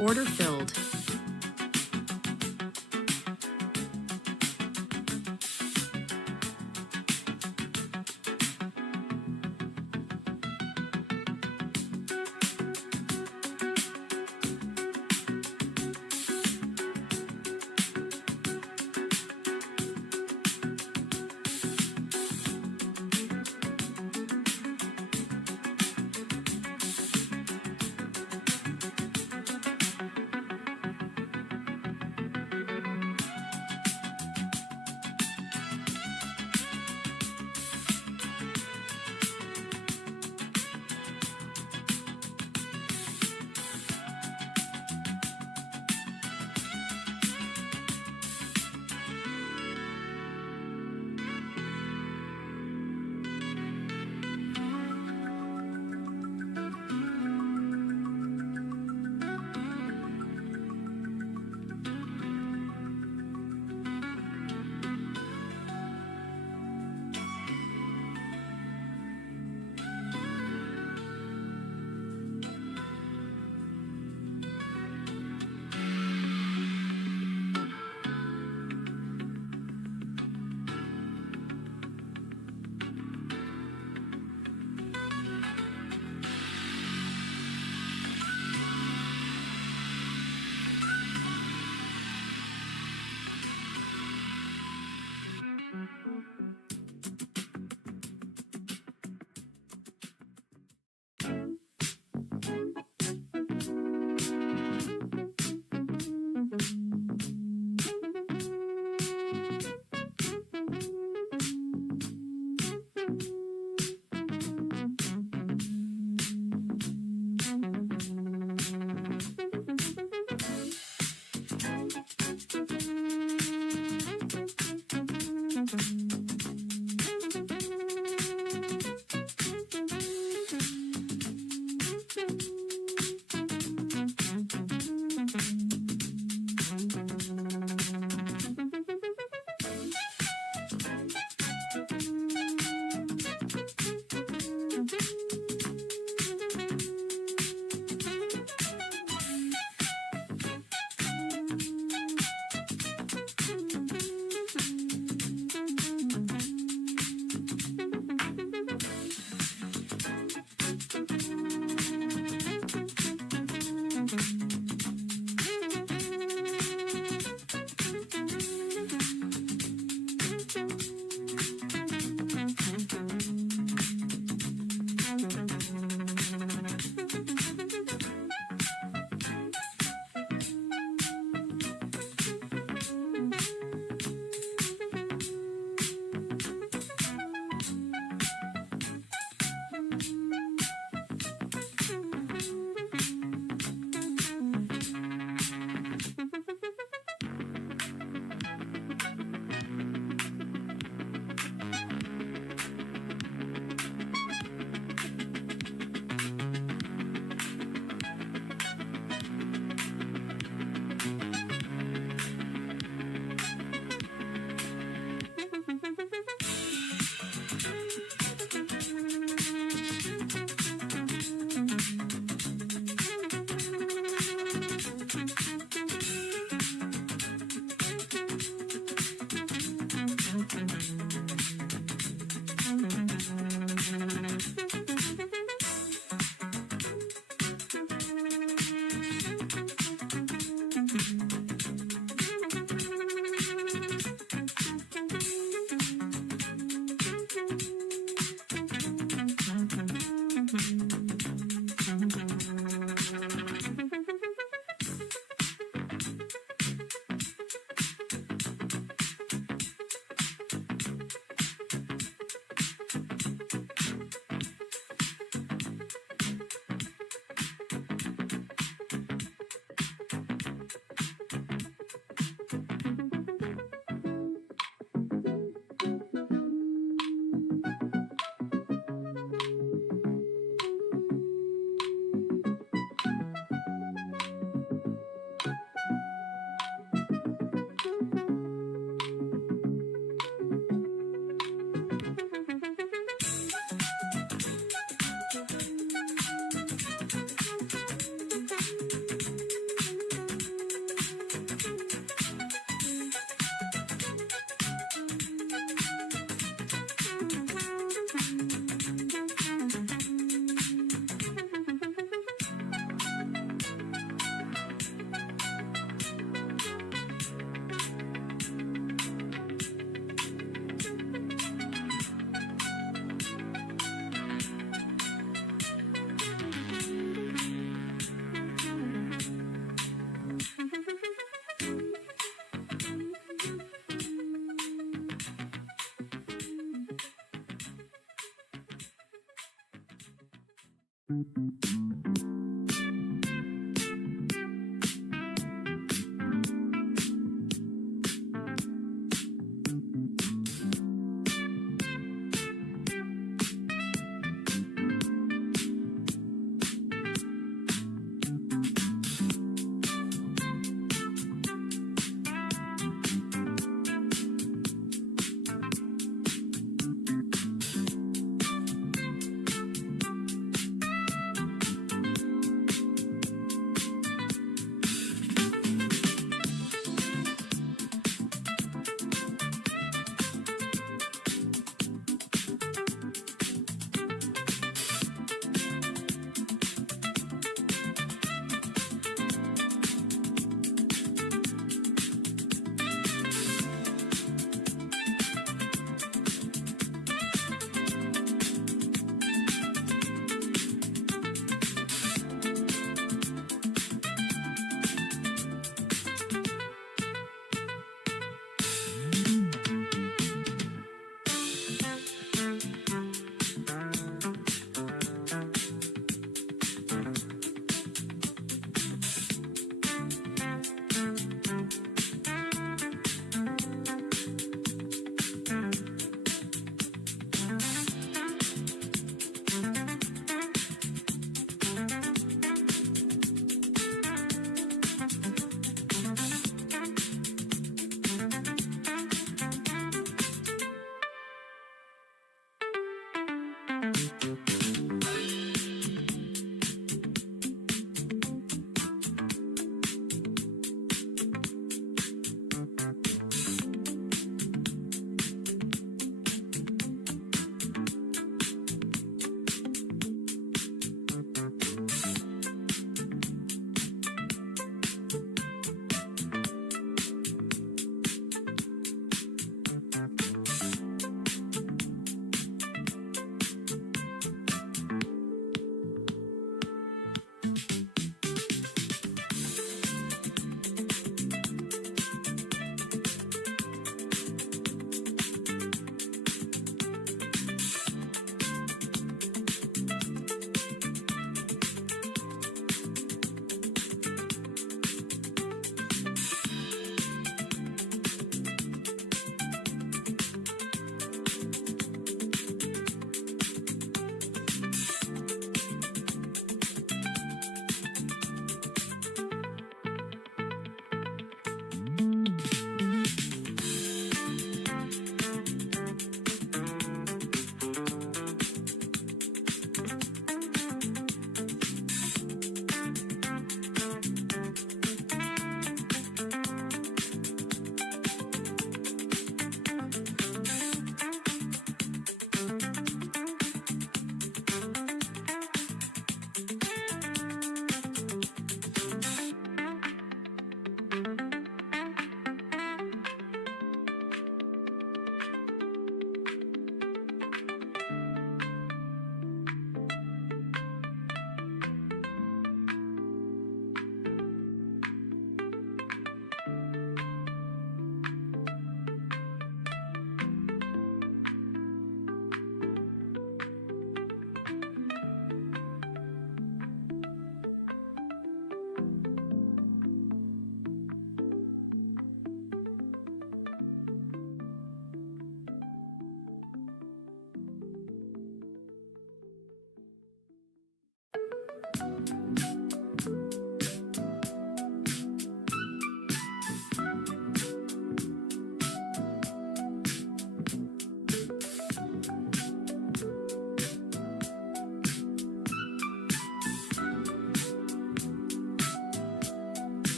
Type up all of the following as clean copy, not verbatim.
Order filled.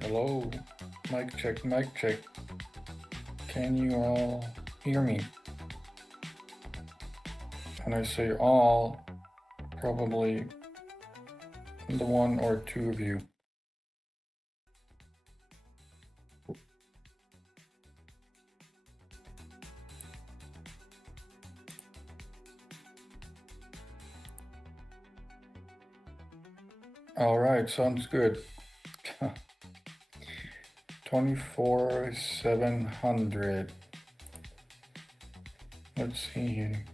Hello, mic check, mic check. Can you all hear me? When I say all, probably the one or two of you. All right, sounds good. 24,700. Let's see here.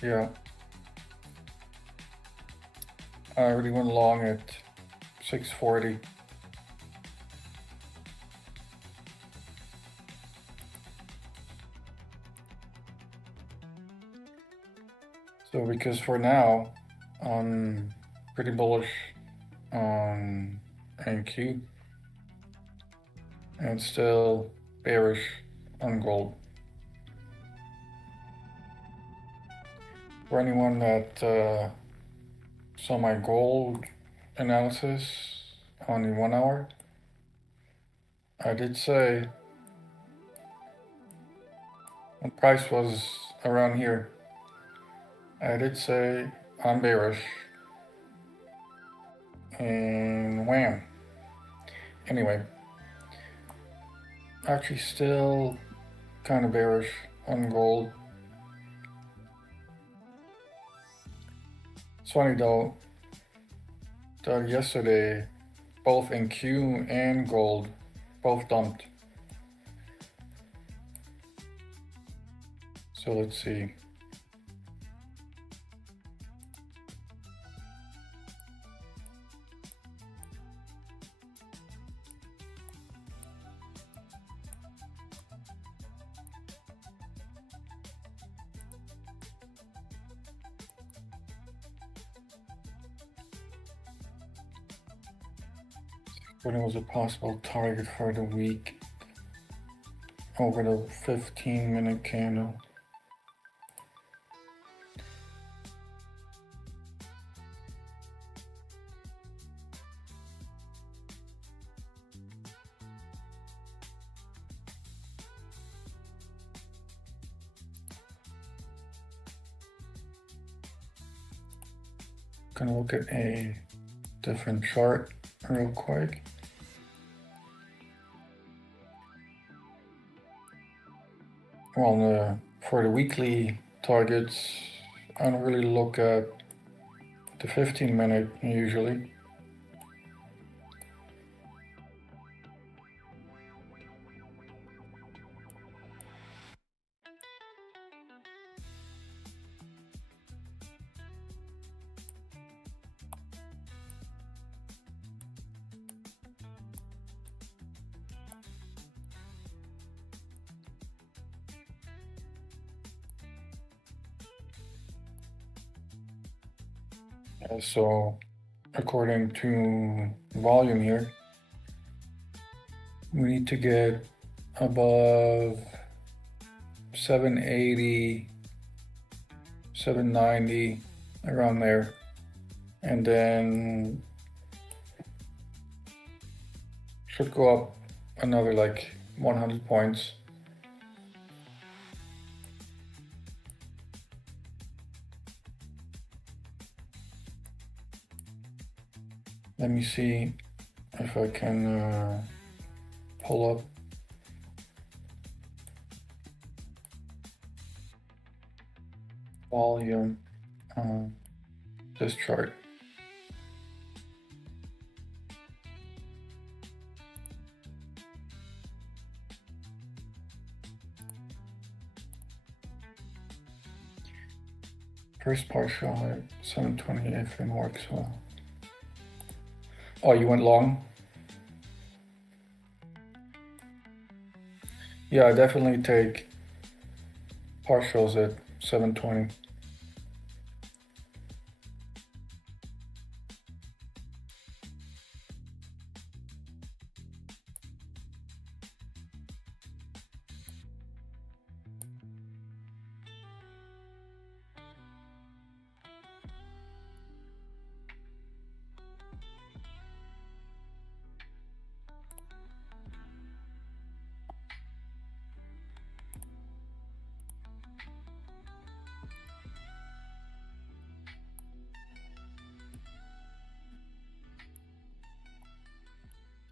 Yeah. I already went long at 640. So because for now, I'm pretty bullish on NQ and still bearish on gold. For anyone that saw my gold analysis on the 1 hour, I did say when price was around here, I did say I'm bearish, and wham. Anyway, actually still kind of bearish on gold. It's funny though that yesterday both NQ and gold both dumped. So let's see. What was a possible target for the week over the 15-minute candle? Gonna look at a different chart real quick. Well, for the weekly targets, I don't really look at the 15-minute usually. So according to volume here, we need to get above 780 790, around there. And then should go up another like 100 points. Let me see if I can pull up volume on this chart. First partial at 720 if it works well. Oh, you went long? Yeah, I definitely take partials at 720.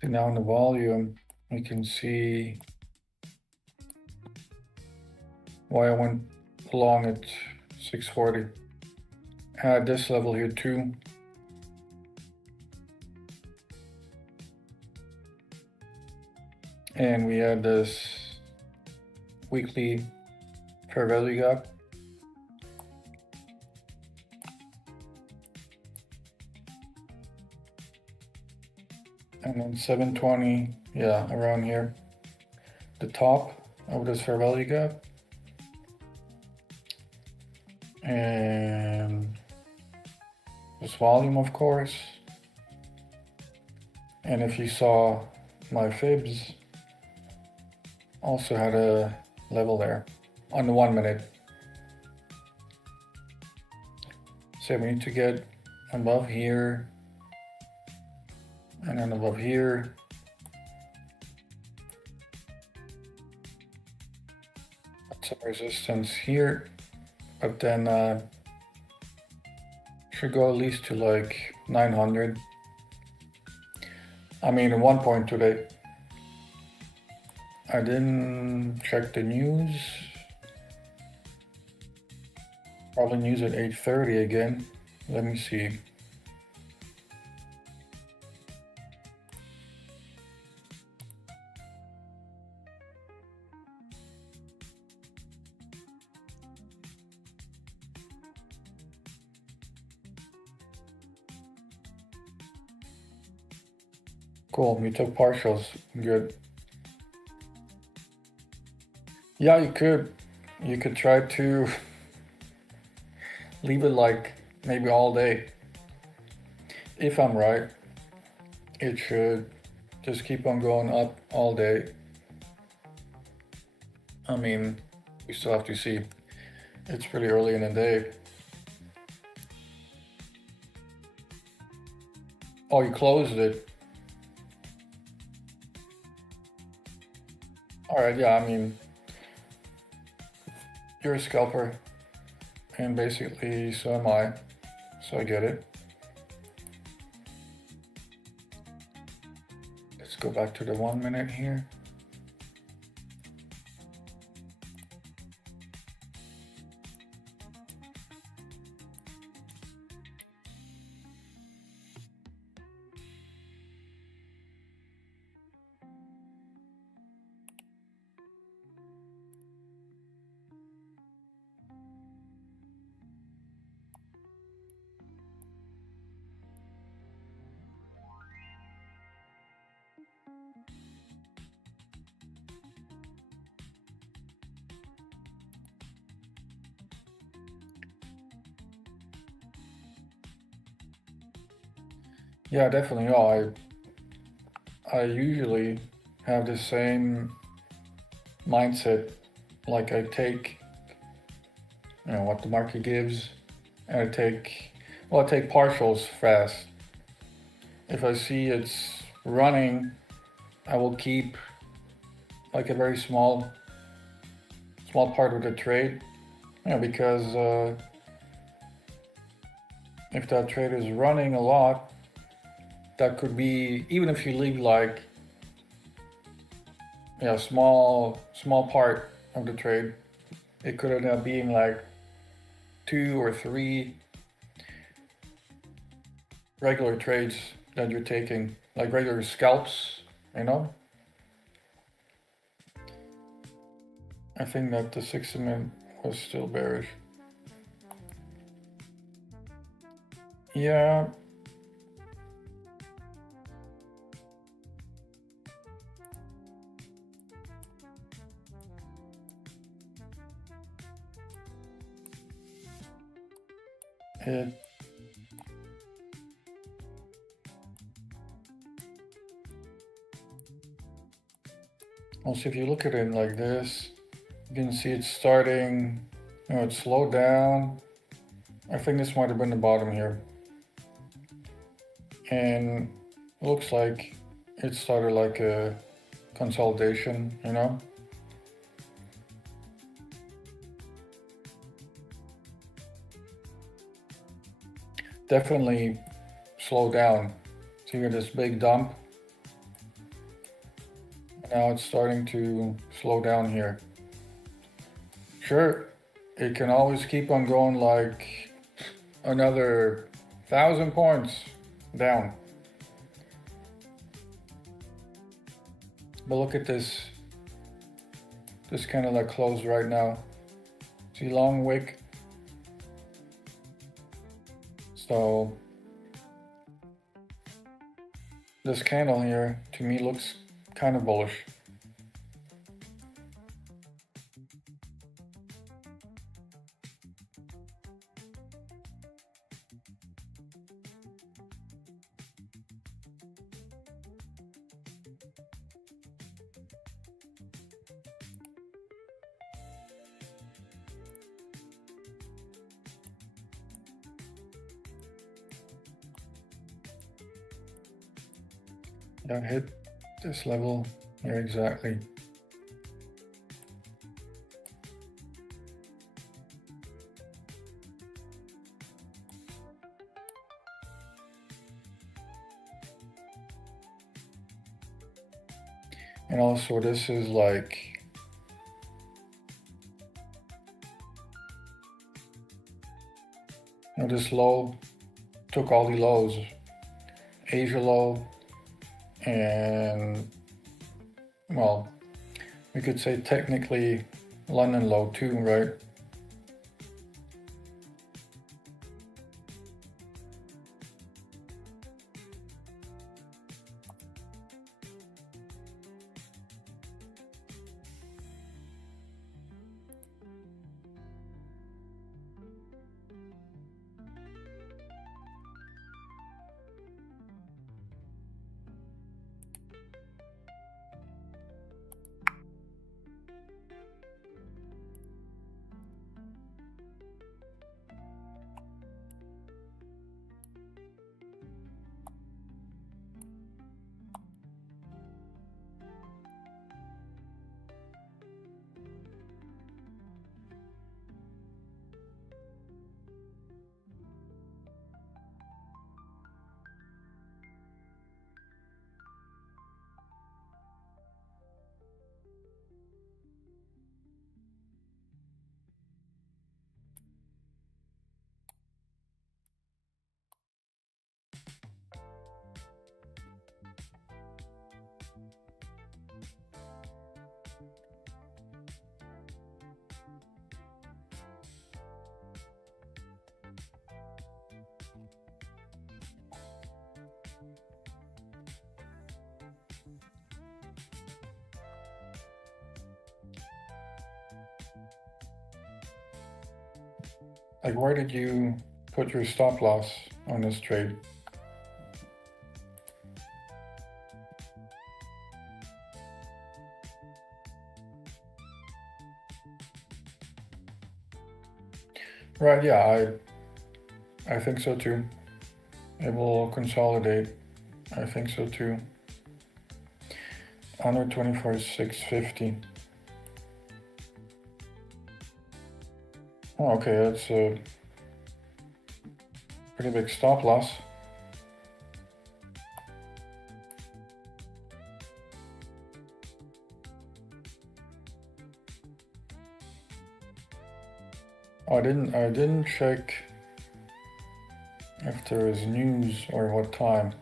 And now in the volume, we can see why I went long at 640. At this level here too. And we had this weekly fair value gap. And then 720, yeah, around here. The top of this fair value gap. And this volume, of course. And if you saw my fibs, also had a level there on the 1 minute. So we need to get above here and then above here. Some resistance here, but then should go at least to like 900. I mean, at one point today, I didn't check the news. Probably news at 8:30 again. Let me see. Cool, we took partials, good. Yeah, you could try to leave it like maybe all day. If I'm right, it should just keep on going up all day. I mean, we still have to see. It's pretty early in the day. Oh, you closed it. All right, yeah, I mean, you're a scalper, and basically so am I, so I get it. Let's go back to the 1 minute here. Yeah, definitely. Oh, I usually have the same mindset. Like I take what the market gives, and I take partials fast. If I see it's running, I will keep like a very small part of the trade, because if that trade is running a lot, that could be, even if you leave like small part of the trade, it could end up being like 2 or 3 regular trades that you're taking, like regular scalps, I think that the 60-minute was still bearish. Yeah. Also, if you look at it like this, you can see it's starting, it slowed down. I think this might have been the bottom here. And it looks like it started like a consolidation, Definitely slow down. So you get this big dump. Now it's starting to slow down here. Sure, it can always keep on going like another 1,000 points down. But look at this. This kind of like close right now. See, long wick. So this candle here to me looks kind of bullish. Yeah, hit this level here exactly. And also this is like, this low took all the lows. Asia low, and well, we could say technically London low too, right? Like, where did you put your stop loss on this trade? Right, yeah, I think so too. It will consolidate. I think so too. 124 is 650. Oh, okay, that's a pretty big stop loss. Oh, I didn't check if there is news or what time.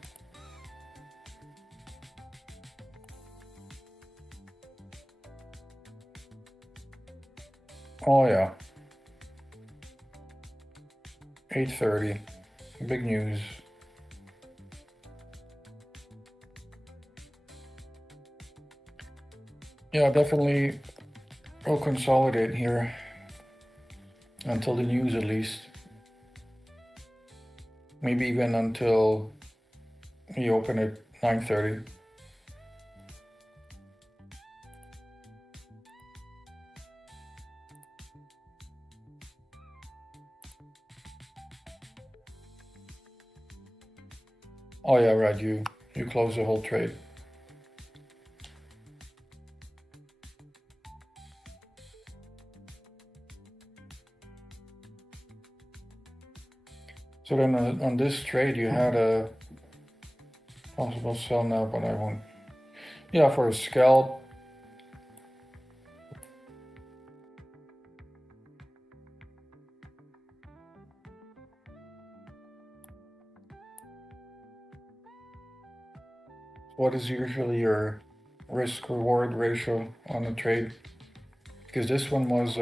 Oh yeah, 8:30. Big news. Yeah, definitely will consolidate here until the news at least. Maybe even until we open at 9:30. Oh yeah, right, you close the whole trade. So then on this trade you had a possible sell now, but I won't. Yeah, for a scalp. What is usually your risk reward ratio on a trade? Because this one was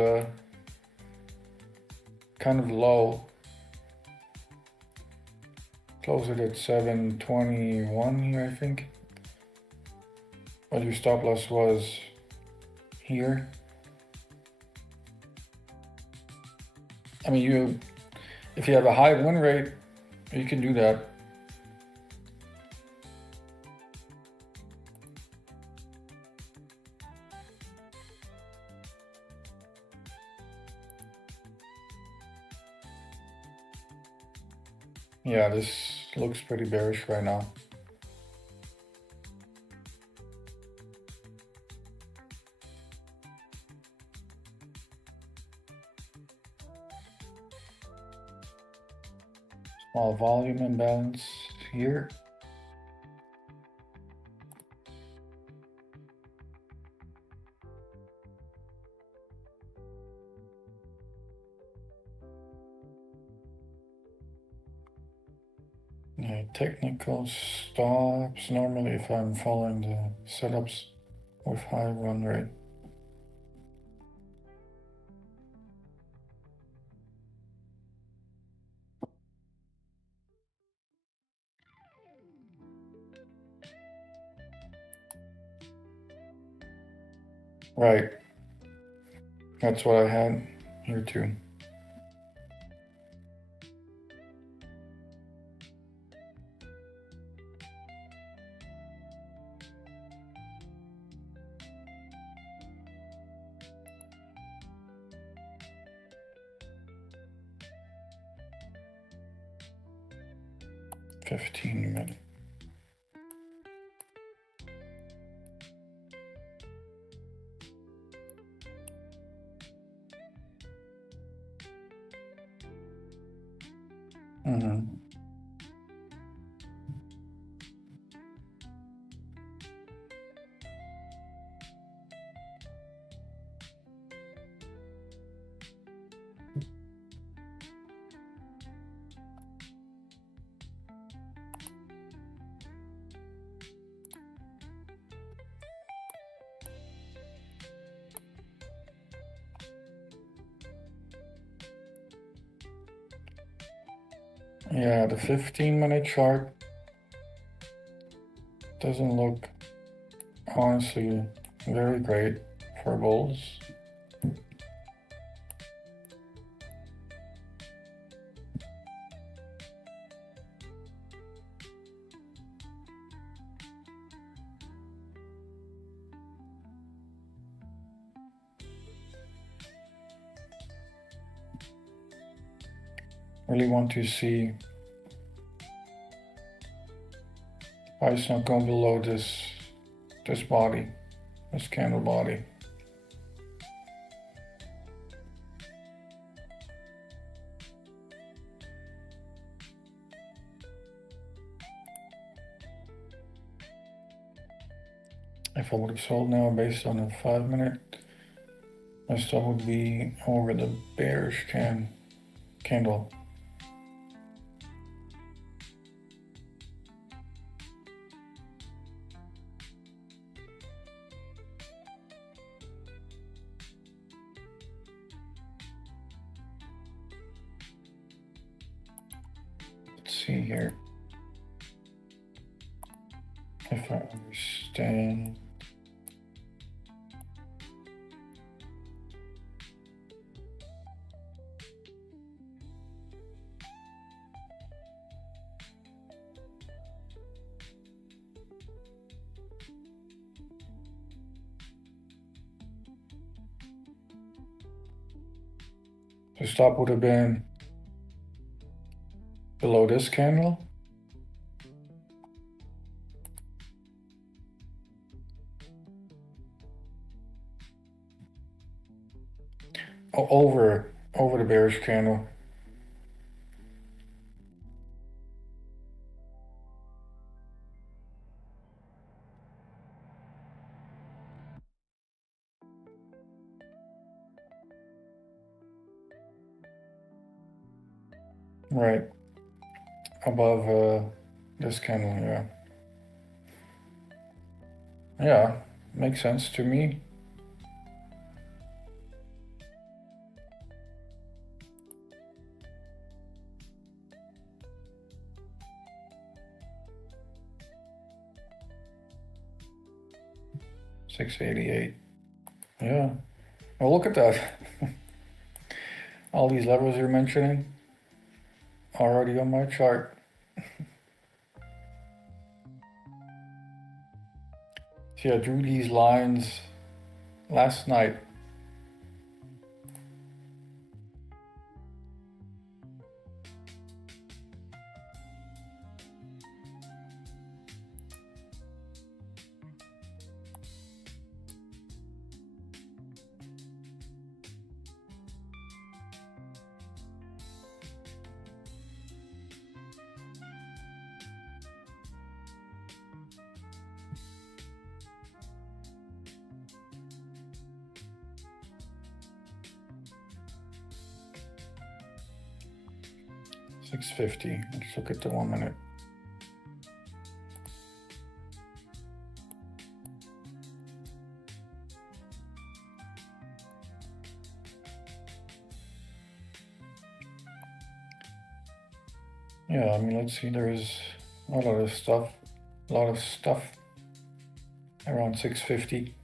kind of low. Close it at 721 here, I think. But your stop loss was here. I mean, if you have a high win rate, you can do that. Yeah, this looks pretty bearish right now. Small volume imbalance here. Yeah, technical stops normally if I'm following the setups with high run rate. Right. That's what I had here too. $15. Mm-hmm. Yeah, the 15-minute chart doesn't look honestly very great for bulls. Really want to see why it's not going below this body, this candle body. If I would have sold now based on a 5 minute, my stop would be over the bearish candle. Let's see here. If I understand. The stop would have been below this candle. Oh, over the bearish candle. Right. Above this candle, yeah. Yeah, makes sense to me. $688. Yeah. Well, look at that. All these levels you're mentioning already on my chart. See, I drew these lines last night. $650. Let's look at the 1 minute. Yeah, I mean, let's see, there is a lot of stuff around 650.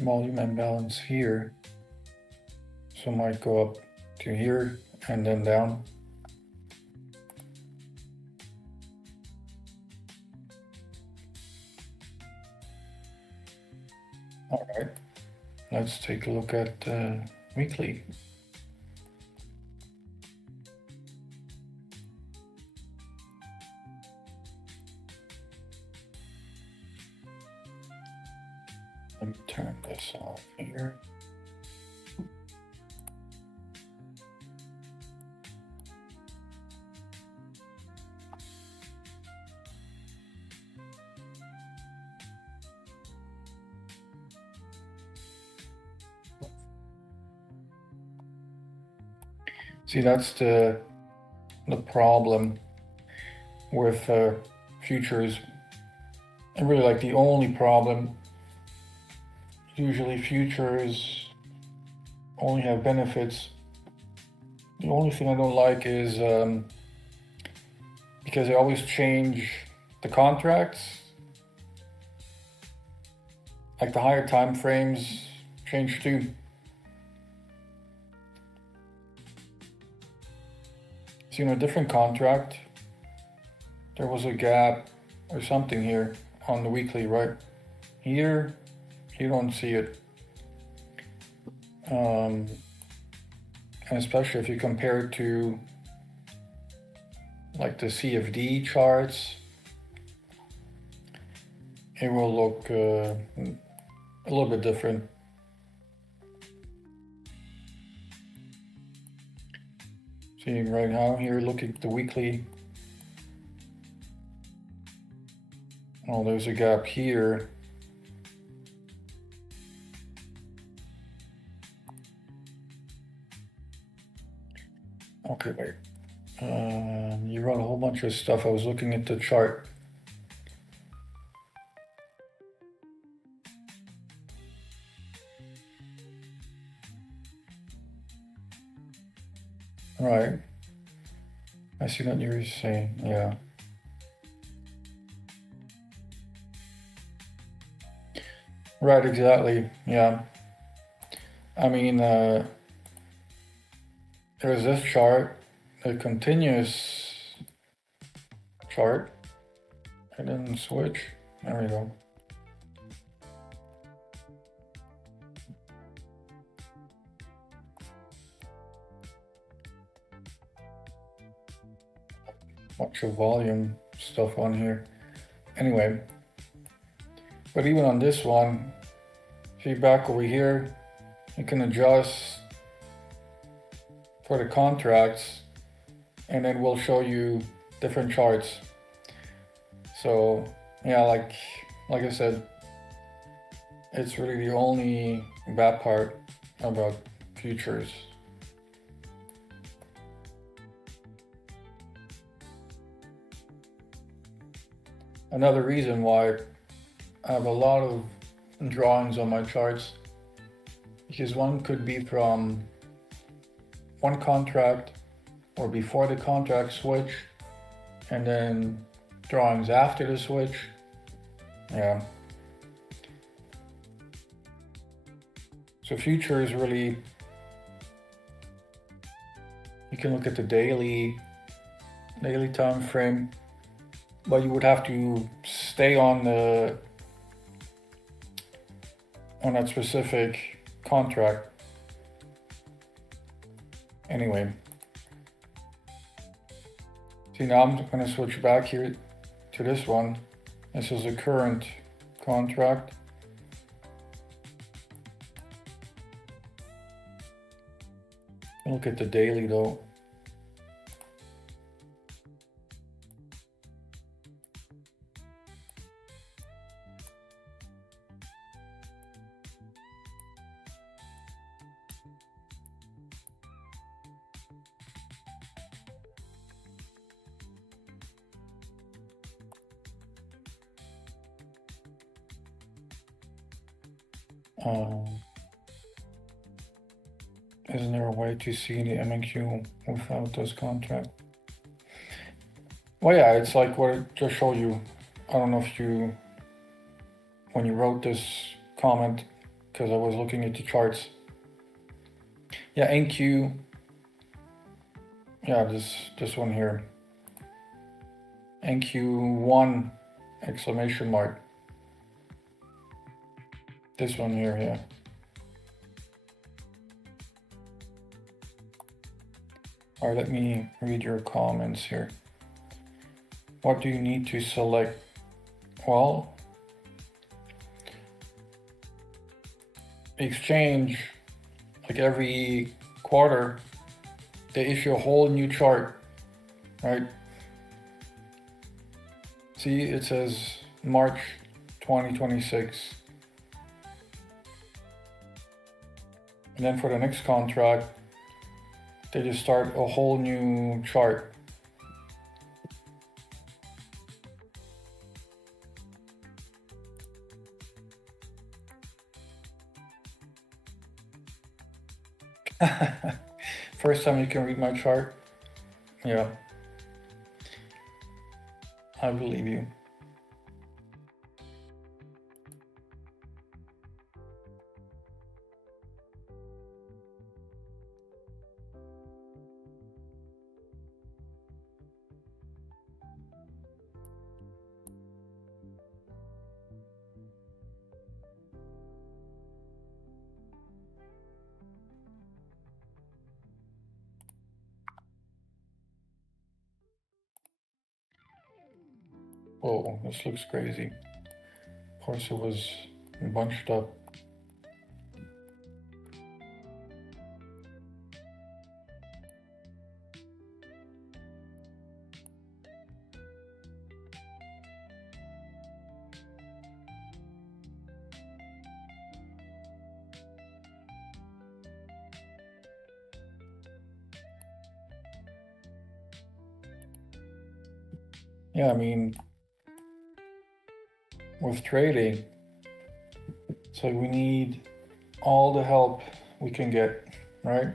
Volume imbalance here, so might go up to here and then down. All right, let's take a look at weekly. Let me turn this off here. See, that's the problem with futures, and really like the only problem. Usually futures only have benefits. The only thing I don't like is because they always change the contracts. Like the higher time frames change too. See, in a different contract, there was a gap or something here on the weekly, right? Here, you don't see it. And especially if you compare it to like the CFD charts, it will look a little bit different. See right now here, looking at the weekly. Oh, there's a gap here. Okay, wait. You wrote a whole bunch of stuff. I was looking at the chart. Right. I see what you're saying, yeah. Right, exactly, yeah. I mean, there's this chart, a continuous chart. I didn't switch. There we go. Bunch of volume stuff on here. Anyway, but even on this one, see back over here, you can adjust for the contracts, and then we'll show you different charts. So yeah, like I said, it's really the only bad part about futures. Another reason why I have a lot of drawings on my charts, because one could be from one contract or before the contract switch, and then drawings after the switch. Yeah. So futures really, you can look at the daily time frame, but you would have to stay on that specific contract. Anyway, see, now I'm going to switch back here to this one. This is a current contract. Look at the daily though. Isn't there a way to see the MNQ without this contract? Well, yeah, it's like what I just showed you. I don't know if you, when you wrote this comment, because I was looking at the charts. Yeah, NQ. Yeah, this one here. NQ1 exclamation mark. This one here, yeah. All right, let me read your comments here. What do you need to select? Well, exchange, like every quarter, they issue a whole new chart, right? See, it says March 2026. And then for the next contract, they just start a whole new chart. First time you can read my chart? Yeah. I believe you. Oh, this looks crazy. Of course it was bunched up. Yeah, I mean, with trading, it's like we need all the help we can get, right?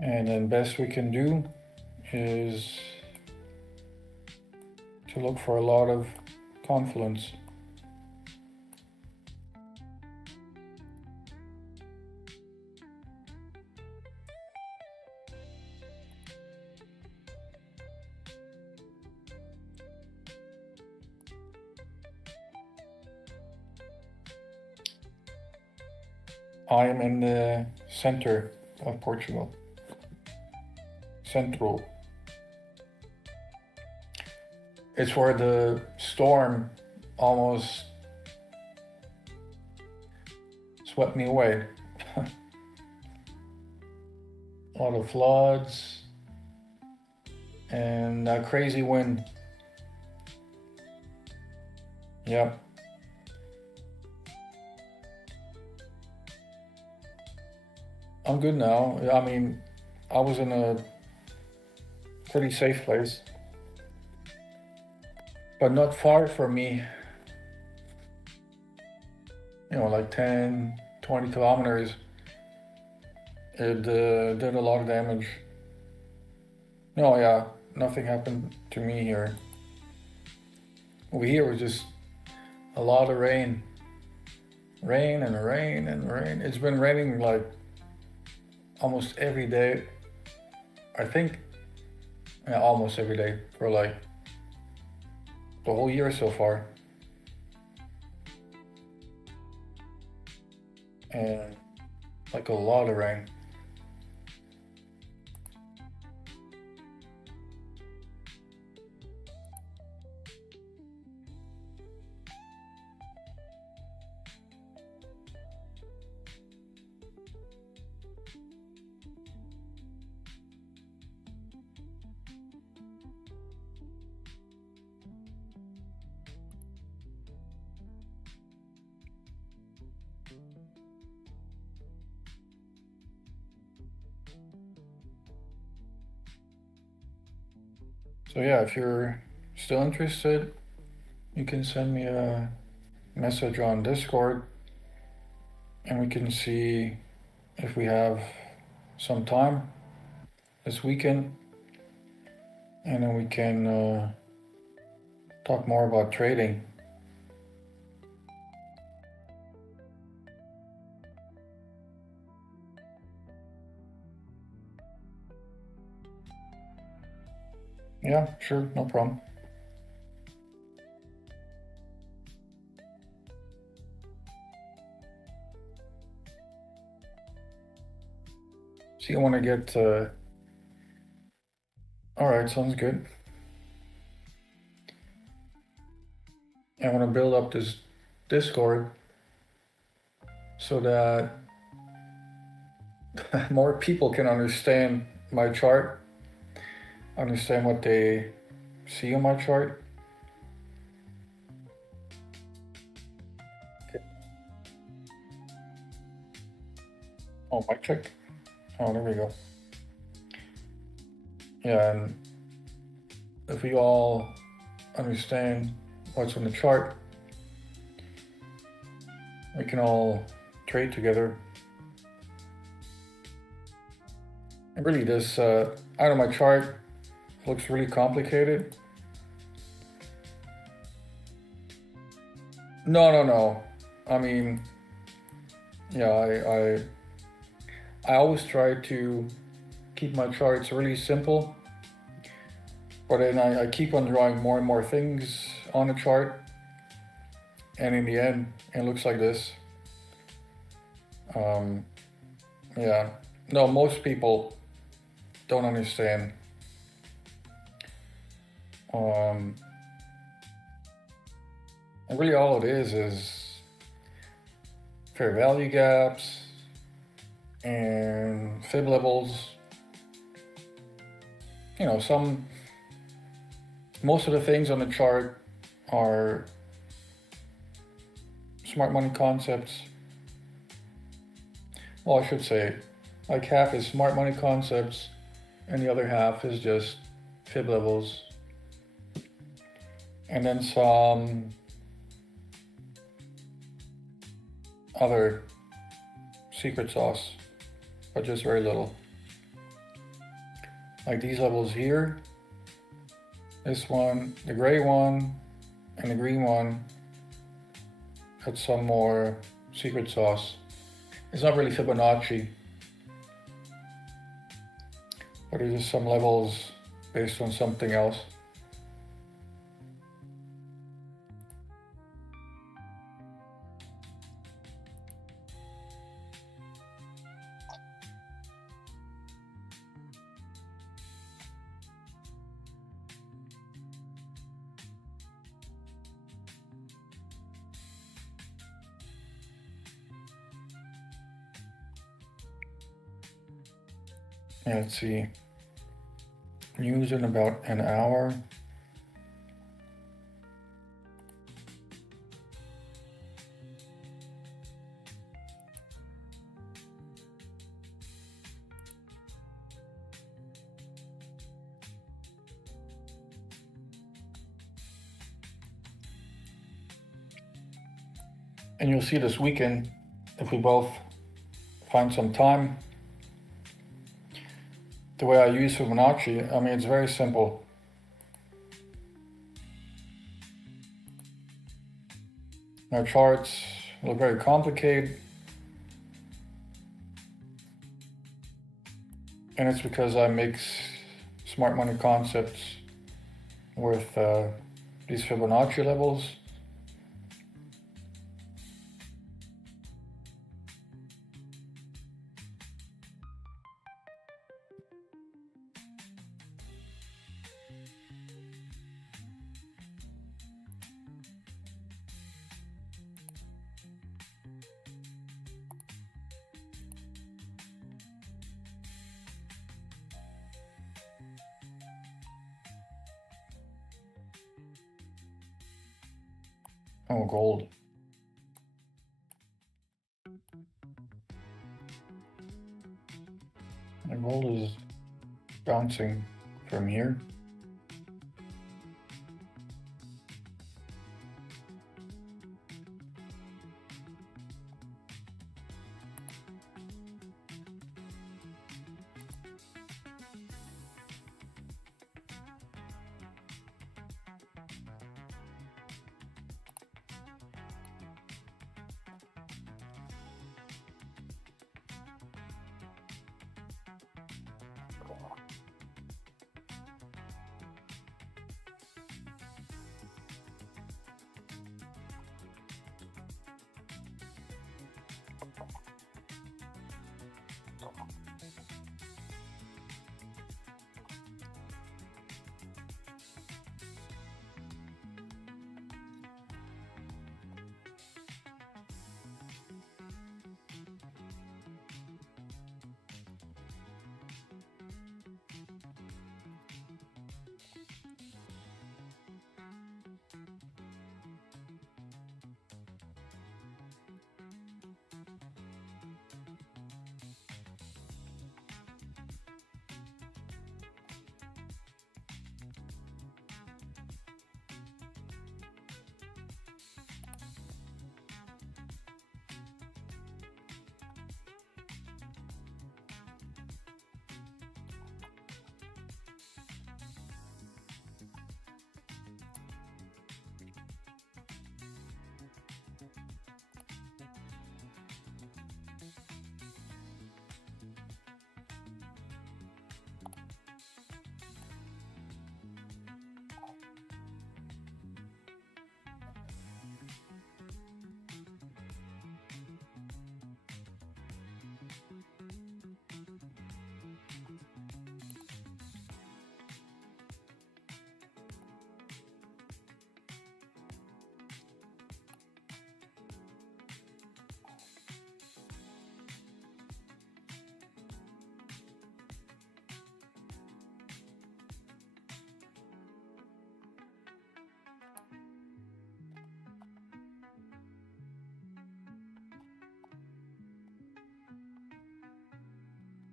And then best we can do is to look for a lot of confluence. I am in the center of Portugal. Central. It's where the storm almost swept me away. A lot of floods and a crazy wind. Yep. I'm good now. I mean, I was in a pretty safe place, but not far from me, like 10, 20 kilometers, it did a lot of damage. No, yeah, nothing happened to me here. Over here was just a lot of rain. Rain and rain and rain. It's been raining like almost every day. I think almost every day for like the whole year so far. And like a lot of rain. So yeah, if you're still interested, you can send me a message on Discord and we can see if we have some time this weekend, and then we can talk more about trading. Yeah, sure, no problem. So you want to get, all right, sounds good. I want to build up this Discord so that more people can understand my chart, understand what they see on my chart. Okay. Oh, mic check. Oh, there we go. Yeah, and if we all understand what's on the chart, we can all trade together. And really, this out of my chart looks really complicated. No. I mean, yeah, I always try to keep my charts really simple, but then I keep on drawing more and more things on the chart, and in the end, it looks like this. Yeah, no, most people don't understand. And really all it is fair value gaps and fib levels. You know, most of the things on the chart are smart money concepts. Well, I should say, like half is smart money concepts and the other half is just fib levels. And then some other secret sauce, but just very little. Like these levels here, this one, the gray one, and the green one, got some more secret sauce. It's not really Fibonacci, but it's just some levels based on something else. Yeah, let's see. News in about an hour. And you'll see this weekend, if we both find some time, the way I use Fibonacci, I mean, it's very simple. Our charts look very complicated, and it's because I mix smart money concepts with these Fibonacci levels. Oh, gold. And gold is bouncing from here.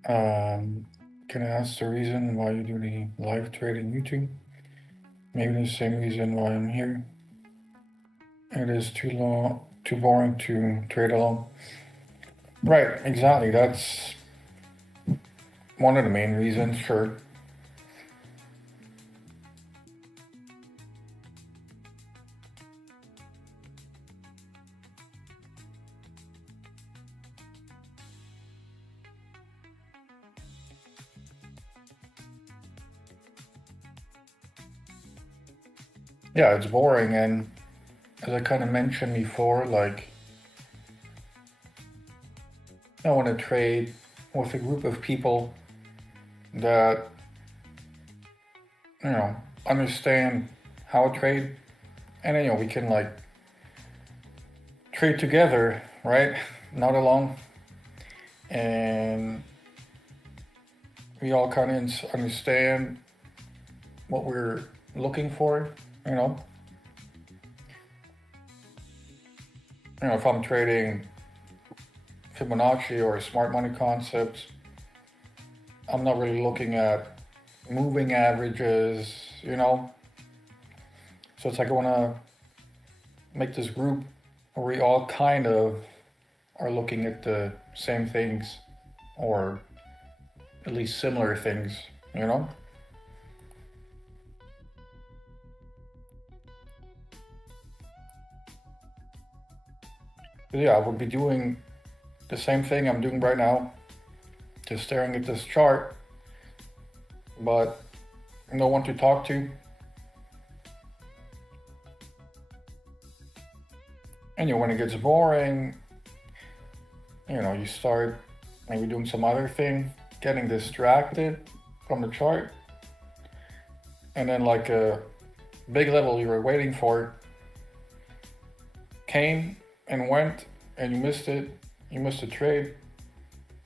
Can I ask the reason why you do the live trading YouTube? Maybe the same reason why I'm here. It is too long, too boring to trade alone. Right, exactly. That's one of the main reasons, sure. Yeah, it's boring, and as I kind of mentioned before, like, I want to trade with a group of people that, understand how to trade, and then, we can like trade together, right? Not alone, and we all kind of understand what we're looking for, you know. If I'm trading Fibonacci or smart money concepts, I'm not really looking at moving averages, So it's like I want to make this group where we all kind of are looking at the same things, or at least similar things, you know? But yeah, I would be doing the same thing I'm doing right now, just staring at this chart, but no one to talk to. And when it gets boring, you start maybe doing some other thing, getting distracted from the chart. And then like a big level you were waiting for came and went, and you missed it. You missed a trade.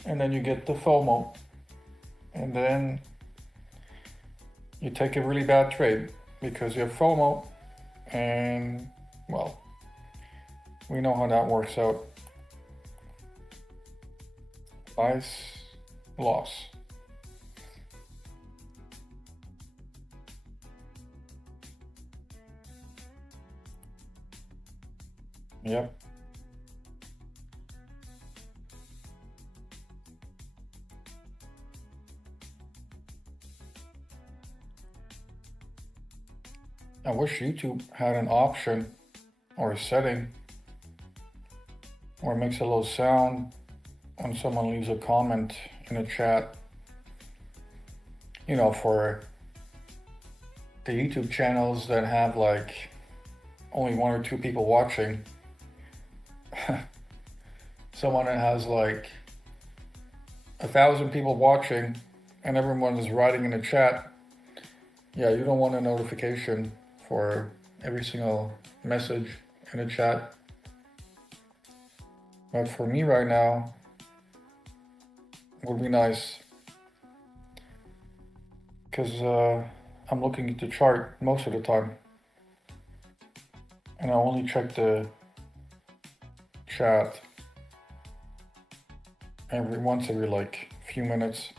And then you get the FOMO. And then you take a really bad trade because you have FOMO. And, well, we know how that works out. Nice loss. Yep. I wish YouTube had an option or a setting where it makes a little sound when someone leaves a comment in a chat. For the YouTube channels that have like only 1 or 2 people watching, someone that has like 1,000 people watching and everyone is writing in the chat, yeah, you don't want a notification for every single message in the chat. But for me right now, it would be nice, because I'm looking at the chart most of the time, and I only check the chat every like few minutes.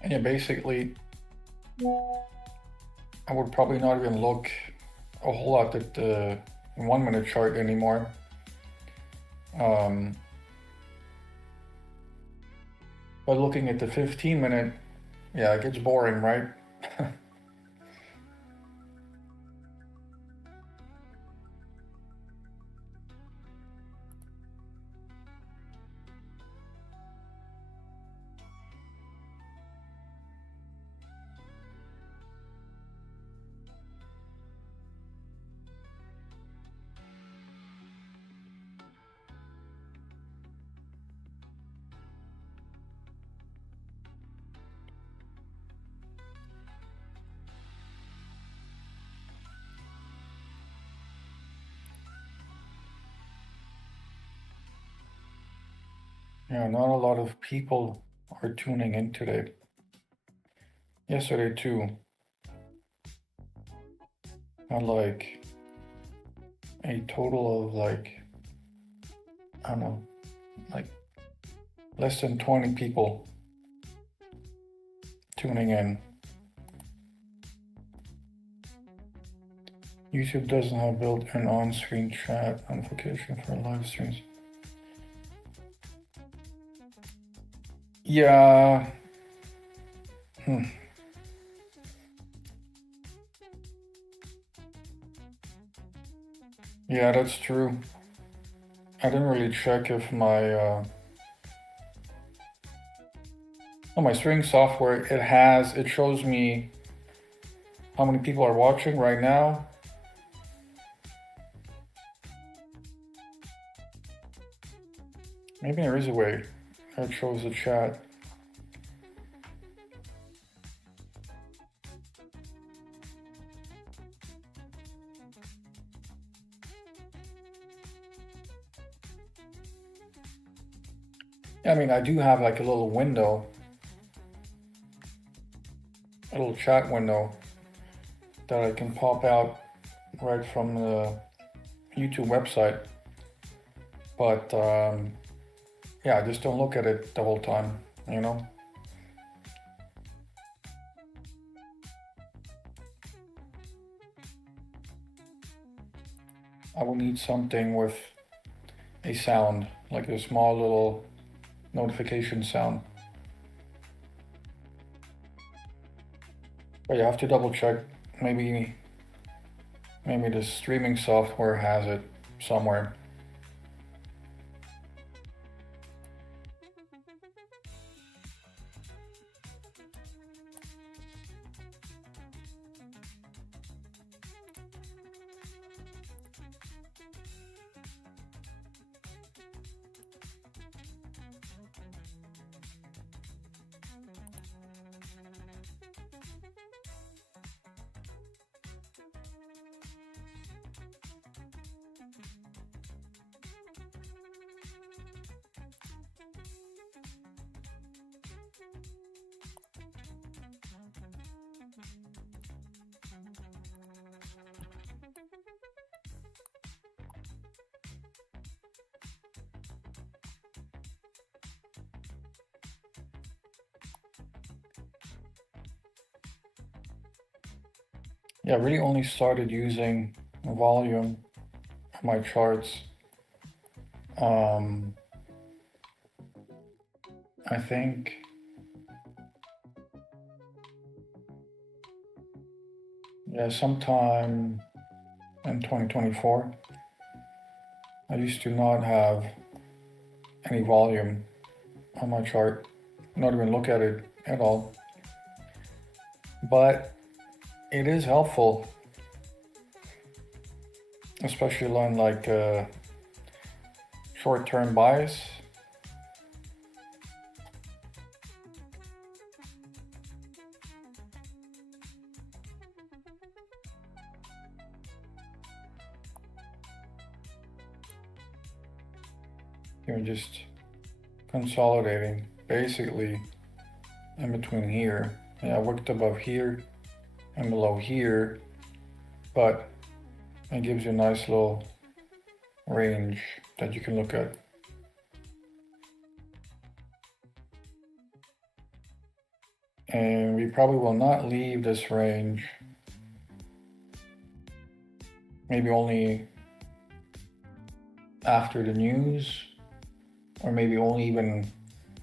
And yeah, basically, I would probably not even look a whole lot at the 1 minute chart anymore. But looking at the 15 minute, yeah, it gets boring, right? Yeah, not a lot of people are tuning in today. Yesterday too, had like a total of like, I don't know, like less than 20 people tuning in. YouTube doesn't have built-in on-screen chat notification for live streams. Yeah. Yeah, that's true. I didn't really check if my my streaming software, it shows me how many people are watching right now. Maybe there is a way that shows the chat. I mean, I do have like a little window, a little chat window that I can pop out right from the YouTube website. But yeah, I just don't look at it the whole time, you know? I will need something with a sound, like a small little notification sound. But you have to double check. Maybe the streaming software has it somewhere. Yeah, I really only started using volume for my charts. I think sometime in 2024. I used to not have any volume on my chart, not even look at it at all. But it is helpful, especially on like short-term buys. You're just consolidating basically in between here. Yeah, I worked above here and below here, but it gives you a nice little range that you can look at. And we probably will not leave this range. Maybe only after the news, or maybe only even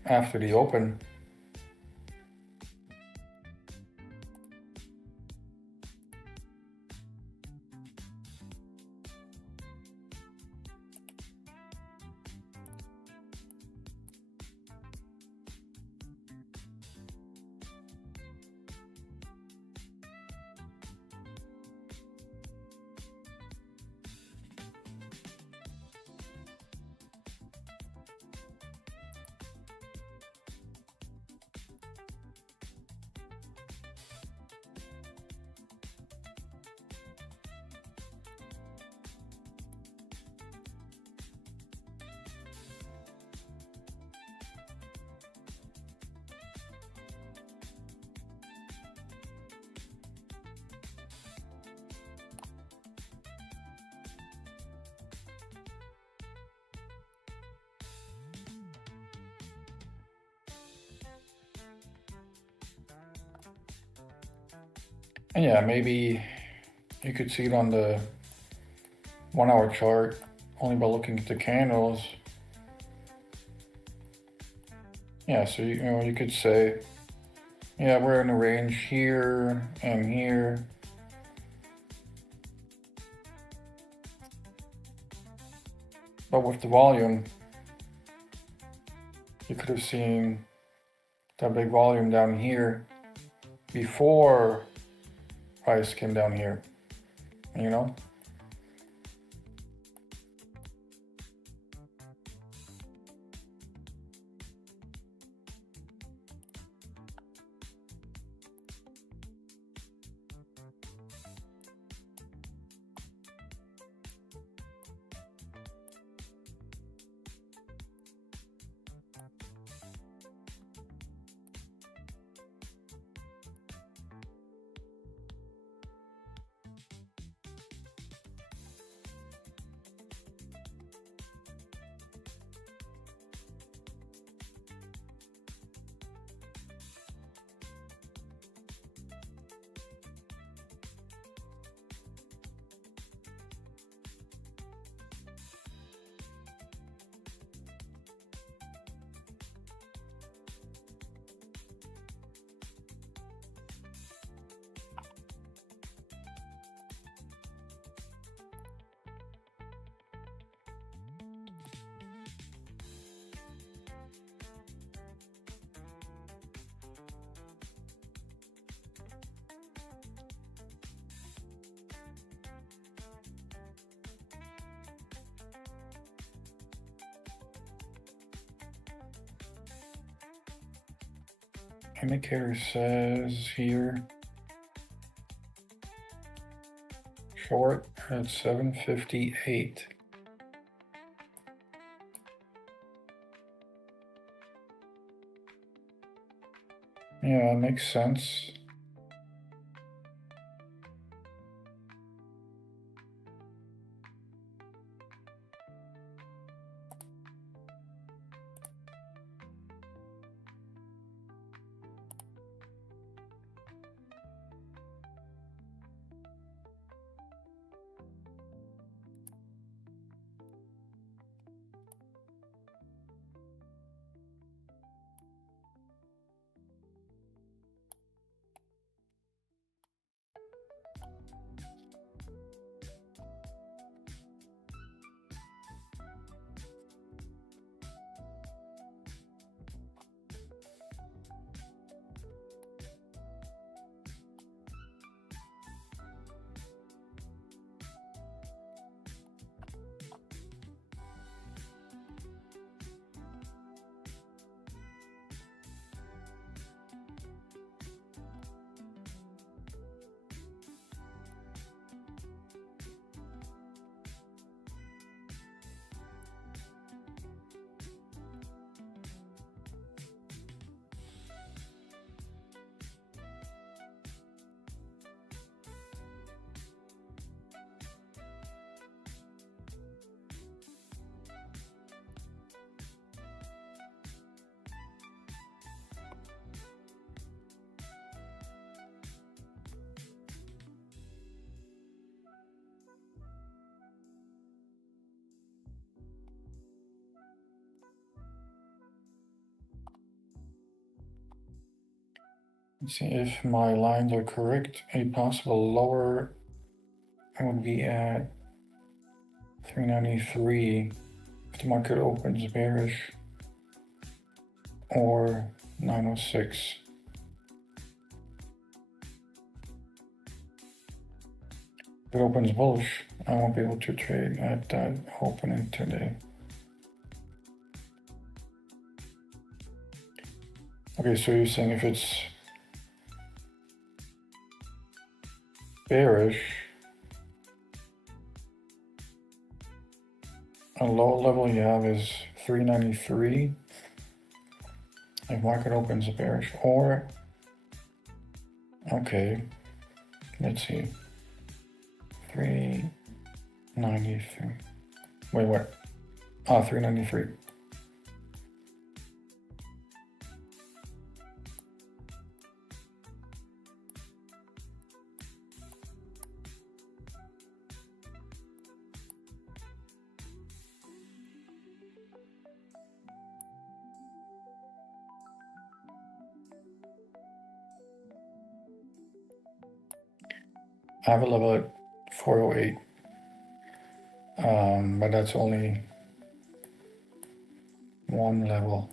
after the open. And yeah, maybe you could see it on the 1 hour chart only by looking at the candles. Yeah, so you know, you could say, yeah, we're in a range here and here. But with the volume, you could have seen that big volume down here before price came down here, you know? Indicator says here, short at 758. Yeah, it makes sense. Let's see if my lines are correct. A possible lower would be at 393 if the market opens bearish, or 906. If it opens bullish, I won't be able to trade at that opening today. Okay, so you're saying if it's bearish, a low level you have is 393 if market opens bearish, or okay, let's see, 393. Wait, what? 393. I have a level at 408, but that's only one level.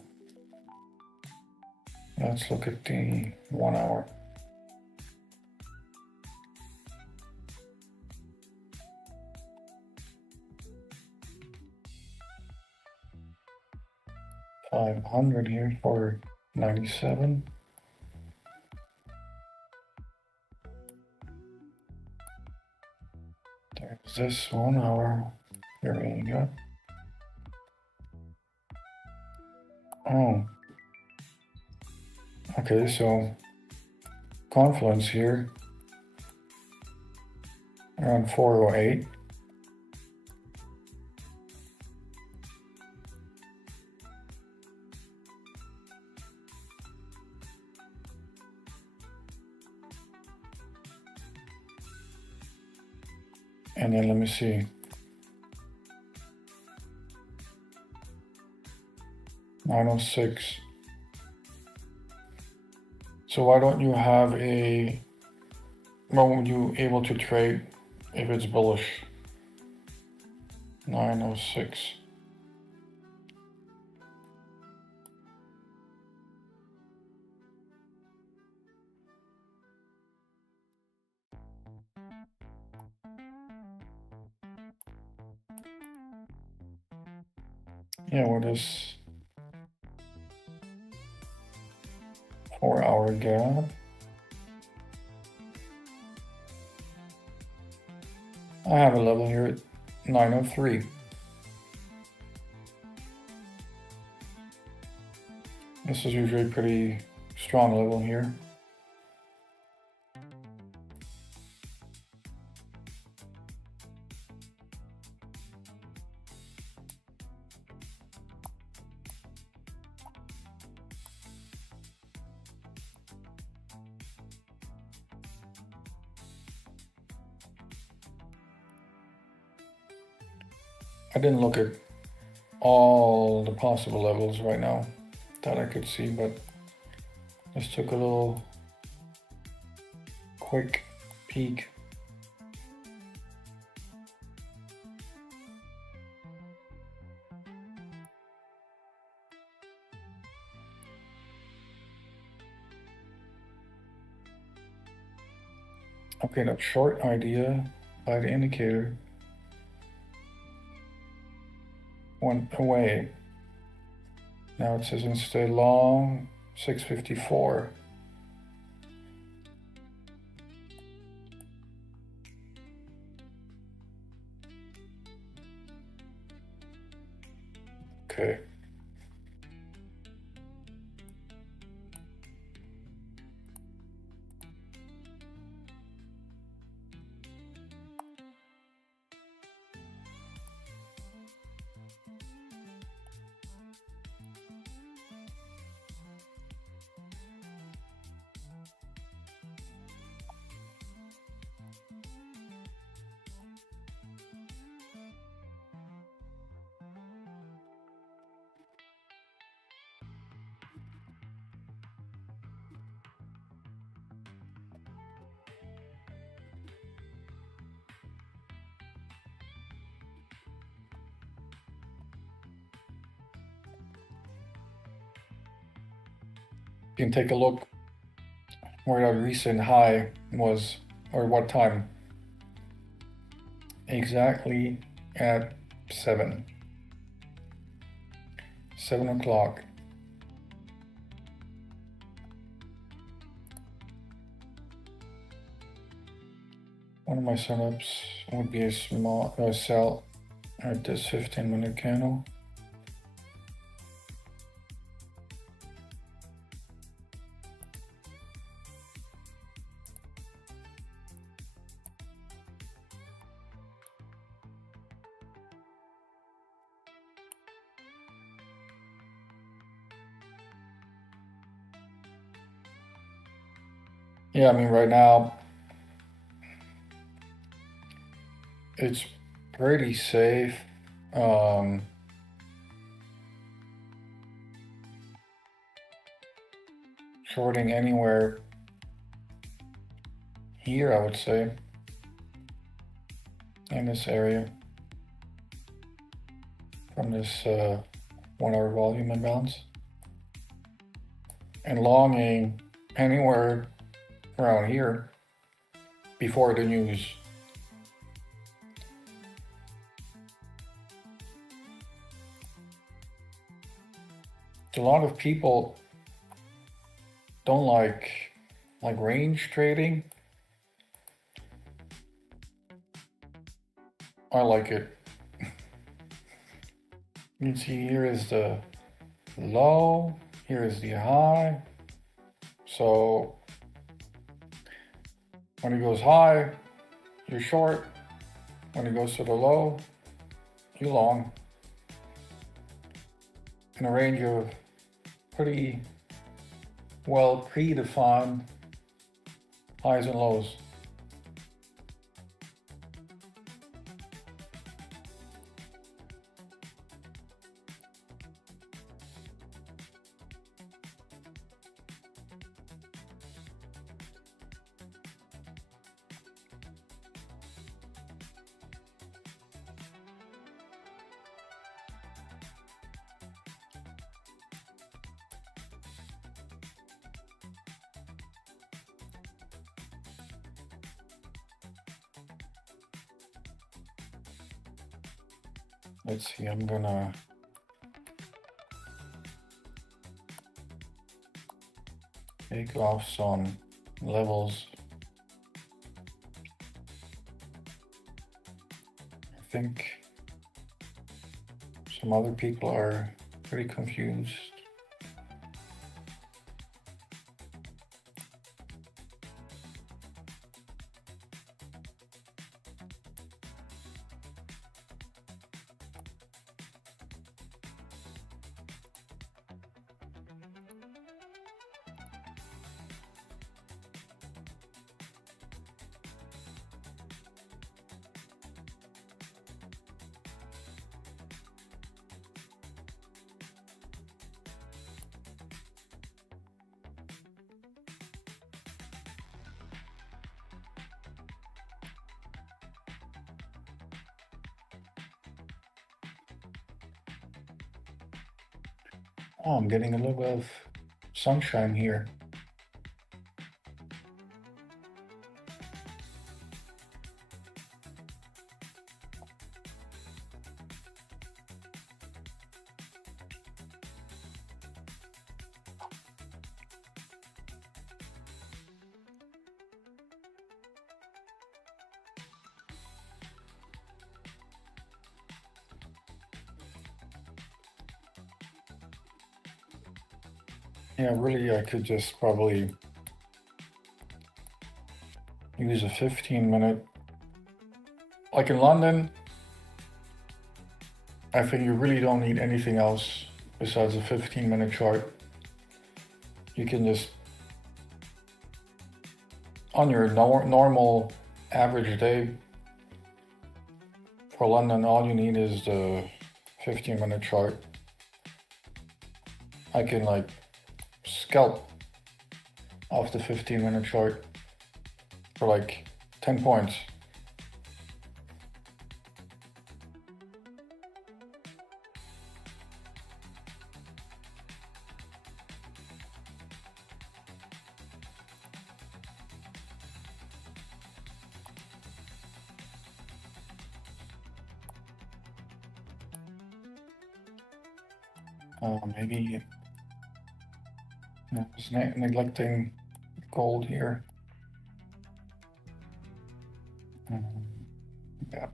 Let's look at the 1 hour. $500 here for 97. There's this 1 hour. There we go. Oh. Okay, so confluence here around 408. And then let me see. 906. So why don't you have a, when would you able to trade if it's bullish? 906. Yeah, what is 4 hour gap? I have a level here at 903. This is usually a pretty strong level here. I didn't look at all the possible levels right now that I could see, but just took a little quick peek. Okay, that short idea by the indicator went away. Now it says instead long 654. Okay. You can take a look where that recent high was, or what time. Exactly at 7 o'clock. One of my setups would be a small sell at this 15-minute candle. Yeah, I mean, right now, it's pretty safe. Shorting anywhere here, I would say. in this area from this 1 hour volume imbalance, and longing anywhere around here before the news. A lot of people don't like range trading. I like it. You can see here is the low, here is the high. So when it goes high, you're short. When it goes to the low, you long. In a range of pretty well predefined highs and lows. Let's see, I'm gonna take off some levels. I think some other people are pretty confused. Oh, I'm getting a little bit of sunshine here. Yeah, really, I could just probably use a 15-minute. Like in London, I think you really don't need anything else besides a 15-minute chart. You can just, on your normal average day for London, all you need is the 15-minute chart. I can like scalp off the 15-minute chart for like 10 points. Maybe I was neglecting gold here. Yeah.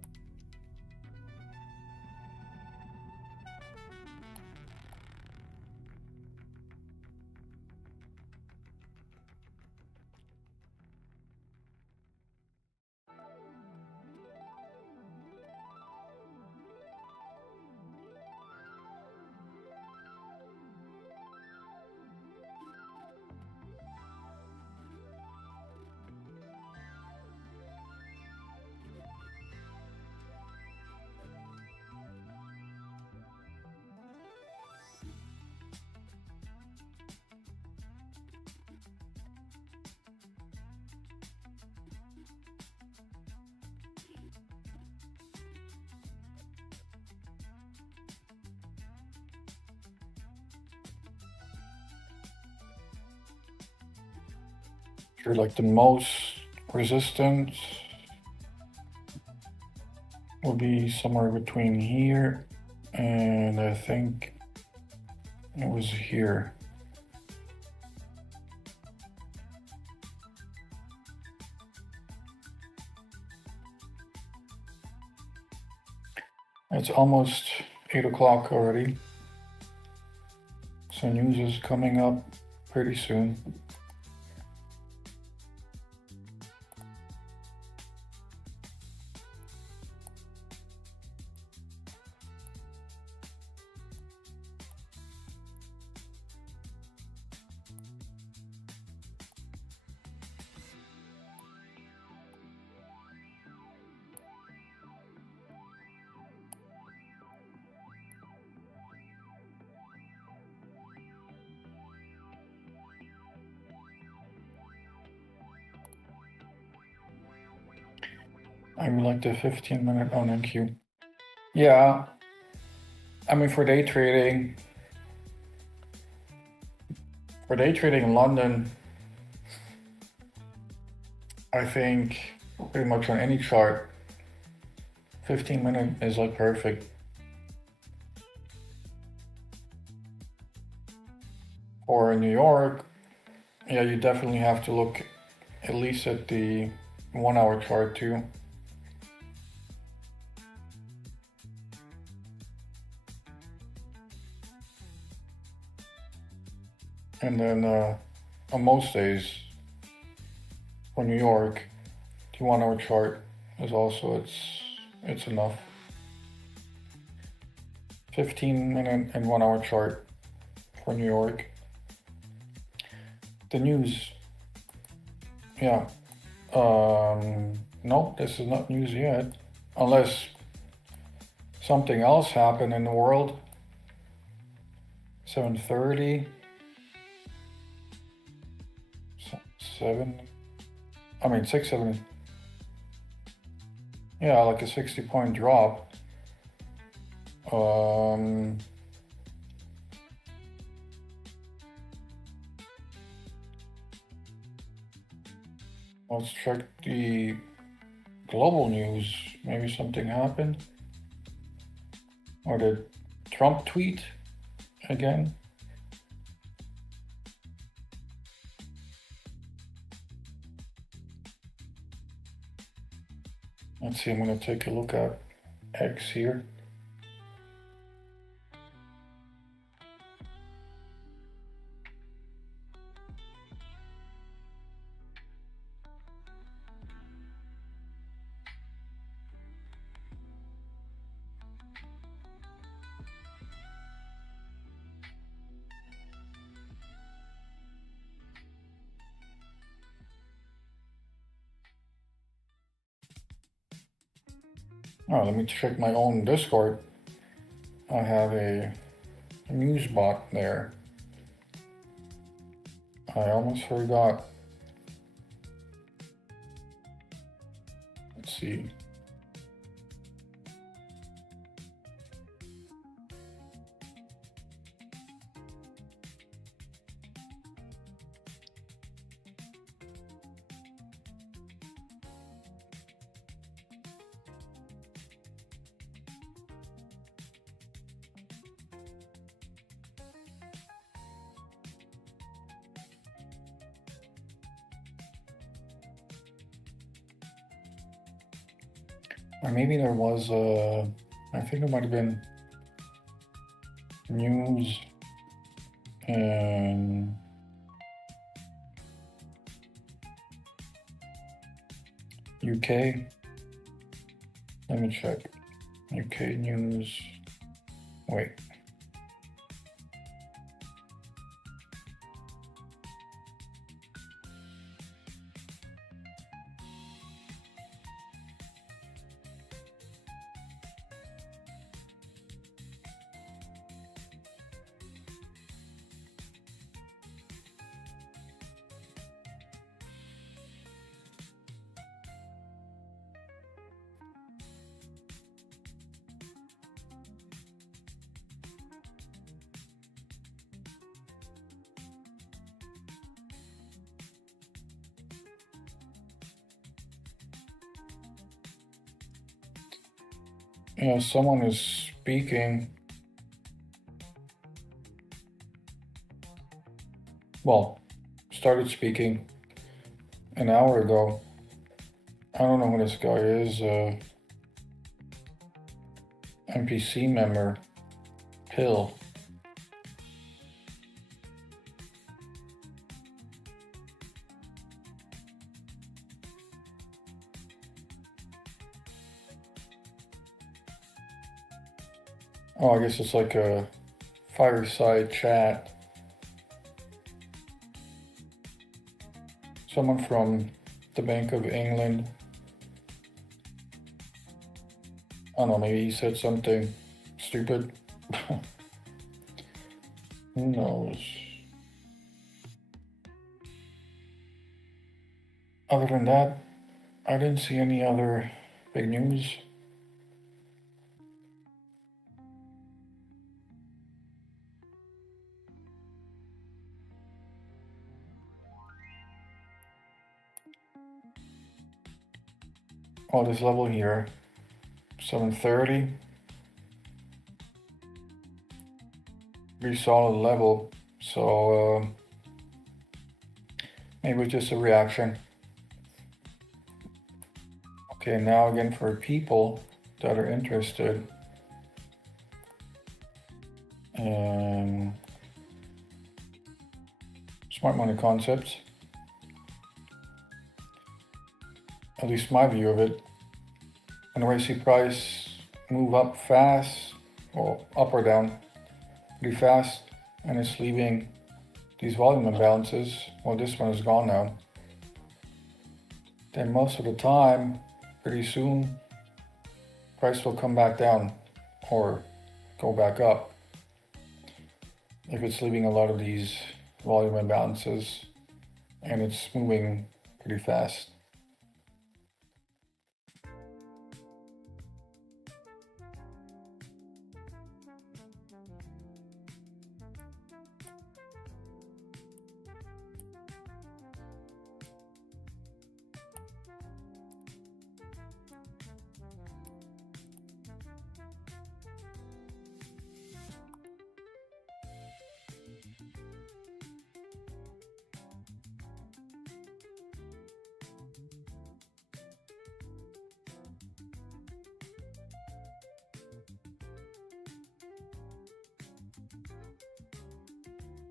Sure, like the most resistance will be somewhere between here and I think it was here. It's almost 8 o'clock already. So news is coming up pretty soon. I would like the 15-minute on NQ. Yeah, I mean for day trading in London, I think pretty much on any chart, 15-minute is like perfect. Or in New York, yeah, you definitely have to look at least at the 1-hour chart too. And then on most days for New York, the 1-hour chart is also it's enough. 15-minute and 1-hour chart for New York. The news, yeah. No, this is not news yet, unless something else happened in the world. 7:30. 670. Yeah, like a 60-point drop. Let's check the global news. Maybe something happened. Or did Trump tweet again? Let's see, I'm gonna take a look at X here. Oh, let me check my own Discord. I have a news bot there. I almost forgot. Let's see. Or maybe there was I think it might have been news in UK. Let me check. UK news. Wait. Yeah, someone is speaking. Well, started speaking an hour ago. I don't know who this guy is. NPC member. Pill. Oh, I guess it's like a fireside chat. Someone from the Bank of England. I don't know, maybe he said something stupid. Who knows? Other than that, I didn't see any other big news. Oh, this level here, 730. Pretty solid level. So maybe it's just a reaction. Okay, now again for people that are interested in smart money concepts, at least my view of it, whenever I see price move up fast, or up or down pretty fast, and it's leaving these volume imbalances, well, this one is gone now, then most of the time, pretty soon, price will come back down or go back up if it's leaving a lot of these volume imbalances and it's moving pretty fast.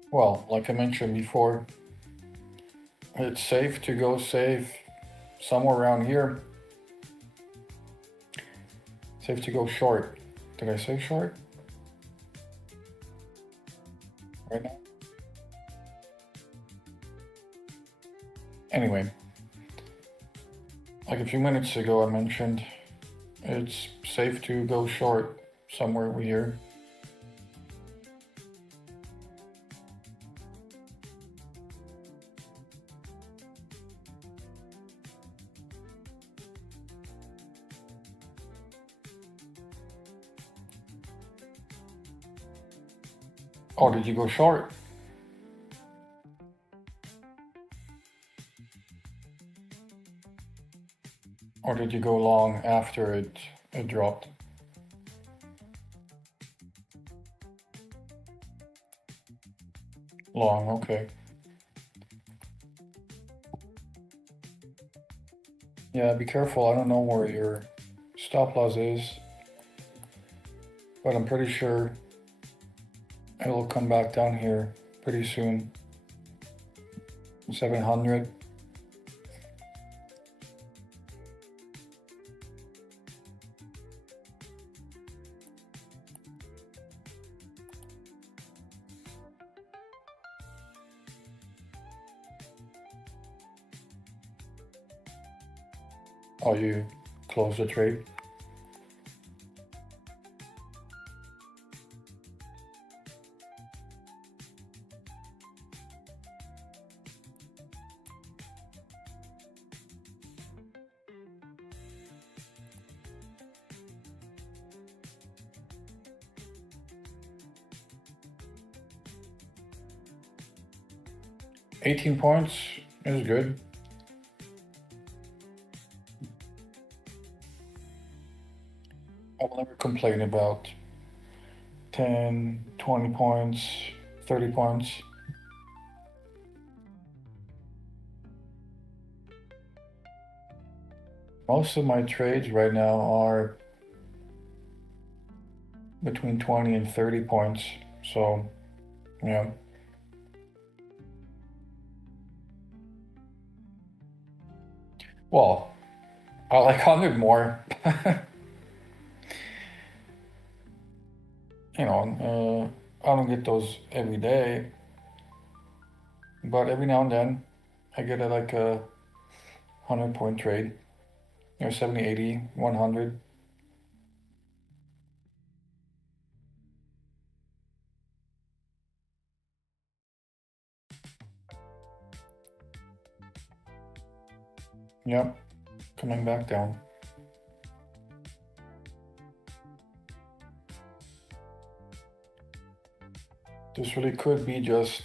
Well, like I mentioned before, it's safe to go safe somewhere around here. Safe to go short. Did I say short? Right now? Anyway, like a few minutes ago I mentioned, it's safe to go short somewhere over here. Oh, did you go short? Or did you go long after it dropped? Long, okay. Yeah, be careful. I don't know where your stop loss is, but I'm pretty sure it'll come back down here pretty soon. 700. Oh, you close the trade? $18 points is good. I will never complain about 10, 20 points, 30 points. Most of my trades right now are between 20 and 30 points. So, yeah. Well, I like 100 more. I don't get those every day, but every now and then I get like a 100-point trade, 70, 80, 100. Yep, coming back down. This really could be just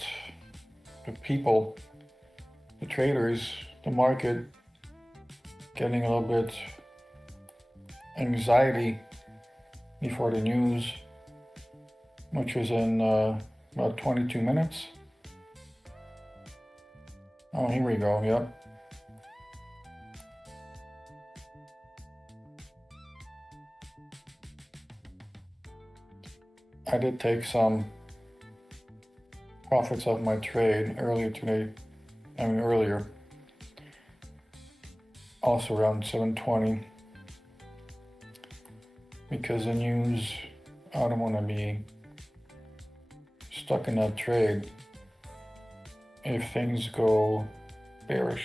the people, the traders, the market getting a little bit anxiety before the news, which is in about 22 minutes. Oh, here we go, yep. I did take some profits off my trade earlier, also around 7:20, because the news, I don't want to be stuck in that trade if things go bearish.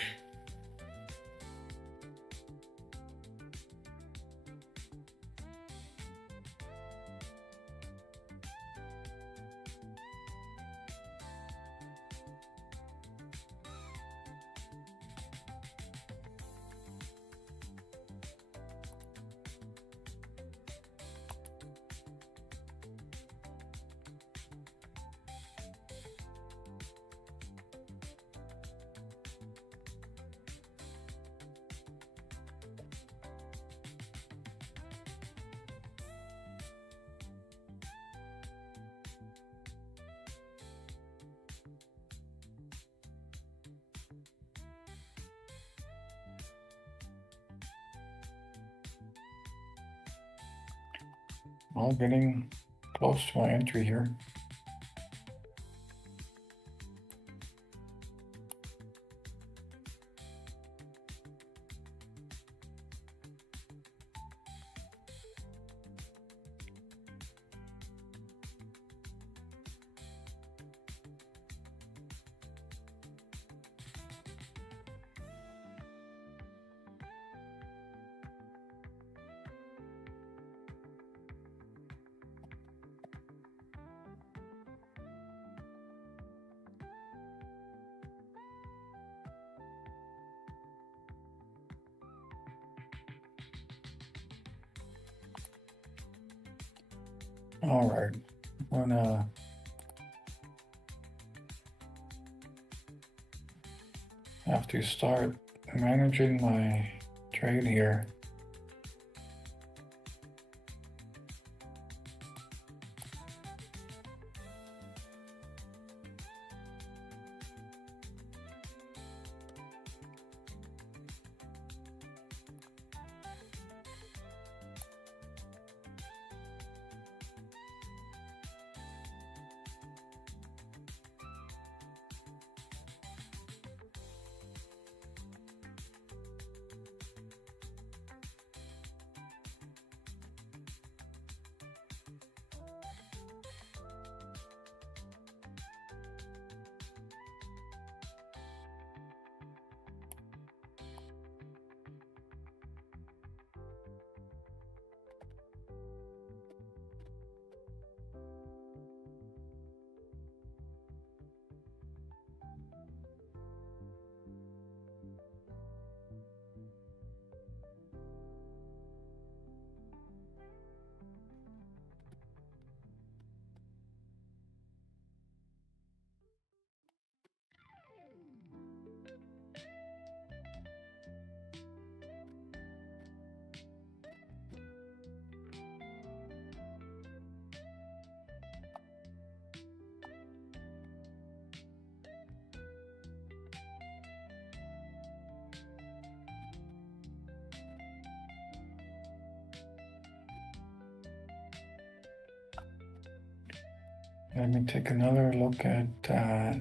Well, getting close to my entry here. All right, I'm gonna have to start managing my trade here. Let me take another look at that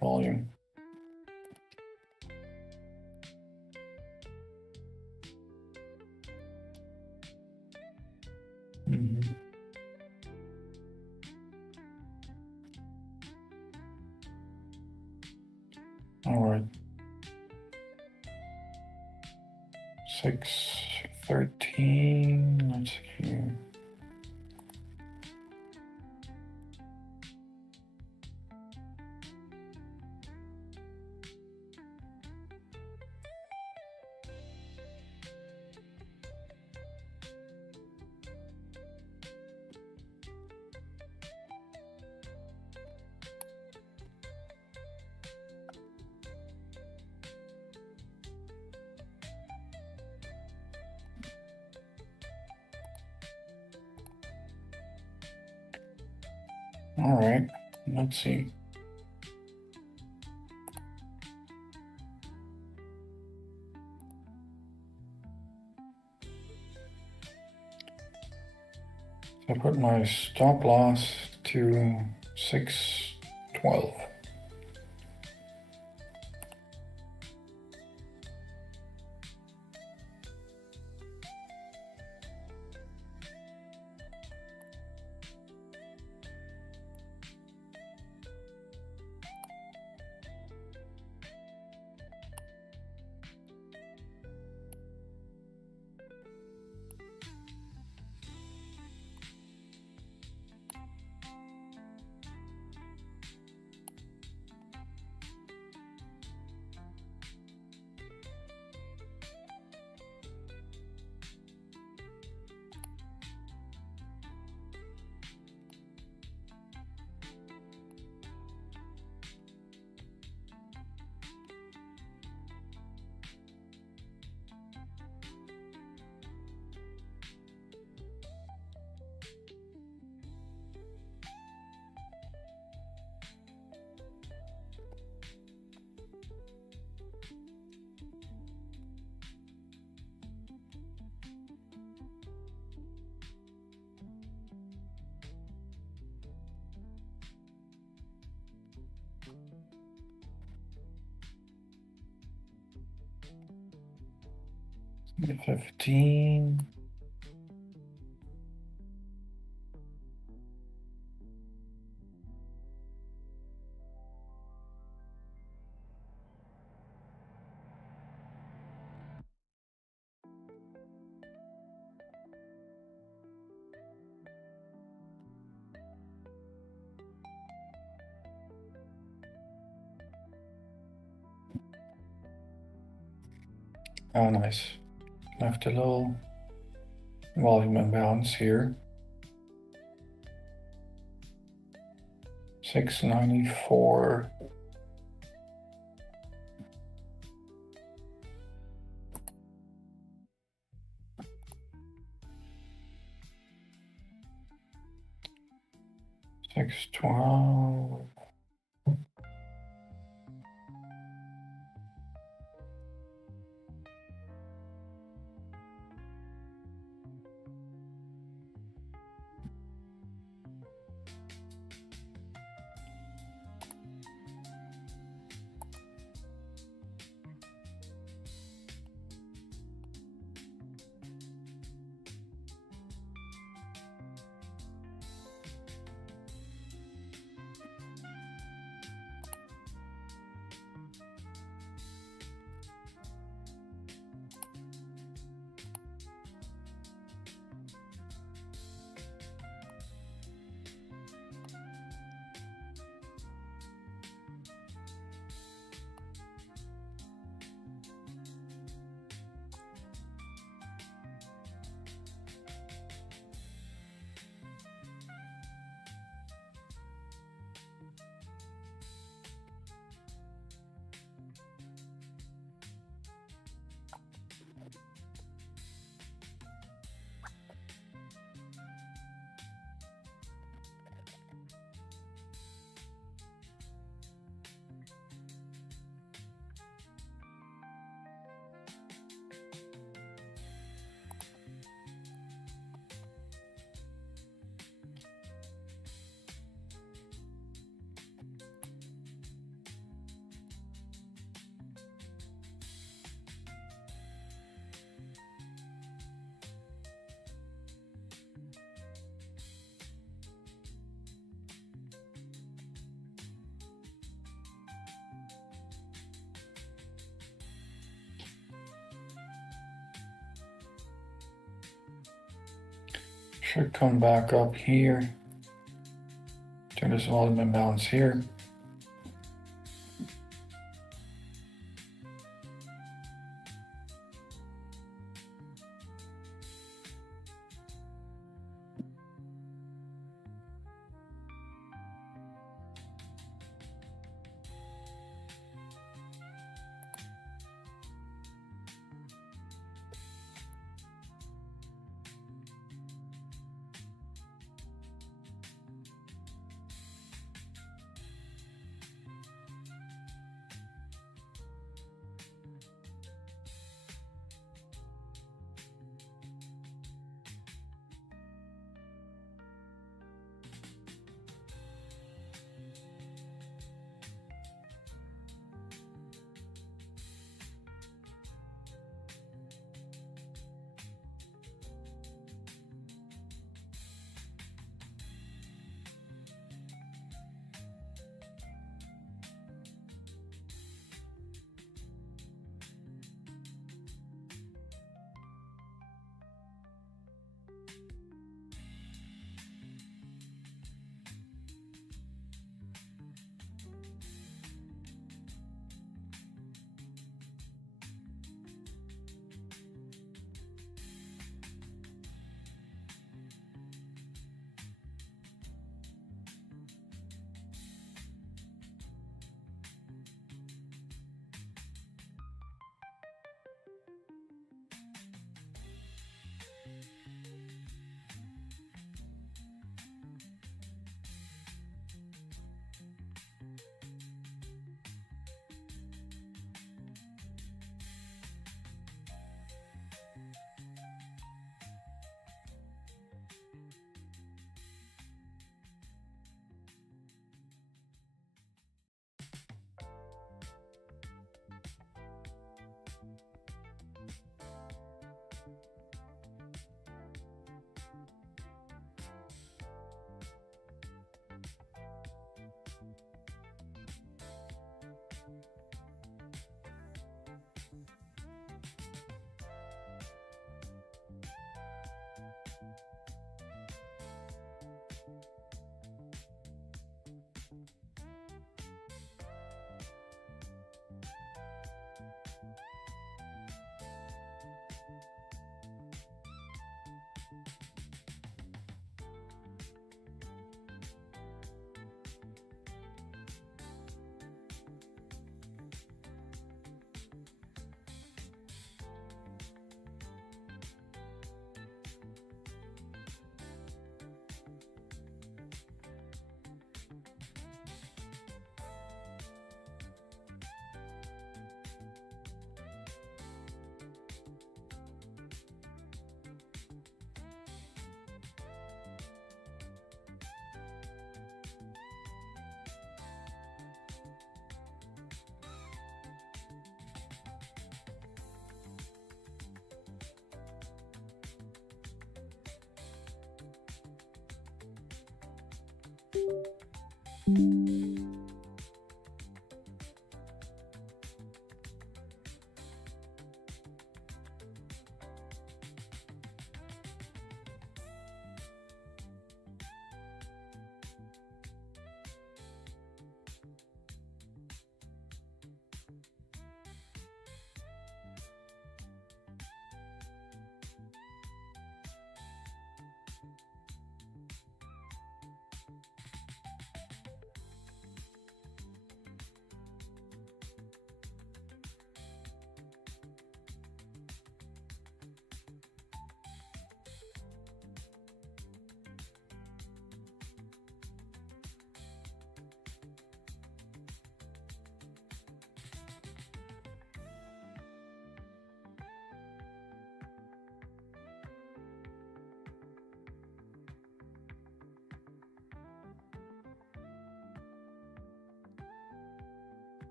volume. All right. 613. Let's see. All right, let's see. I put my stop loss to 612. The 15. Oh, nice. Left a little volume imbalance here. 694. $612. Should come back up here. Turn this volume imbalance here.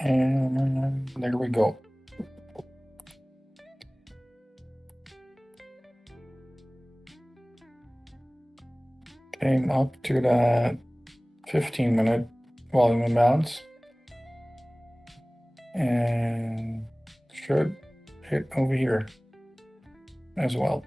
And there we go. Came up to that 15-minute volume imbalance and should hit over here as well.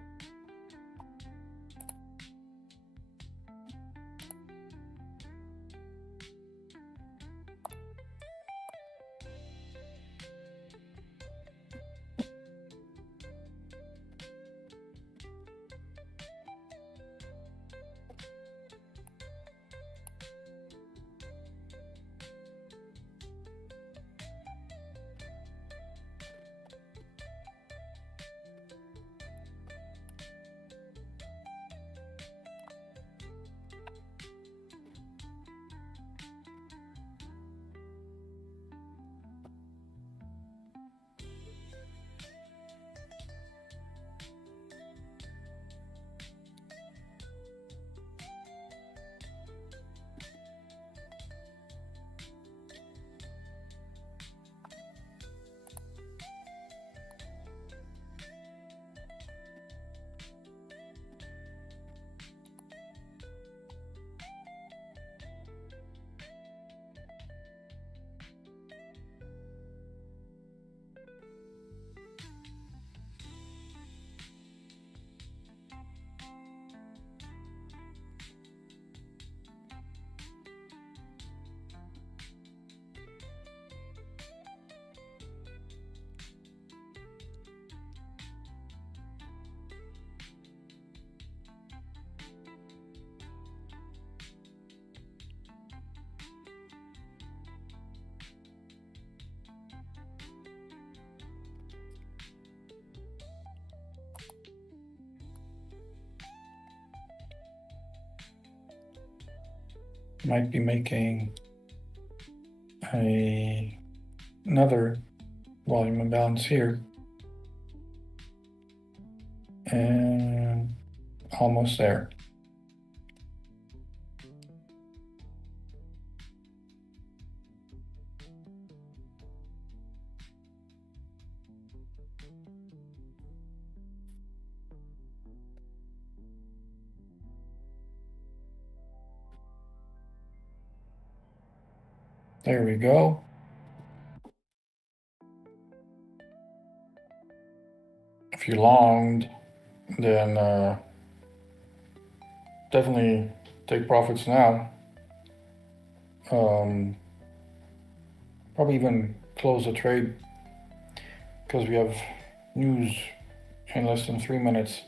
Might be making another volume imbalance here. And almost there. There we go. If you longed, then definitely take profits now. Probably even close the trade because we have news in less than 3 minutes.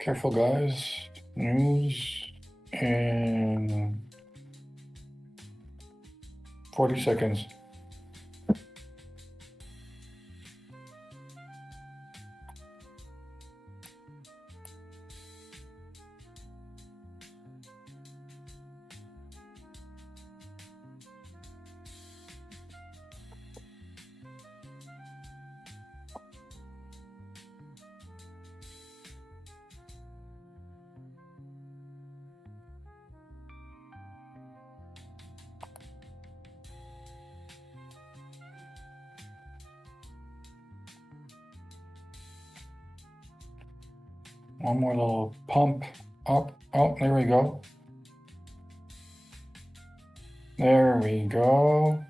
Careful, guys. News in 40 seconds. One more little pump up. Oh, there we go. There we go.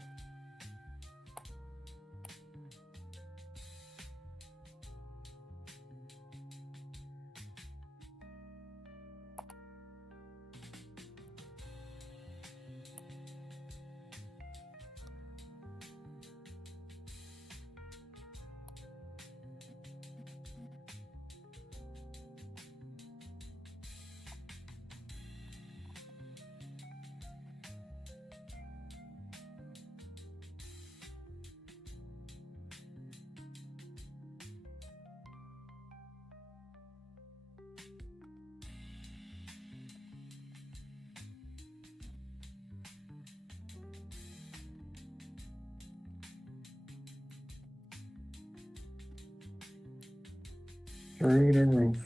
Through the roof.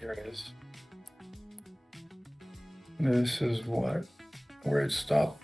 Here it is. This is where it stopped.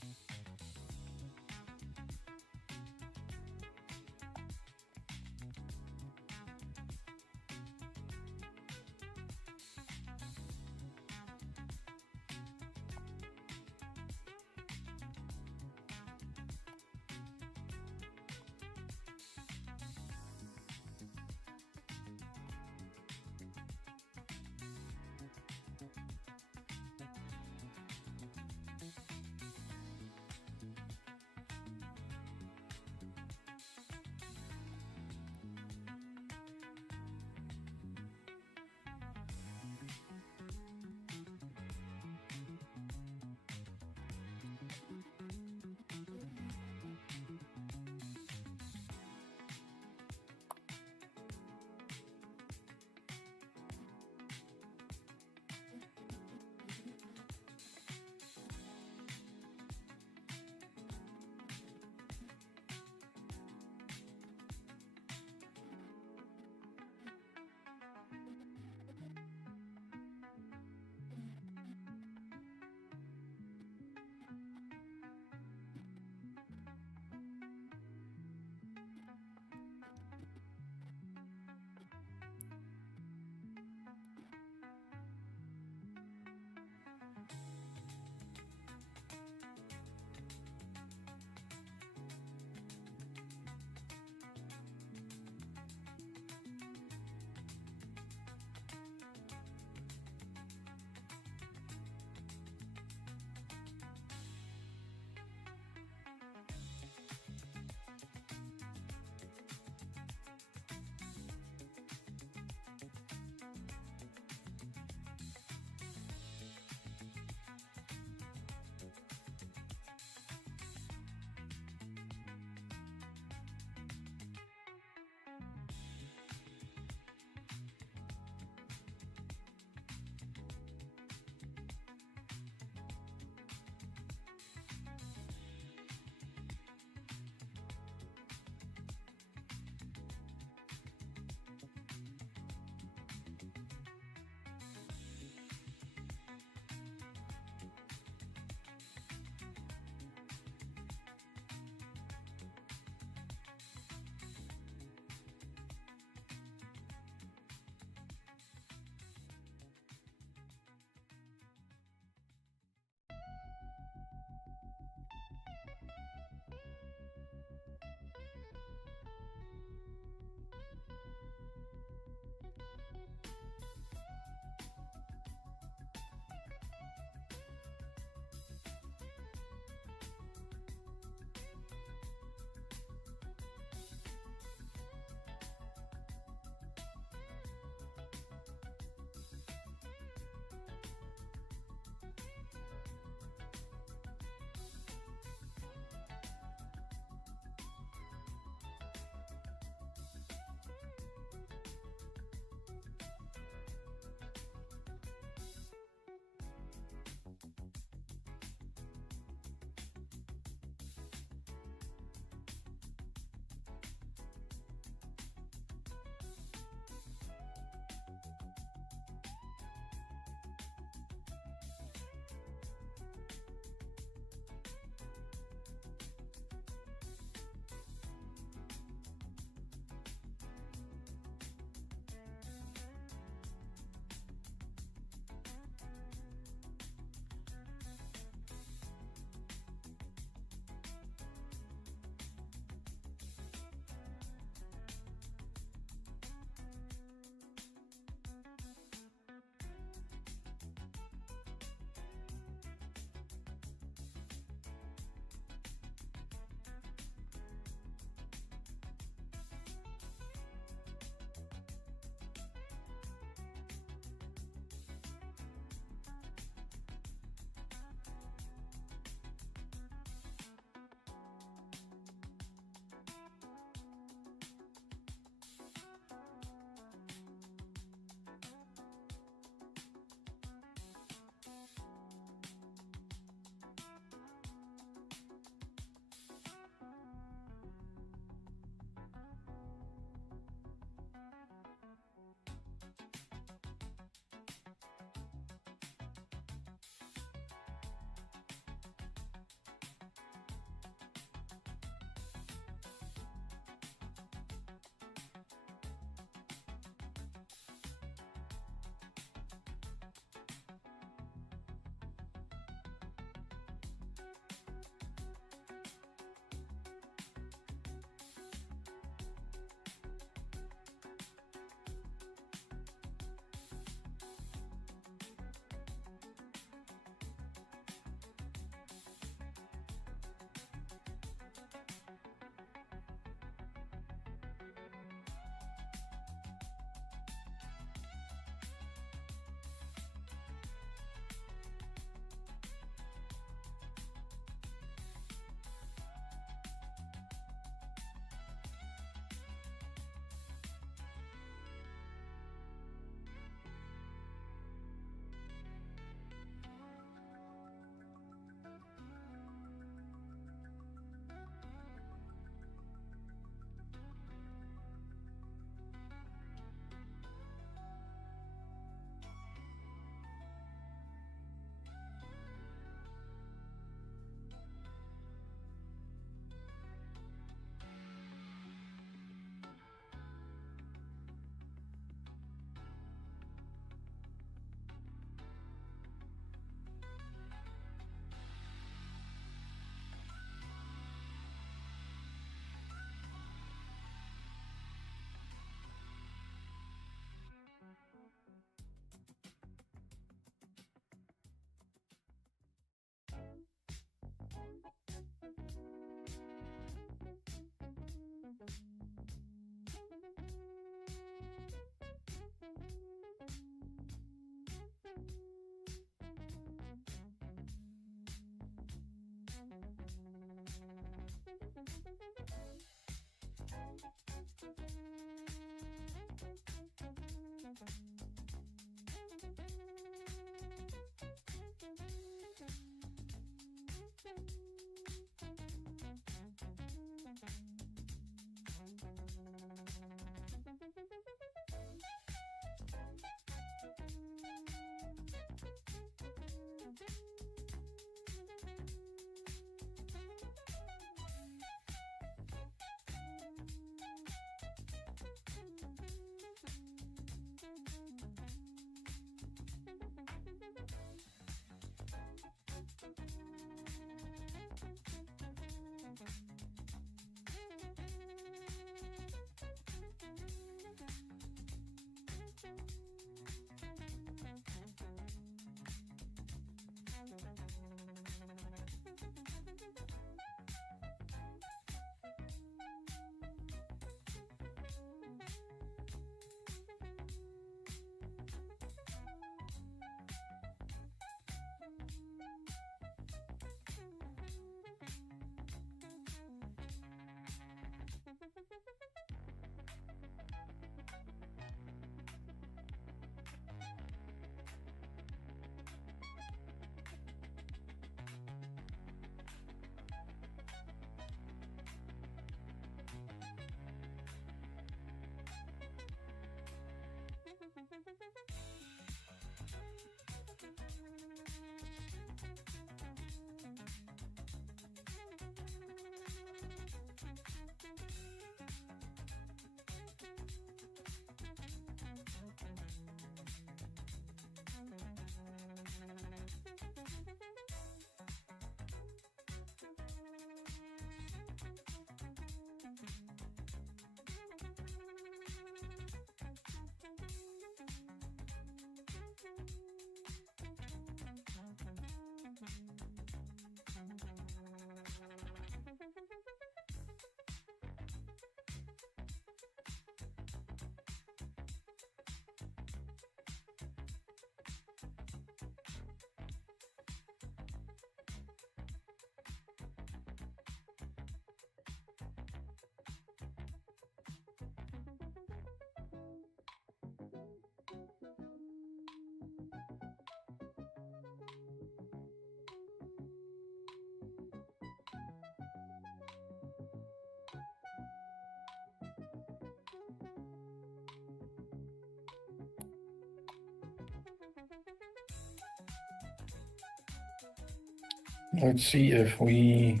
Let's see if we,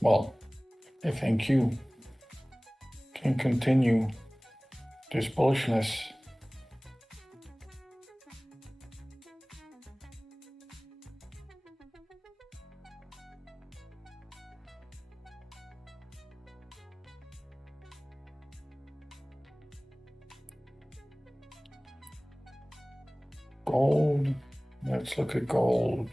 well, if NQ can continue this bullishness. Gold, let's look at gold.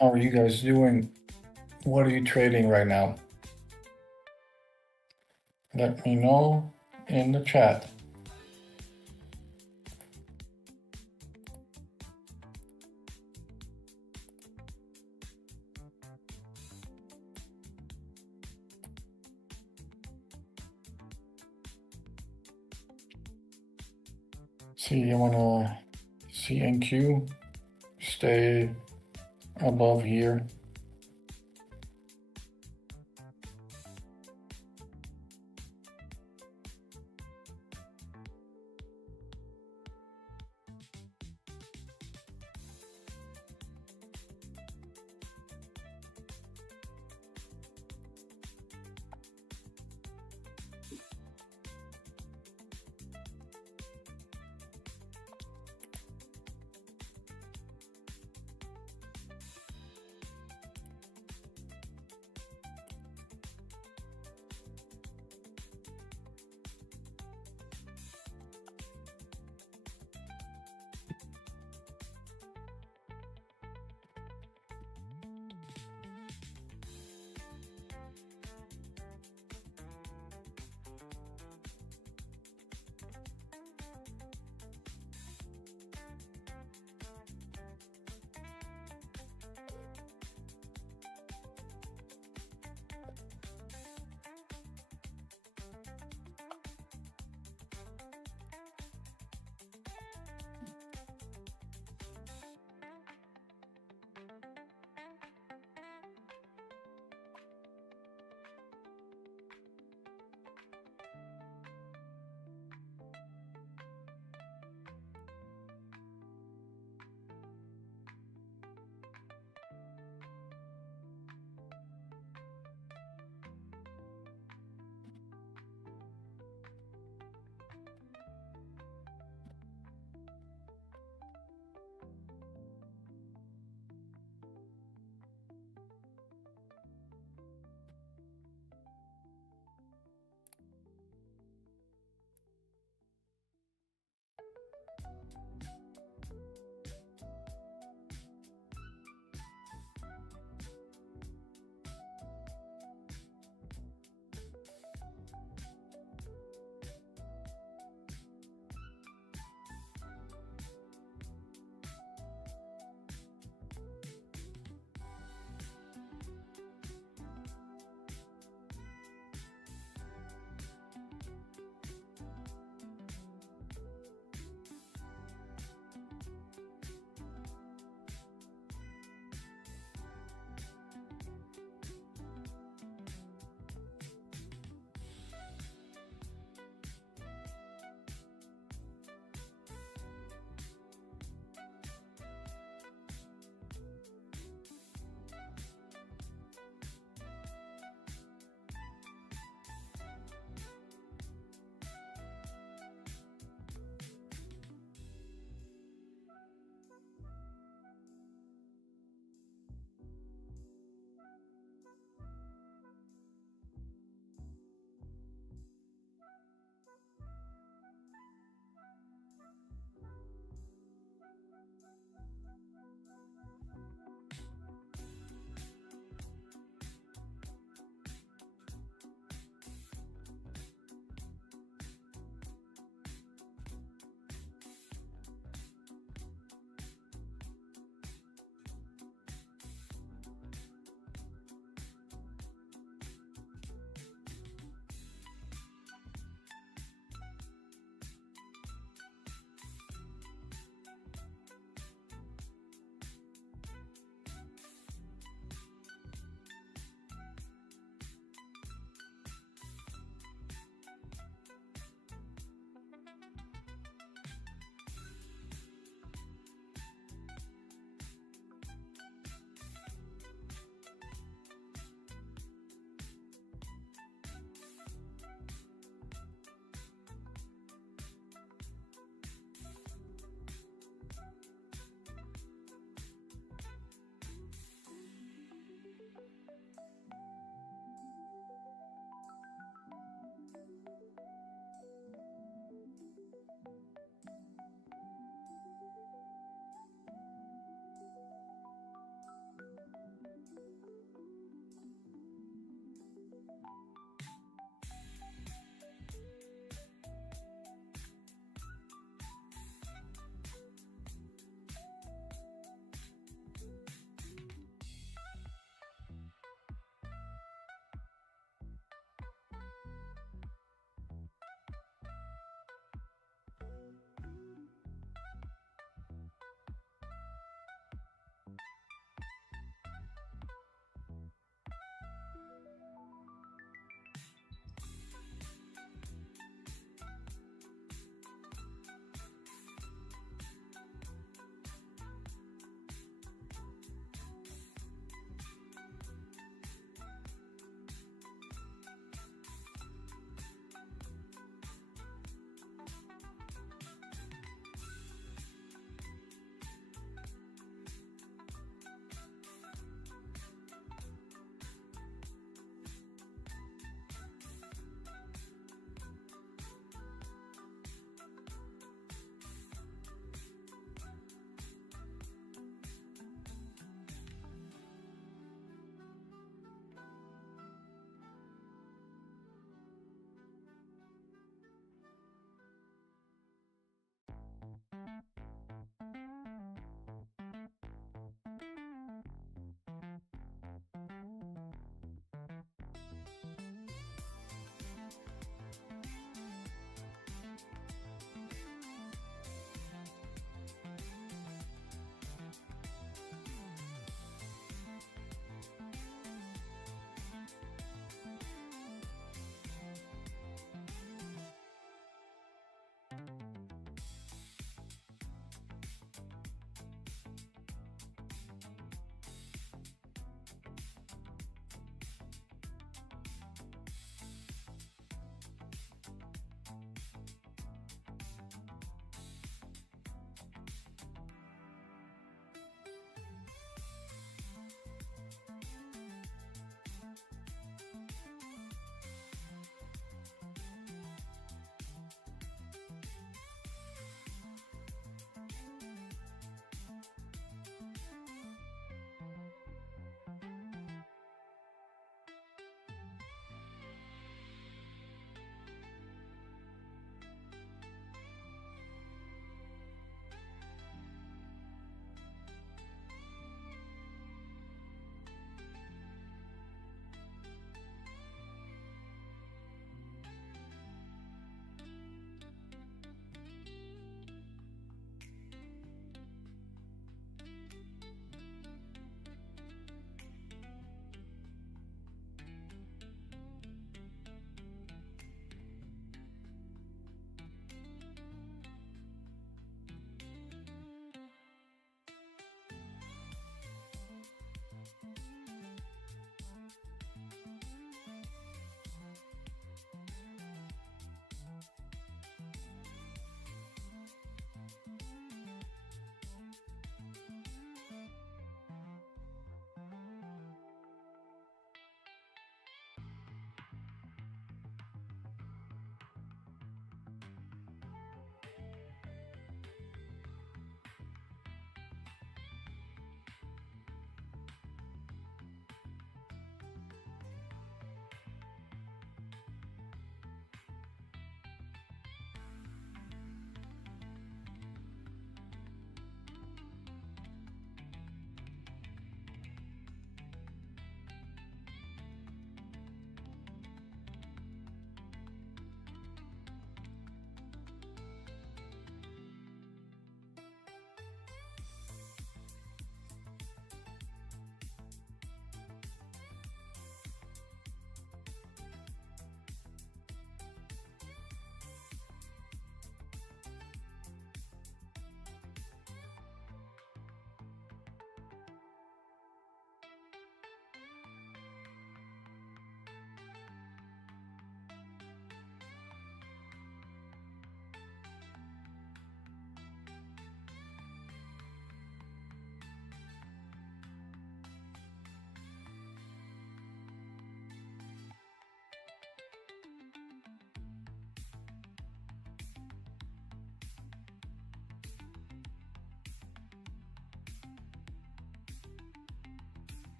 How are you guys doing? What are you trading right now? Let me know in the chat. See, I wanna see NQ stay above here.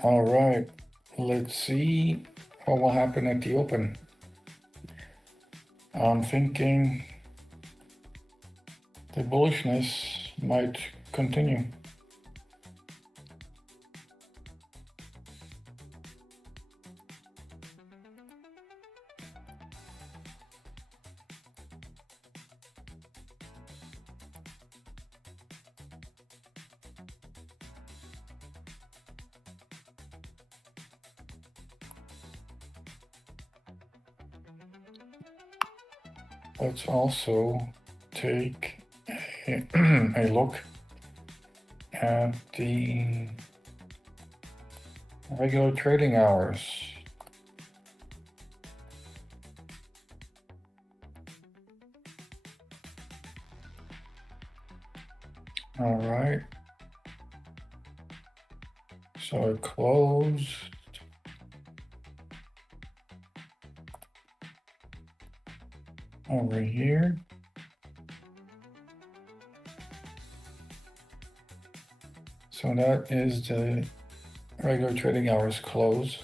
All right, let's see what will happen at the open. I'm thinking the bullishness might continue. Let's also take a look at the regular trading hours. All right. So it closed over here. So that is the regular trading hours close.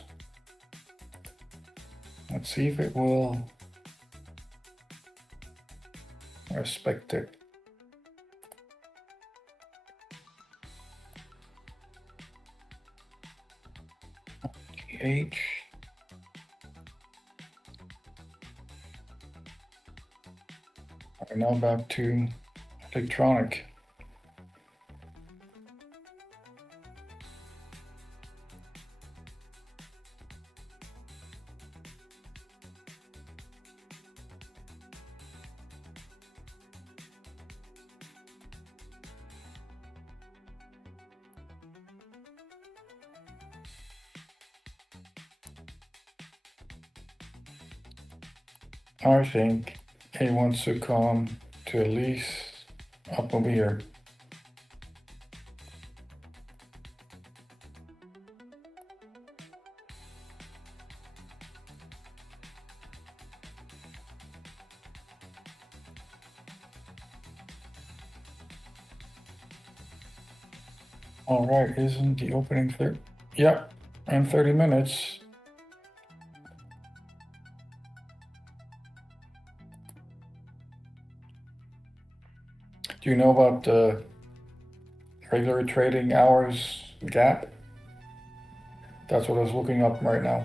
Let's see if it will respect it. H. All right, now back to electronic. I think it wants to come to at least up over here. All right, isn't the opening 30? Yep, in 30 minutes. Do you know about the regular trading hours gap? That's what I was looking up right now.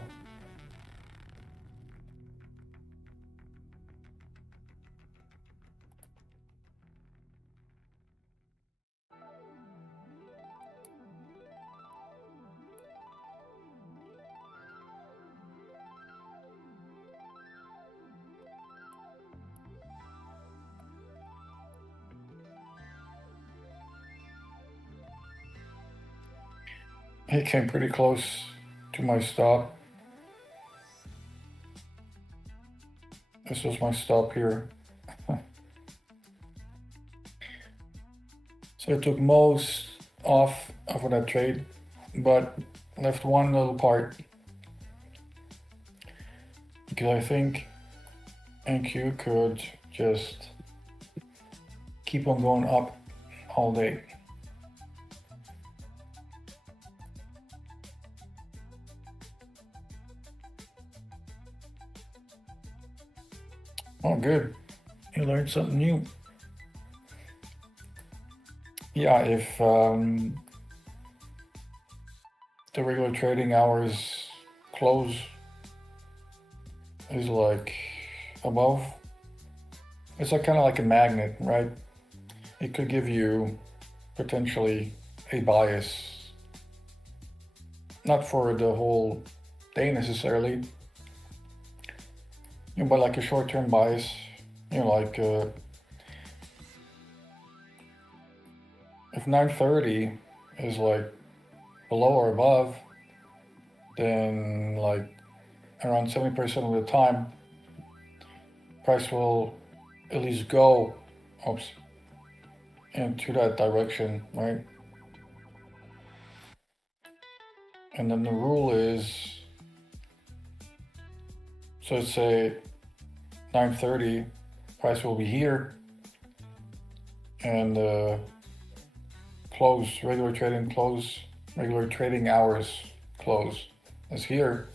It came pretty close to my stop. This was my stop here. So I took most off of that trade, but left one little part because I think NQ could just keep on going up all day. Oh, good. You learned something new. Yeah, if the regular trading hours close is like above, it's like kind of like a magnet, right? It could give you potentially a bias, not for the whole day necessarily, but like a short-term bias, like if 9:30 is like below or above, then like around 70% of the time, price will at least go, into that direction, right? And then the rule is, so let's say 9:30, price will be here, and regular trading hours close is here,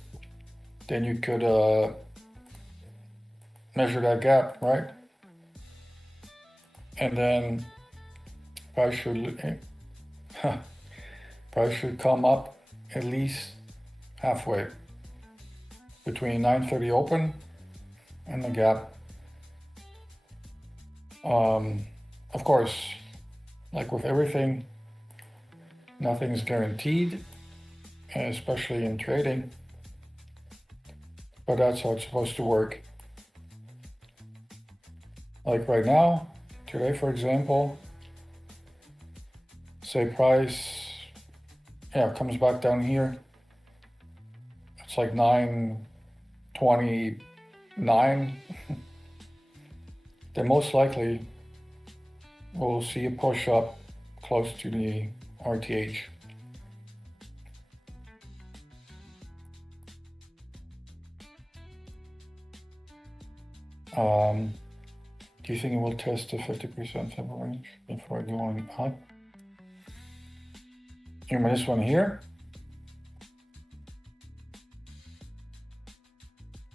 then you could measure that gap, right? And then price should come up at least halfway between 9:30 open and the gap. Of course, like with everything, nothing's guaranteed, especially in trading, but that's how it's supposed to work. Like right now, today for example, say price, comes back down here. It's like 9:29. Then most likely we'll see a push up close to the RTH. Do you think it will test the 50% level range before going up? You mean this one here?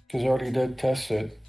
Because I already did test it.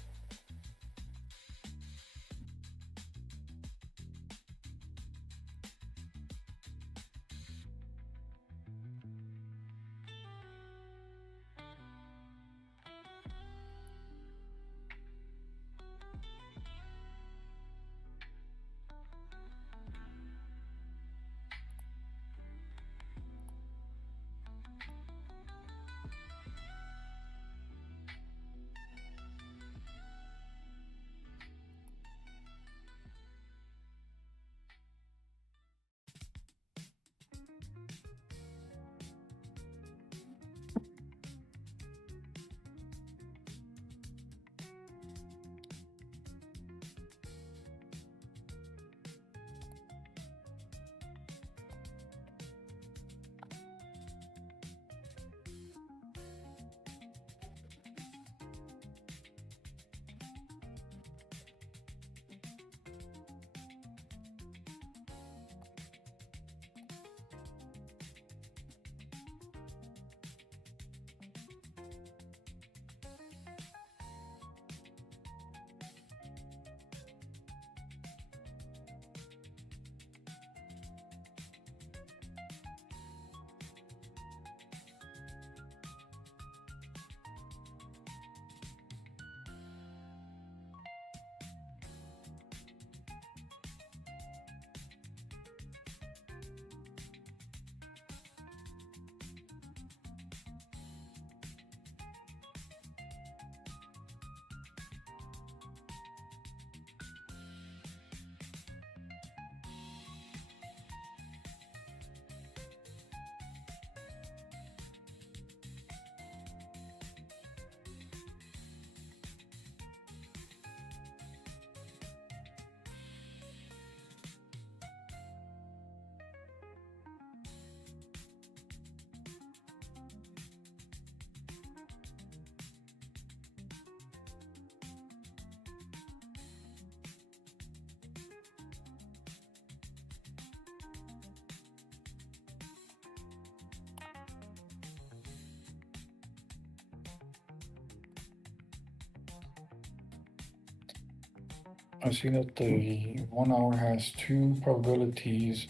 I see that the 1 hour has two probabilities.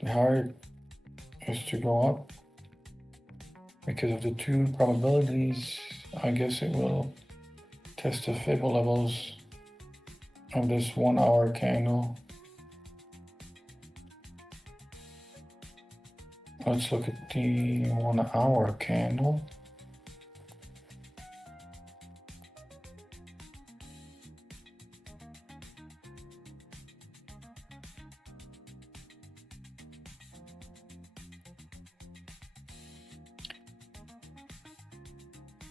The higher is to go up. Because of the two probabilities, I guess it will test the Fibonacci levels of this 1 hour candle. Let's look at the 1 hour candle.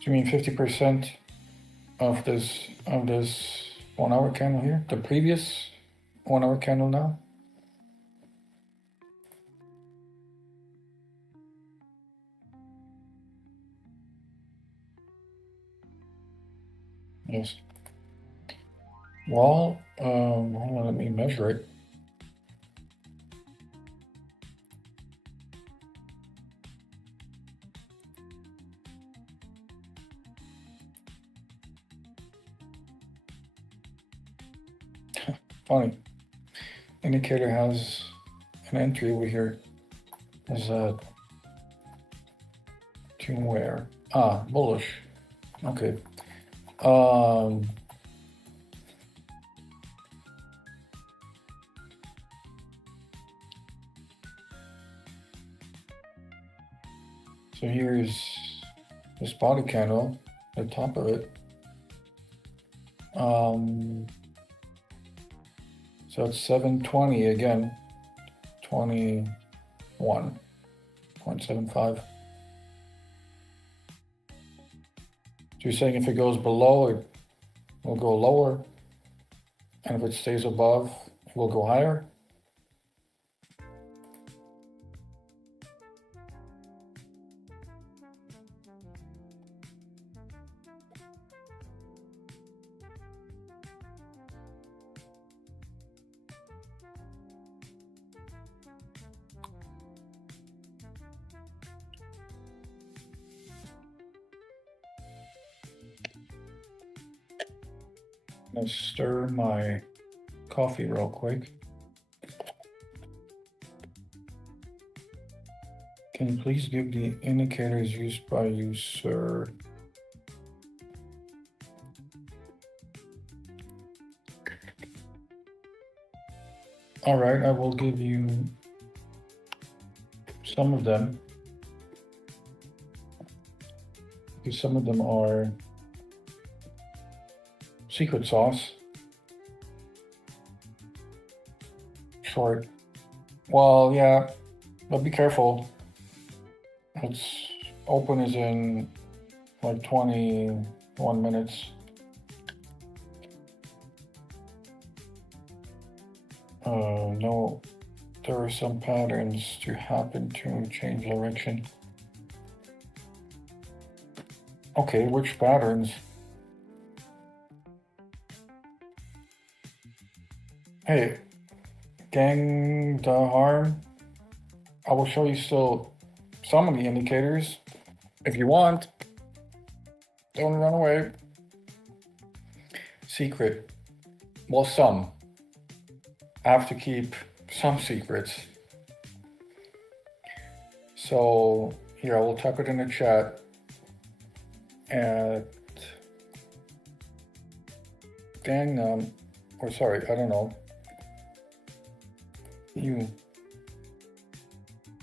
You mean 50% of this 1 hour candle here? The previous 1 hour candle now? Yes. Well, hold on, let me measure it. Funny. Indicator has an entry over here. Is that to where? Bullish. Okay. So here's this body candle, the top of it. So it's 720 again, 21.75. So you're saying if it goes below, it will go lower, and if it stays above, it will go higher? Let's stir my coffee real quick. Can you please give the indicators used by you, sir? All right, I will give you some of them, because some of them are secret sauce. Short. Well, yeah, but be careful. It's open is in like 21 minutes. No, there are some patterns to happen to change direction. Okay, which patterns? Hey, gang the harm. I will show you still some of the indicators if you want. Don't run away. Secret. Well, some. I have to keep some secrets. So here, I will type it in the chat. At Gangnam, or sorry, I don't know. You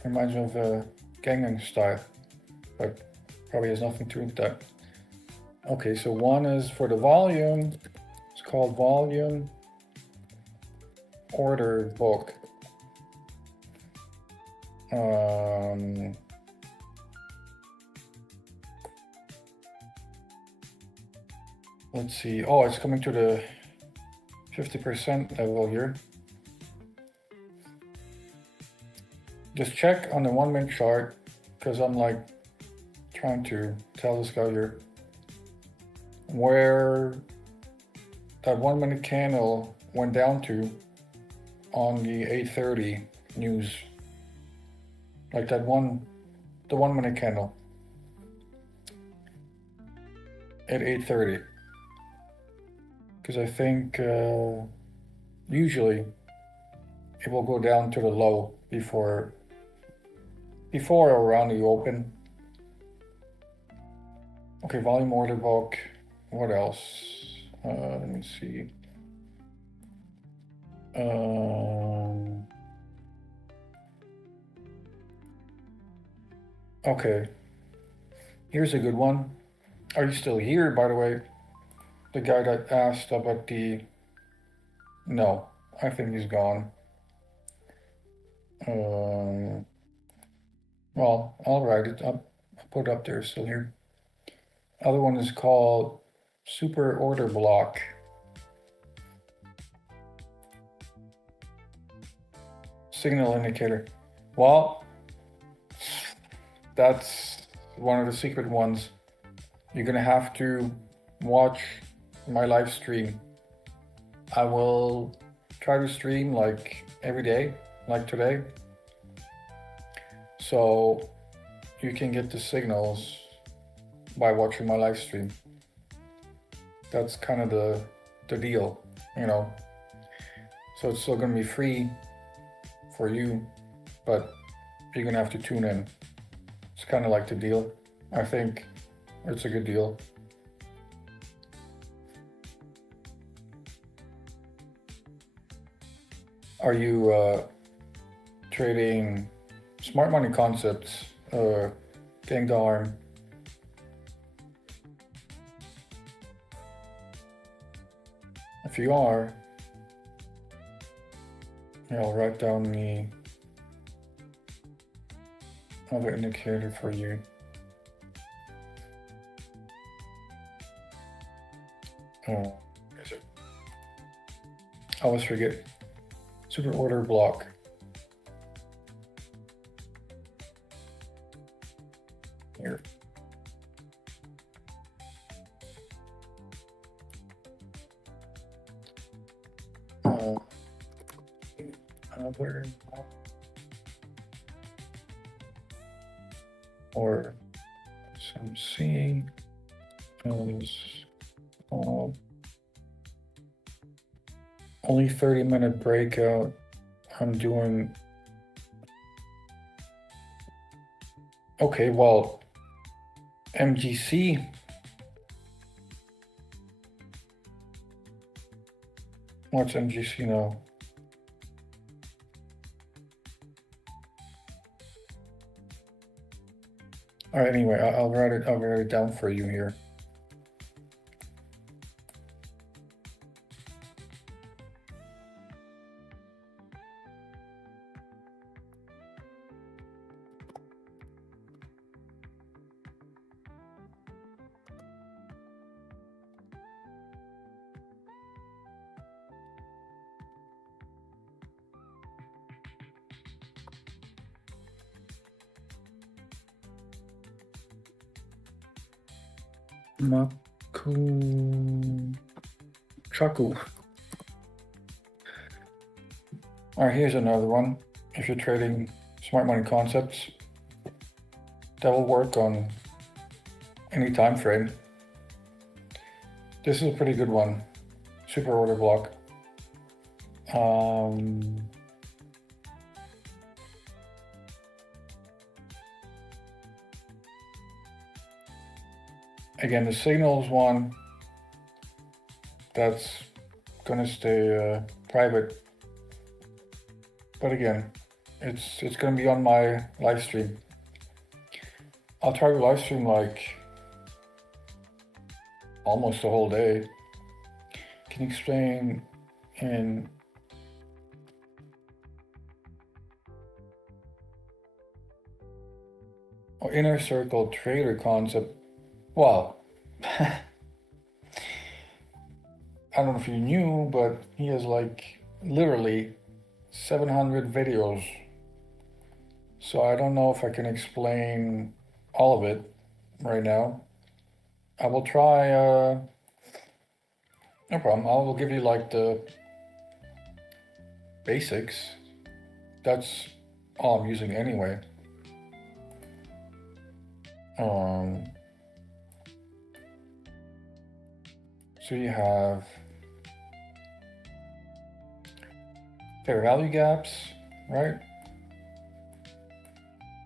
reminds me of Gangnam Style, but probably has nothing to do with that. Okay, so one is for the volume. It's called volume order book. Let's see. Oh, it's coming to the 50% level here. Just check on the 1 minute chart, because I'm like trying to tell this guy here where that 1 minute candle went down to on the 8:30 news. Like the 1 minute candle at 8:30. Because I think usually it will go down to the low before or around the open. Okay, volume order book. What else? Let me see. Okay, here's a good one. Are you still here, by the way? The guy that asked about the... No, I think he's gone. Well, I'll write it up. I'll put it up there, still here. Other one is called super order block. Signal indicator. Well, that's one of the secret ones. You're gonna have to watch my live stream. I will try to stream like every day, like today. So you can get the signals by watching my live stream. That's kind of the deal, you know. So it's still gonna be free for you, but you're gonna have to tune in. It's kind of like the deal. I think it's a good deal. Are you trading smart money concepts, Gang Darm? If you are, I'll write down the other indicator for you. Oh, is it? I always forget. Super order block. Here. Another or SMC is only 30-minute breakout. I'm doing okay. Well, MGC. What's MGC now? All right. Anyway, I'll write it down for you here. Chaku. All right, here's another one. If you're trading smart money concepts, that will work on any time frame. This is a pretty good one. Super order block. Again, the signal is one that's gonna stay private, but again, it's gonna be on my live stream. I'll try to live stream like almost the whole day. Can you explain in inner circle trader concept? Well, I don't know if you knew, but he has like literally 700 videos. So I don't know if I can explain all of it right now. I will try, no problem. I will give you like the basics. That's all I'm using anyway. So you have fair value gaps, right?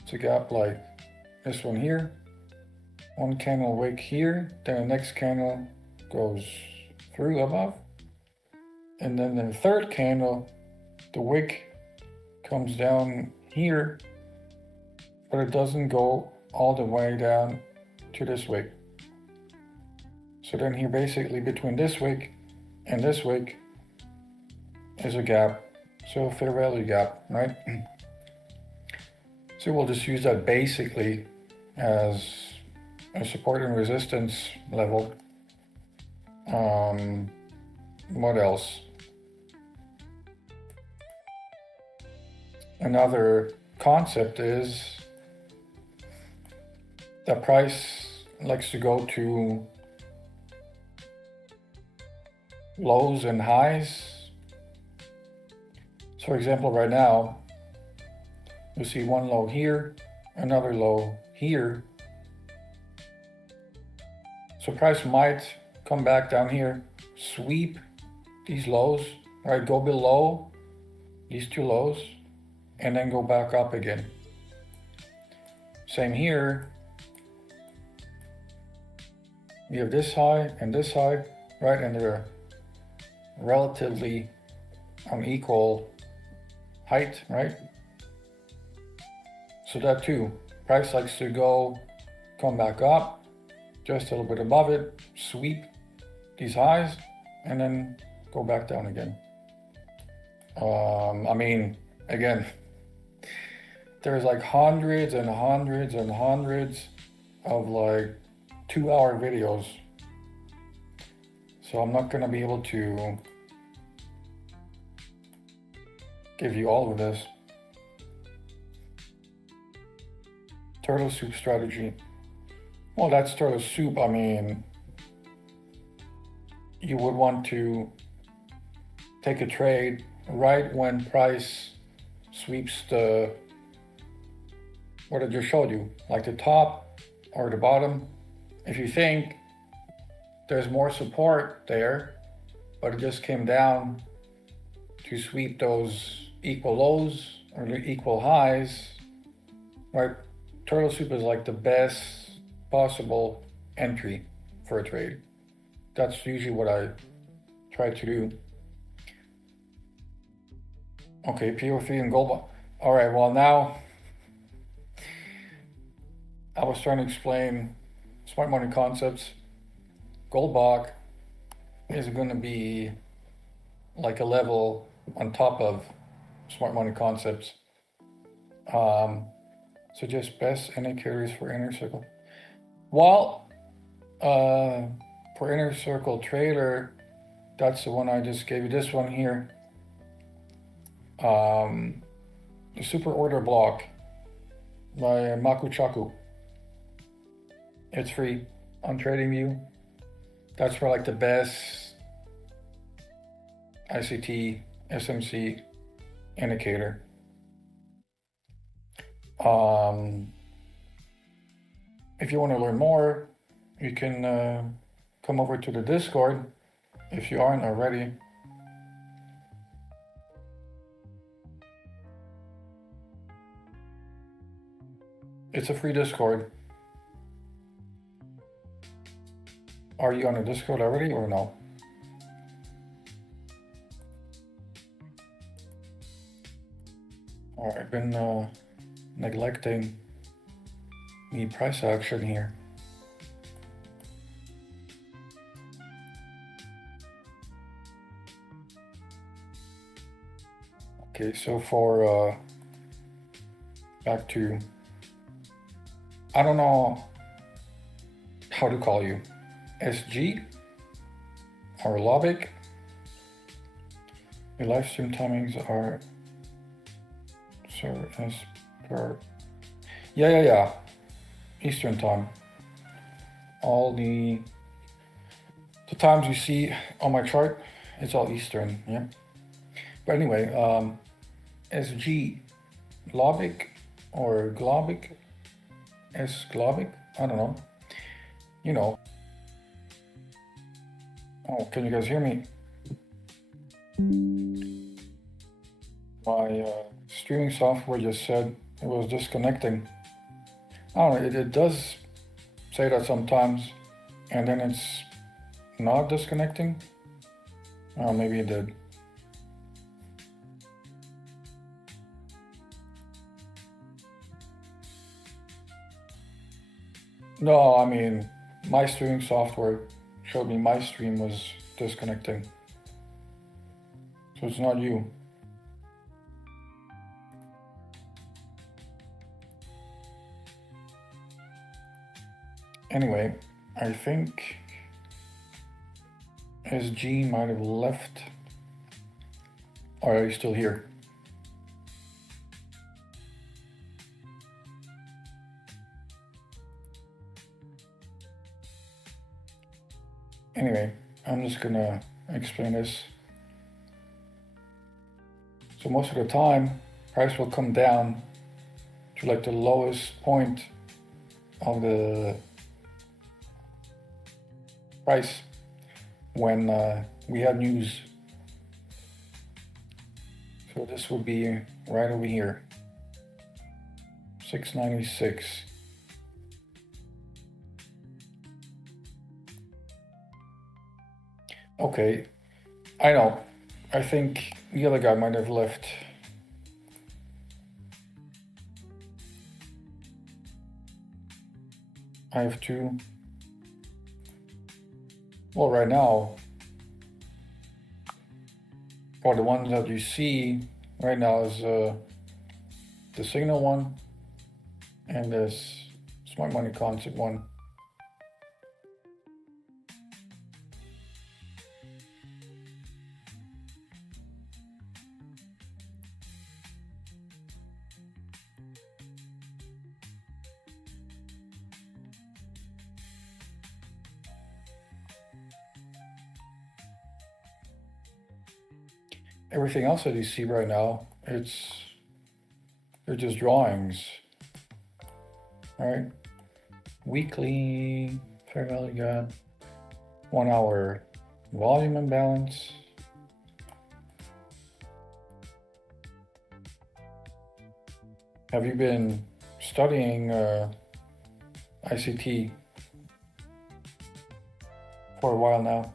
It's a gap like this one here. One candle wick here, then the next candle goes through above. And then the third candle, the wick comes down here, but it doesn't go all the way down to this wick. So then here basically between this wick and this wick is a gap. So a fair value gap, right? So we'll just use that basically as a support and resistance level. What else? Another concept is that price likes to go to lows and highs. So for example, right now, you see one low here, another low here. So price might come back down here, sweep these lows, right? Go below these two lows and then go back up again. Same here. You have this high and this high, right? And they're relatively on equal height, right? So that too, price likes to go, come back up, just a little bit above it, sweep these highs, and then go back down again. I mean, again, there's like hundreds and hundreds and hundreds of like 2-hour videos. So I'm not gonna be able to give you all of this. Turtle soup strategy. Well, that's turtle soup. I mean, you would want to take a trade right when price sweeps the, what I just showed you, like the top or the bottom. If you think there's more support there, but it just came down to sweep those equal lows or the equal highs, right? Turtle soup is like the best possible entry for a trade. That's usually what I try to do. Okay, PO3 and gold. All right, well now I was trying to explain smart money concepts. Gold bar is going to be like a level on top of smart money concepts. Suggest best indicators for inner circle. Well, for inner circle trader, that's the one I just gave you. This one here, the super order block by Maku Chaku. It's free on TradingView. That's for like the best ICT, SMC indicator. If you want to learn more, you can come over to the Discord if you aren't already. It's a free Discord. Are you on the Discord already or no? All right, I've been neglecting the price action here. Okay, so for back to, I don't know how to call you, SG or Lobic. Your live stream timings are, sir, as per, yeah, Eastern time. All the times you see on my chart, it's all Eastern, yeah. But anyway, SG Globic or Globic, S Globic, I don't know. You know. Oh, can you guys hear me? My streaming software just said it was disconnecting. I don't know, it does say that sometimes, and then it's not disconnecting. Oh, maybe it did. No, I mean, my streaming software showed me my stream was disconnecting. So it's not you. Anyway, I think SG might have left. Or are you still here? Anyway, I'm just gonna explain this. So most of the time, price will come down to like the lowest point of the price when we have news So this will be right over here. 696. Okay, I know. I think the other guy might have left. I have two. Well, right now, or the ones that you see right now is the signal one and this smart money concept one. Everything else that you see right now, they're just drawings. All right, weekly fair value gap, 1 hour volume imbalance. Have you been studying ICT for a while now,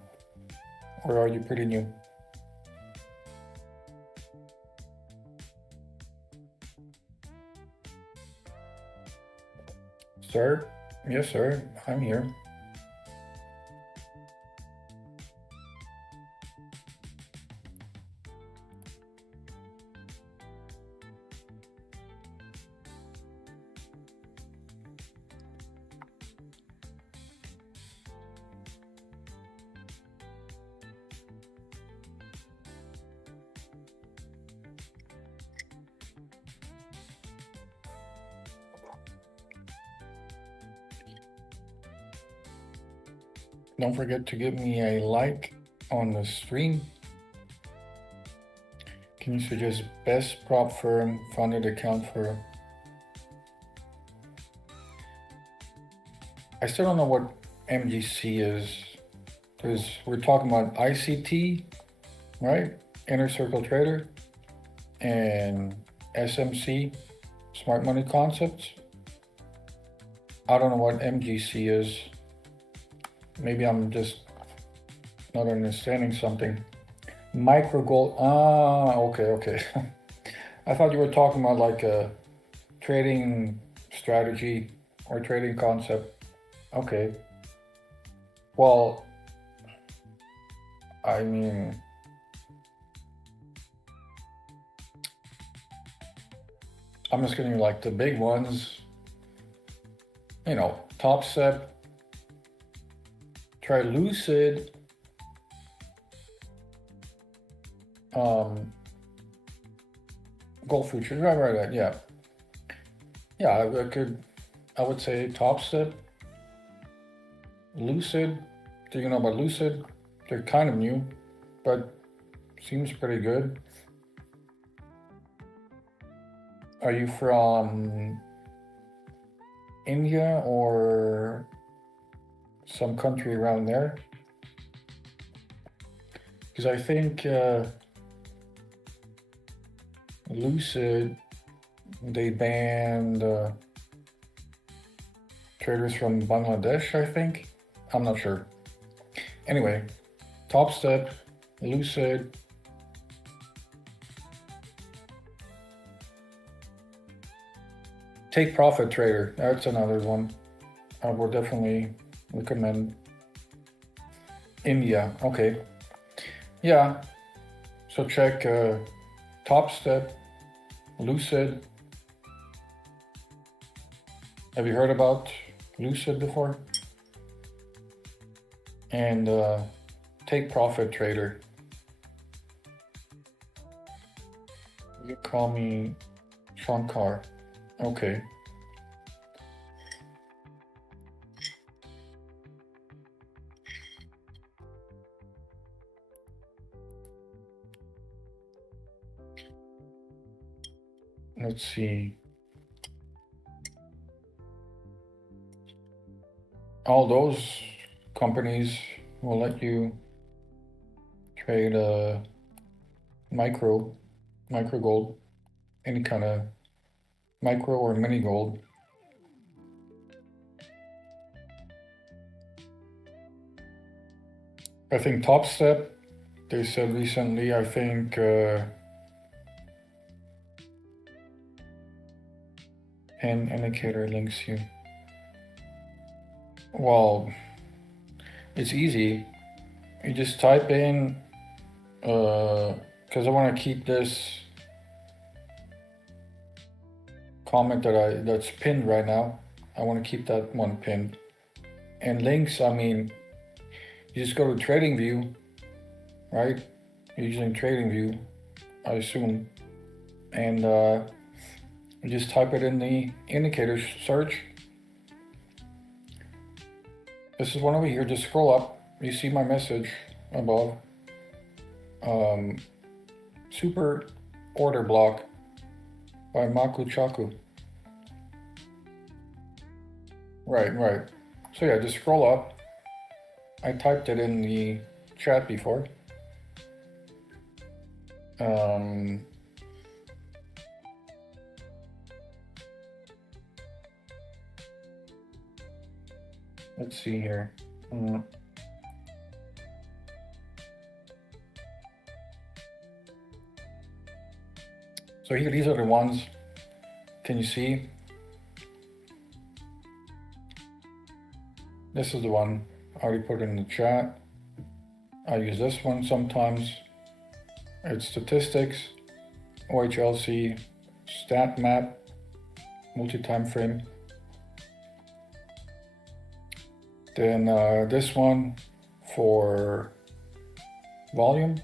or are you pretty new? Sir? Yes, sir. I'm here. Don't forget to give me a like on the stream. Can you suggest best prop firm funded account for? I still don't know what MGC is. We're talking about ICT, right? Inner Circle Trader, and SMC, Smart Money Concepts. I don't know what MGC is. Maybe I'm just not understanding something. Micro gold. Okay. I thought you were talking about like a trading strategy or trading concept. Okay. Well, I mean, I'm just getting like the big ones. You know, Top Step. Try Lucid. Gold futures, right, yeah. Yeah, I would say Top Step, Lucid. Do you know about Lucid? They're kind of new, but seems pretty good. Are you from India or some country around there? Because I think Lucid, they banned traders from Bangladesh, I think. I'm not sure. Anyway, Top Step, Lucid. Take Profit Trader, that's another one. I would definitely recommend. India, okay. Yeah, so check Top Step, Lucid. Have you heard about Lucid before? And Take Profit Trader. You can call me Shankar. Okay. Let's see. All those companies will let you trade micro micro gold, any kind of micro or mini gold. I think Top Step, they said recently, I think an indicator links you. Well, it's easy. You just type in, because I want to keep this comment that's pinned right now. I want to keep that one pinned. And links, I mean, you just go to TradingView, right? You're using TradingView, I assume. And you just type it in the indicator search. This is one over here. Just scroll up. You see my message above. Super order block by Maku Chaku. Right. So yeah, just scroll up. I typed it in the chat before. Let's see here. So here, these are the ones. Can you see? This is the one. I already put it in the chat. I use this one sometimes. It's statistics, OHLC, stat map, multi-time frame. Then this one for volume.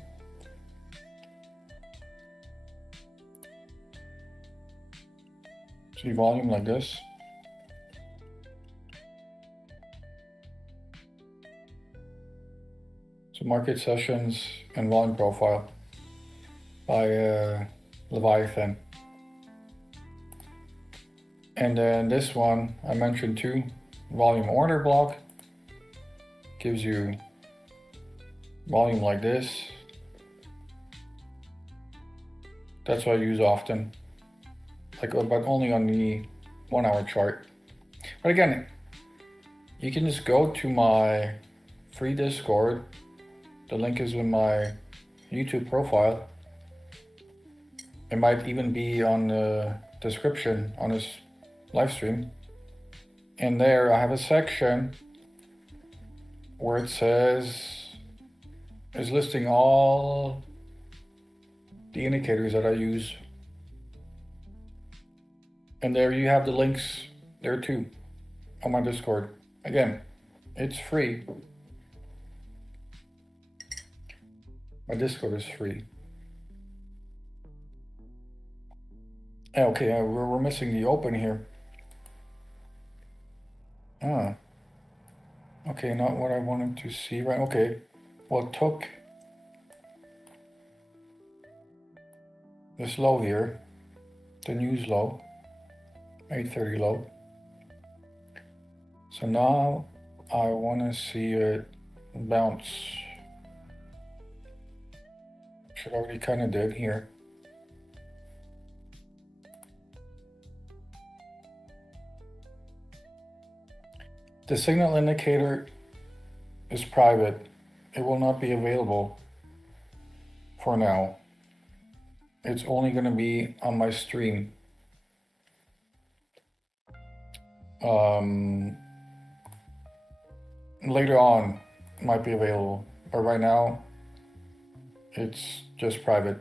See volume like this. So market sessions and volume profile by Leviathan. And then this one I mentioned too, volume order block, gives you volume like this. That's what I use often, like, but only on the 1 hour chart. But again, you can just go to my free Discord. The link is in my YouTube profile. It might even be on the description on this live stream. And there I have a section where it says, is listing all the indicators that I use. And there you have the links there too on my Discord. Again, it's free. My Discord is free. Okay, we're missing the open here. Okay, not what I wanted to see, right? Okay, well, it took this low here, the news low, 830 low. So now I want to see it bounce. Should already kind of did here. The signal indicator is private. It will not be available for now. It's only going to be on my stream. Later on, it might be available, but right now, it's just private.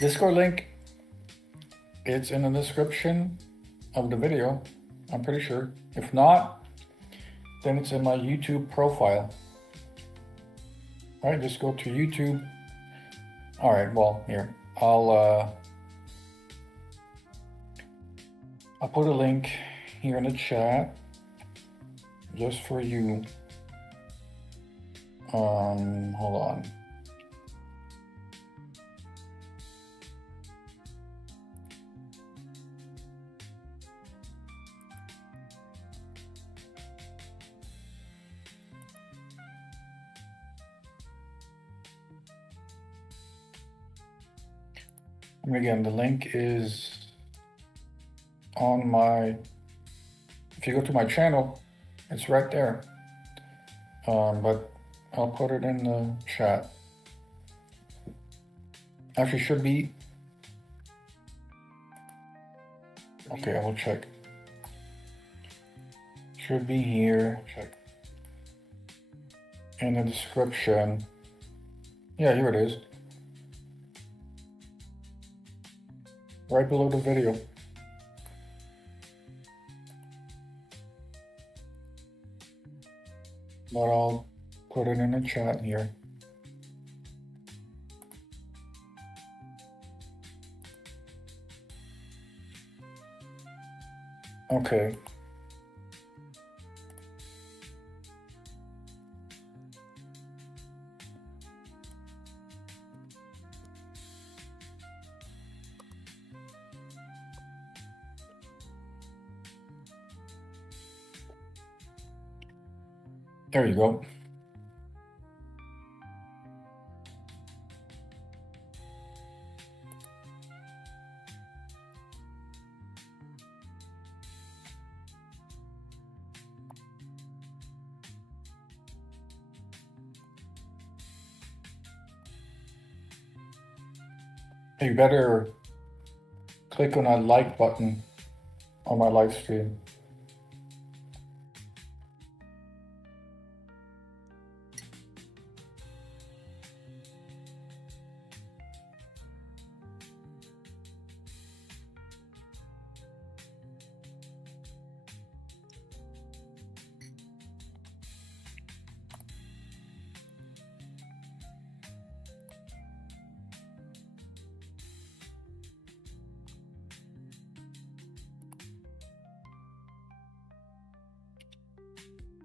Discord link, it's in the description of the video, I'm pretty sure. If not, then it's in my YouTube profile. All right, just go to YouTube. All right, well, here, I'll put a link here in the chat just for you. Hold on. And again, the link is on my, if you go to my channel, it's right there. But I'll put it in the chat. Actually, should be. Okay, I will check. Should be here. Check. In the description. Yeah, here it is. Right below the video. But I'll put it in the chat here. Okay. There you go. You better click on that like button on my live stream.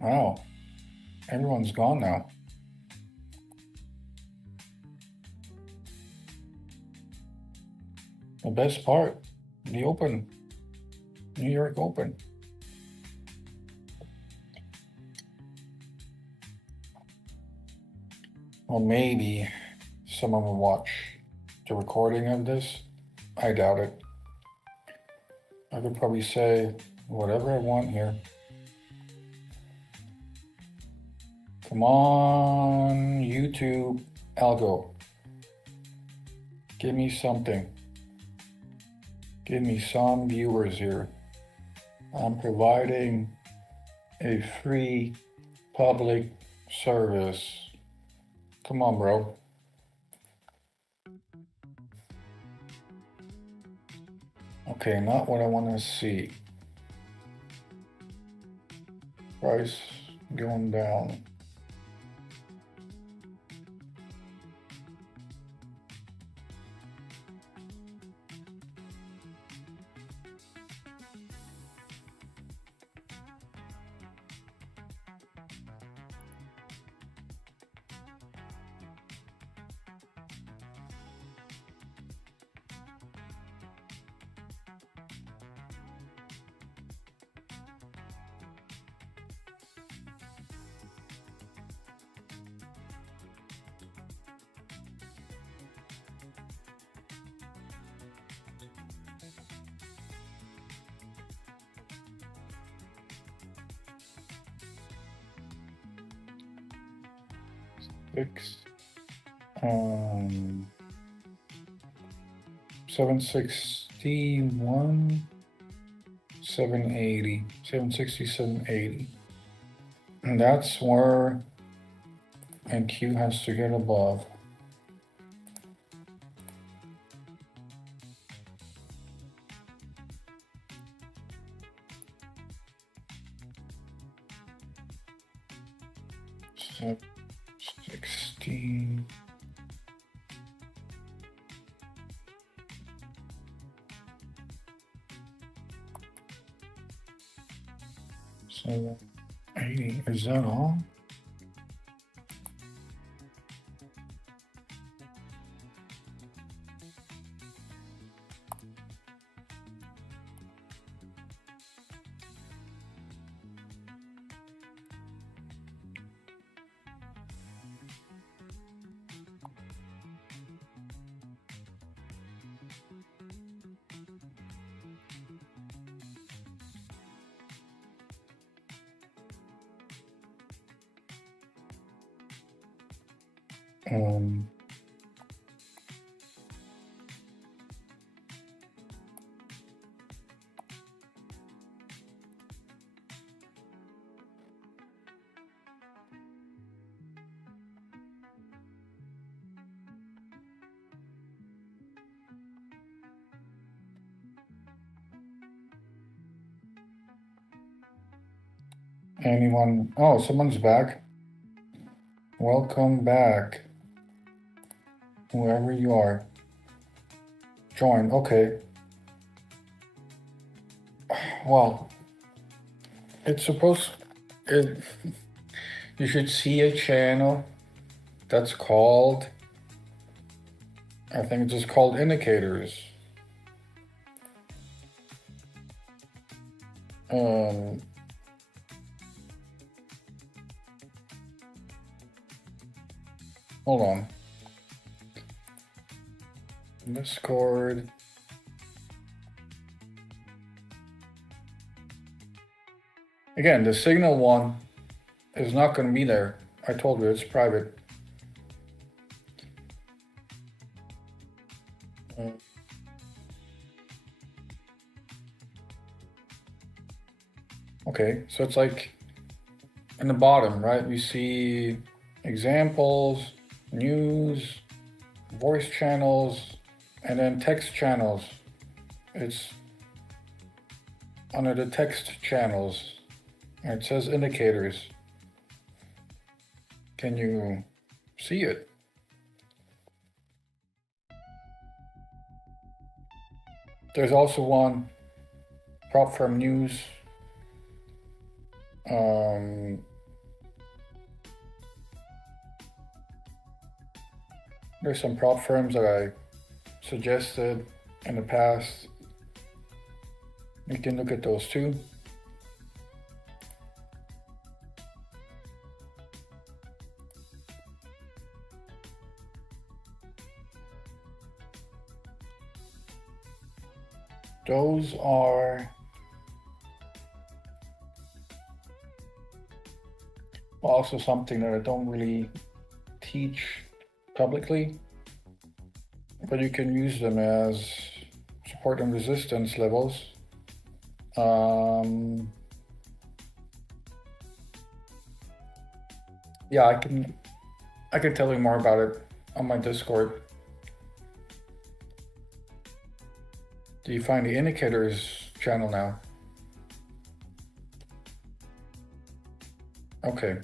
Wow, everyone's gone now. The best part, the Open, New York Open. Well, maybe someone will watch the recording of this. I doubt it. I could probably say whatever I want here. Come on, YouTube algo. Give me something. Give me some viewers here. I'm providing a free public service. Come on, bro. Okay, not what I want to see. Price going down. Six, 761, 780, 760, 780. And that's where NQ has to get above. So 16. So 80, is that all? Anyone? Oh, someone's back. Welcome back. Whoever you are. Join. Okay. Well, it's supposed... you should see a channel that's called... I think it's just called indicators. Hold on. Discord. Again, the signal one is not going to be there. I told you it's private. Okay, so it's like in the bottom, right? We see examples, news, voice channels, and then text channels. It's under the text channels. And it says indicators. Can you see it? There's also one prop firm news. There's some prop firms that I suggested in the past. You can look at those too. Those are also something that I don't really teach publicly, but you can use them as support and resistance levels. Yeah, I can tell you more about it on my Discord. Do you find the indicators channel now? Okay.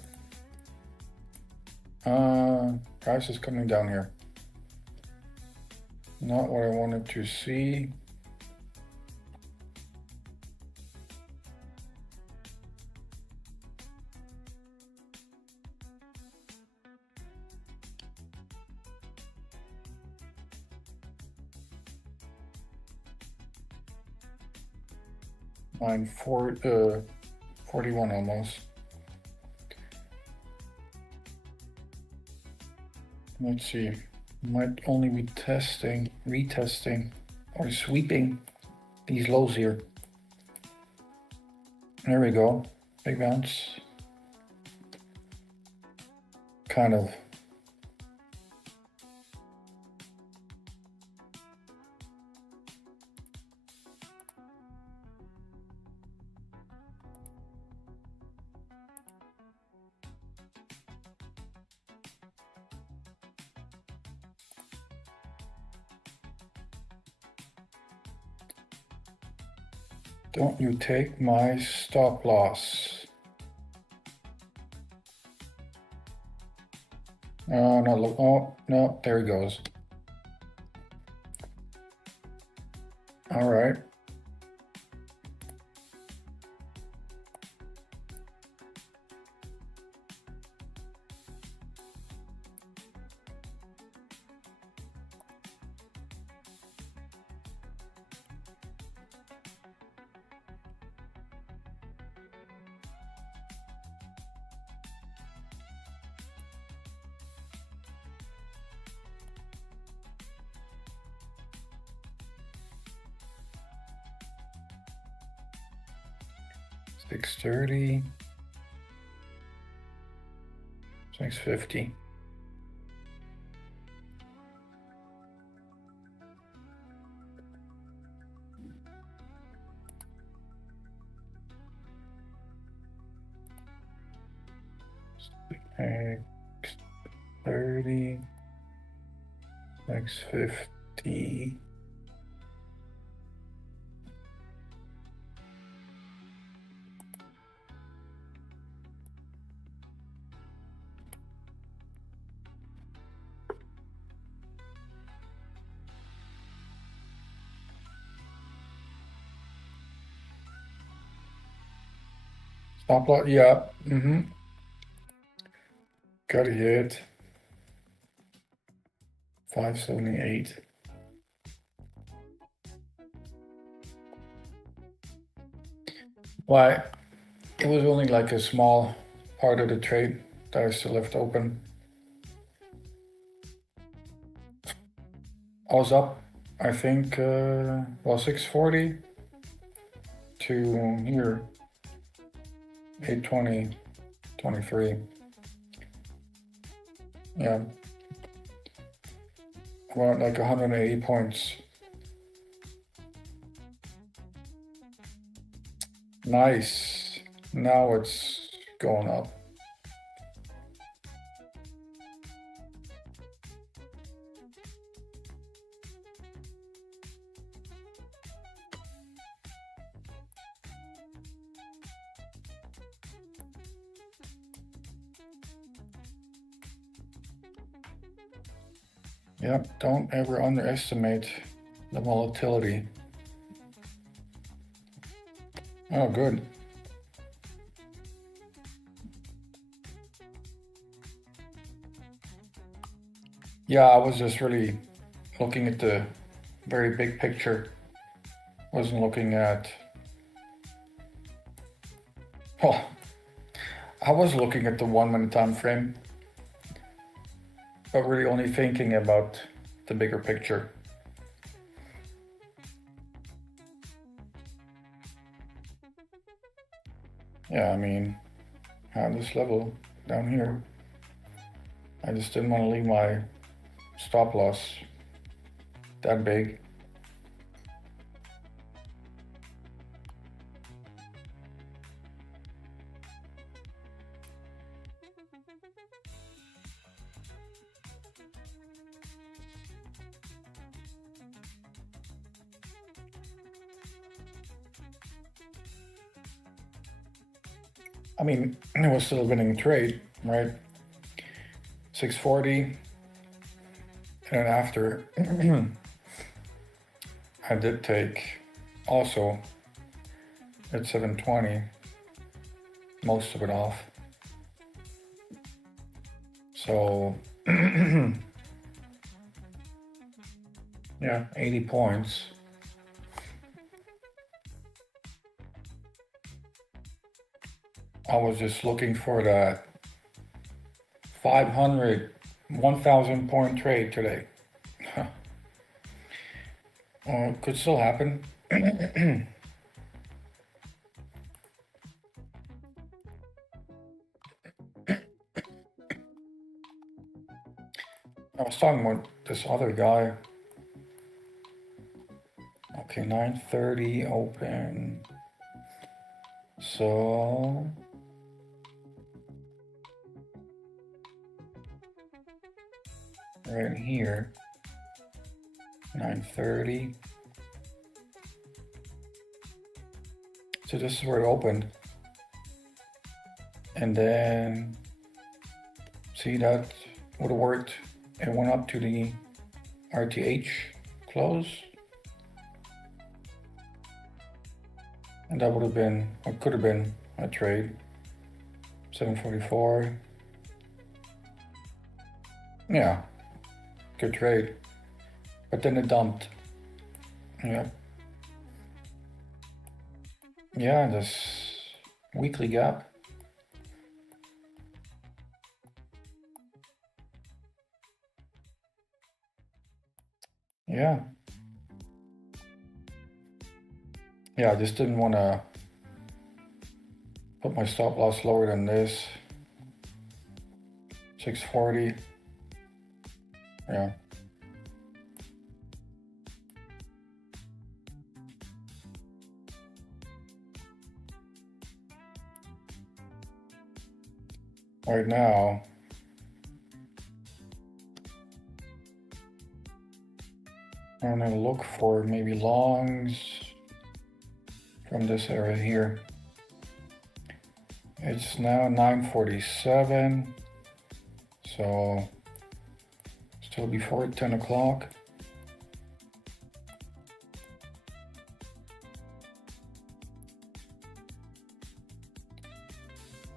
Price is coming down here. Not what I wanted to see. Line 41 almost. Let's see. Might only be retesting, or sweeping these lows here. There we go. Big bounce. Kind of. Don't you take my stop loss. Oh, no, look. Oh, no, there he goes. All right. $630, $650. X30, X50. Stop loss, yeah. Got a hit. 578. Why? It was only like a small part of the trade that I still left open. I was up, I think, 640 to here, 820, 23. Yeah. About like 180 points. Nice. Now it's going up. Yep, don't ever underestimate the volatility. Oh, good. Yeah, I was just really looking at the very big picture. Wasn't looking at, well, I was looking at the 1 minute time frame, but really only thinking about the bigger picture. Yeah, I mean, at this level down here, I just didn't want to leave my stop loss that big. I mean, it was still a winning trade, right? 640, and then after, I did take also at 720, most of it off. So, yeah, 80 points. I was just looking for that 500, 1,000 point trade today. Could still happen. I was talking with this other guy. Okay, 9:30 open. So right here, 9:30. So this is where it opened. And then, see, that would have worked. It went up to the RTH close. And that would have been, or could have been, a trade. 744. Yeah, good trade. But then it dumped. Yeah. Yeah, this weekly gap. Yeah. Yeah, I just didn't want to put my stop loss lower than this. 640. Yeah. right now. I'm gonna look for maybe longs from this area here. It's now 9:47, so still before 10 o'clock.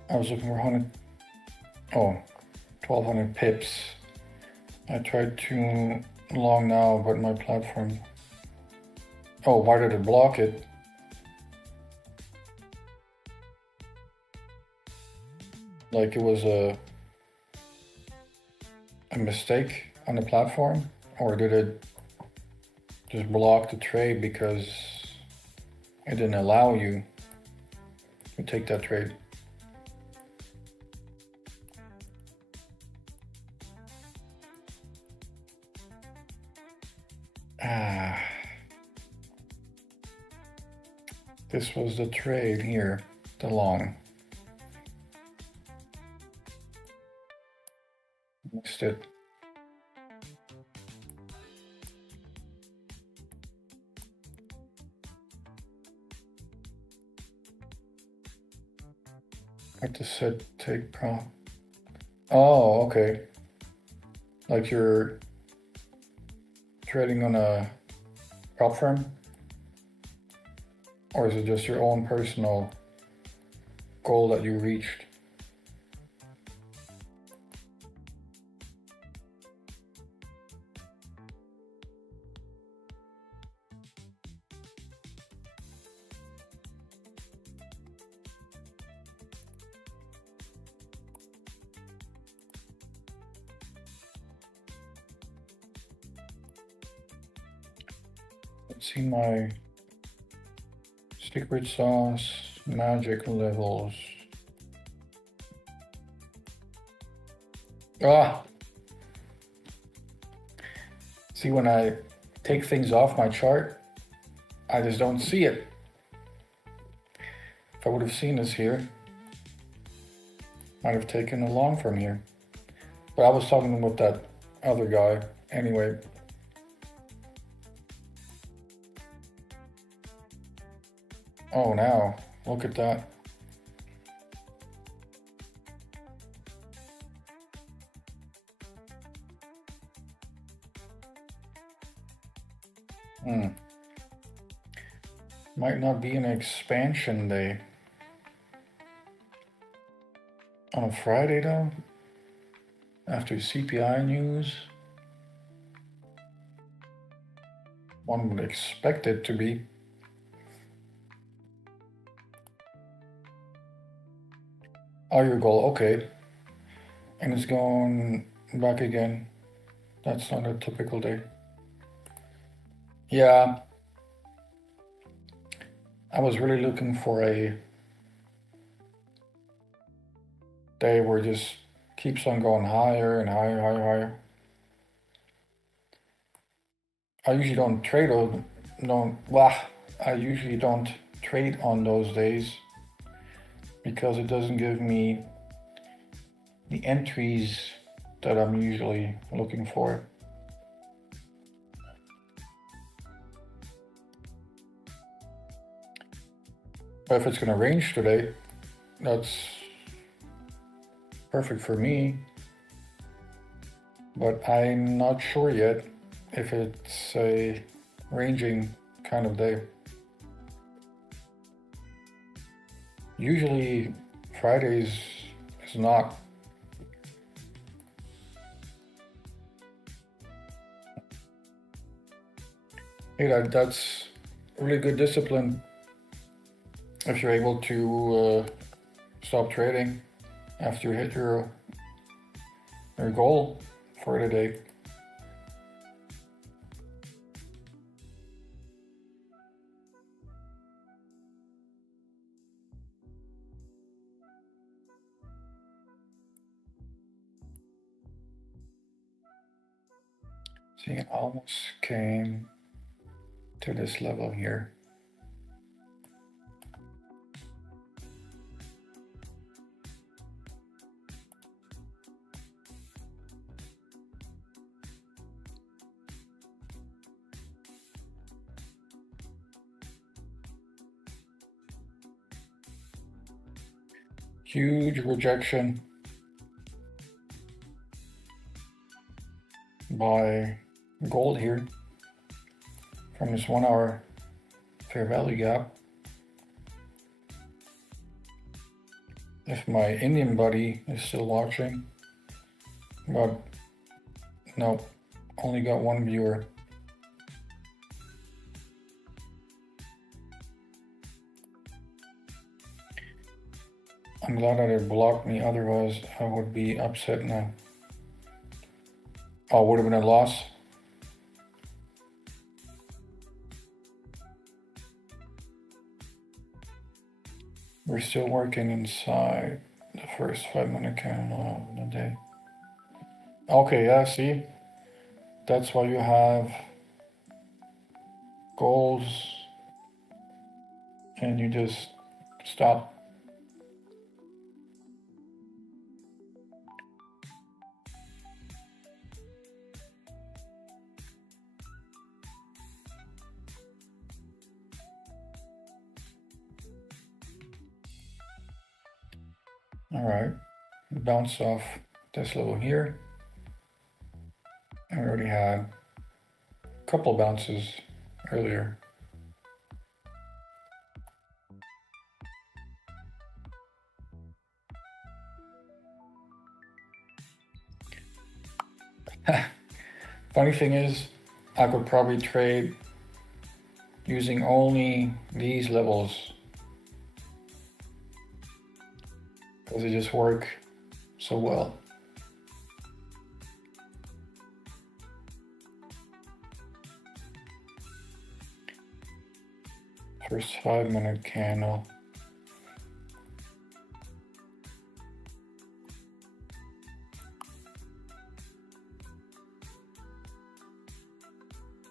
I was looking for 1200 pips. I tried to long now, but my platform, why did it block it? Like it was a mistake on the platform, or did it just block the trade because it didn't allow you to take that trade? This was the trade here, the long. Missed it. I have to set take prop. Oh, okay. Like you're trading on a prop firm? Or is it just your own personal goal that you reached? Let's see my secret sauce magic levels. See, when I take things off my chart, I just don't see it. If I would have seen this here, I'd have taken a long from here. But I was talking with that other guy anyway. Oh, now, look at that. Might not be an expansion day. On a Friday though, after CPI news, one would expect it to be. Oh, your goal, okay. And it's going back again. That's not a typical day. Yeah. I was really looking for a day where it just keeps on going higher and higher, higher. I usually don't trade I usually don't trade on those days because it doesn't give me the entries that I'm usually looking for. But if it's gonna range today, that's perfect for me. But I'm not sure yet if it's a ranging kind of day. Usually Fridays is not. Hey, that's really good discipline if you're able to stop trading after you hit your goal for the day. See, it almost came to this level here. huge rejection by gold here from this 1 hour fair value gap. If my Indian buddy is still watching, but no, only got one viewer. I'm glad that it blocked me, otherwise I would be upset now. Oh, would have been a loss. We're still working inside the first 5-minute candle of the day. Okay, yeah, see? That's why you have goals and you just stop. All right, bounce off this level here. And we already had a couple bounces earlier. Funny thing is, I could probably trade using only these levels because they just work so well. First 5-minute candle.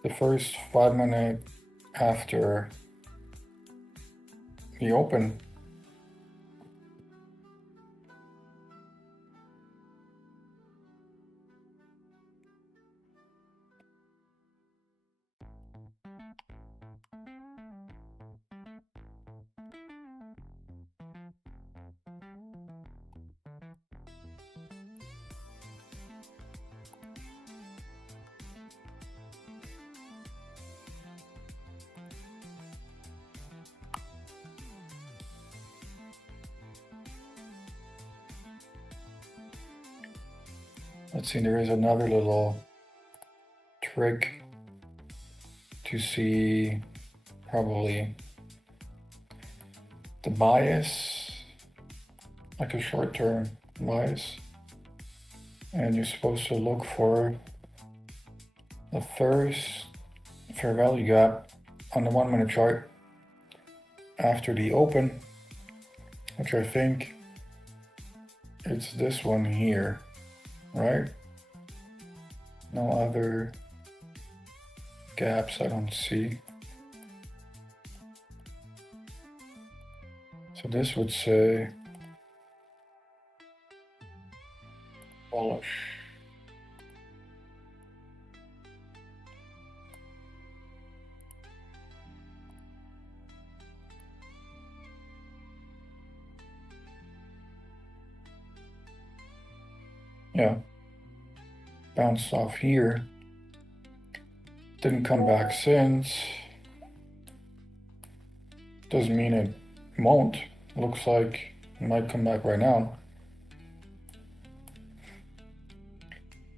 The first 5-minute after the open. Let's see, there is another little trick to see probably the bias, like a short-term bias. And you're supposed to look for the first fair value gap on the 1-minute chart after the open, which I think it's this one here. Right? No other gaps I don't see. So this would say bullish. Yeah, bounced off here, didn't come back since. Doesn't mean it won't. Looks like it might come back right now.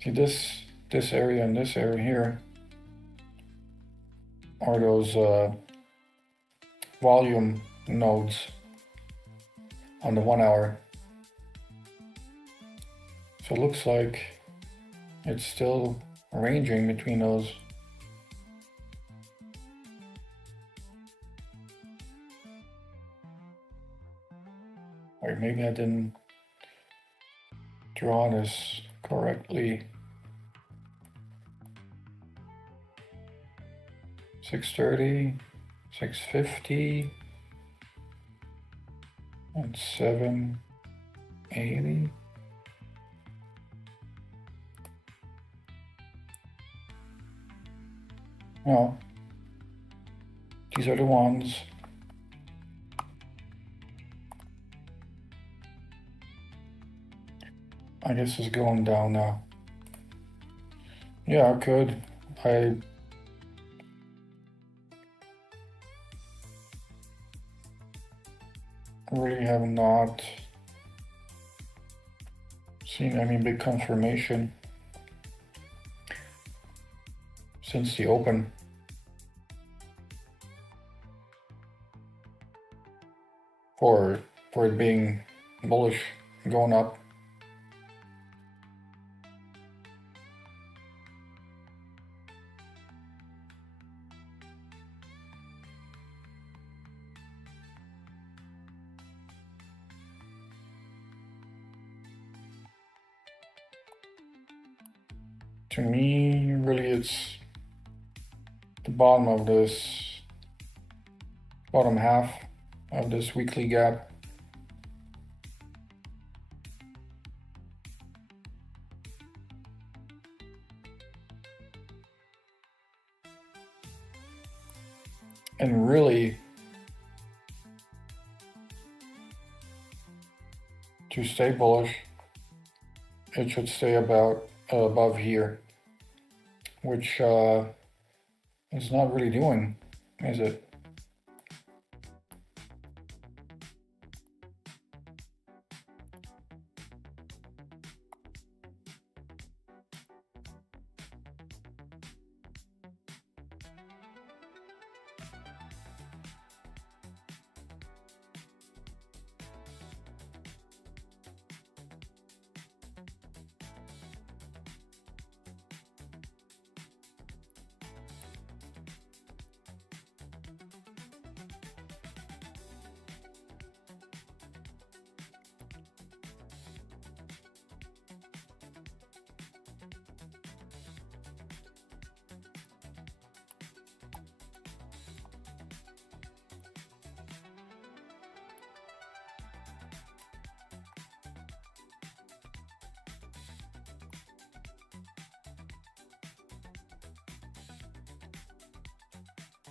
See, this area and this area here are those volume nodes on the 1 hour. So it looks like it's still ranging between those. Or maybe I didn't draw this correctly. 630, 650, and 780. No, these are the ones. I guess it's going down now. Yeah, I could. I really have not seen any big confirmation since the open. For it being bullish, going up. To me, really, it's the bottom of this, bottom half of this weekly gap. And really, to stay bullish, it should stay about above here, which is not really doing, is it?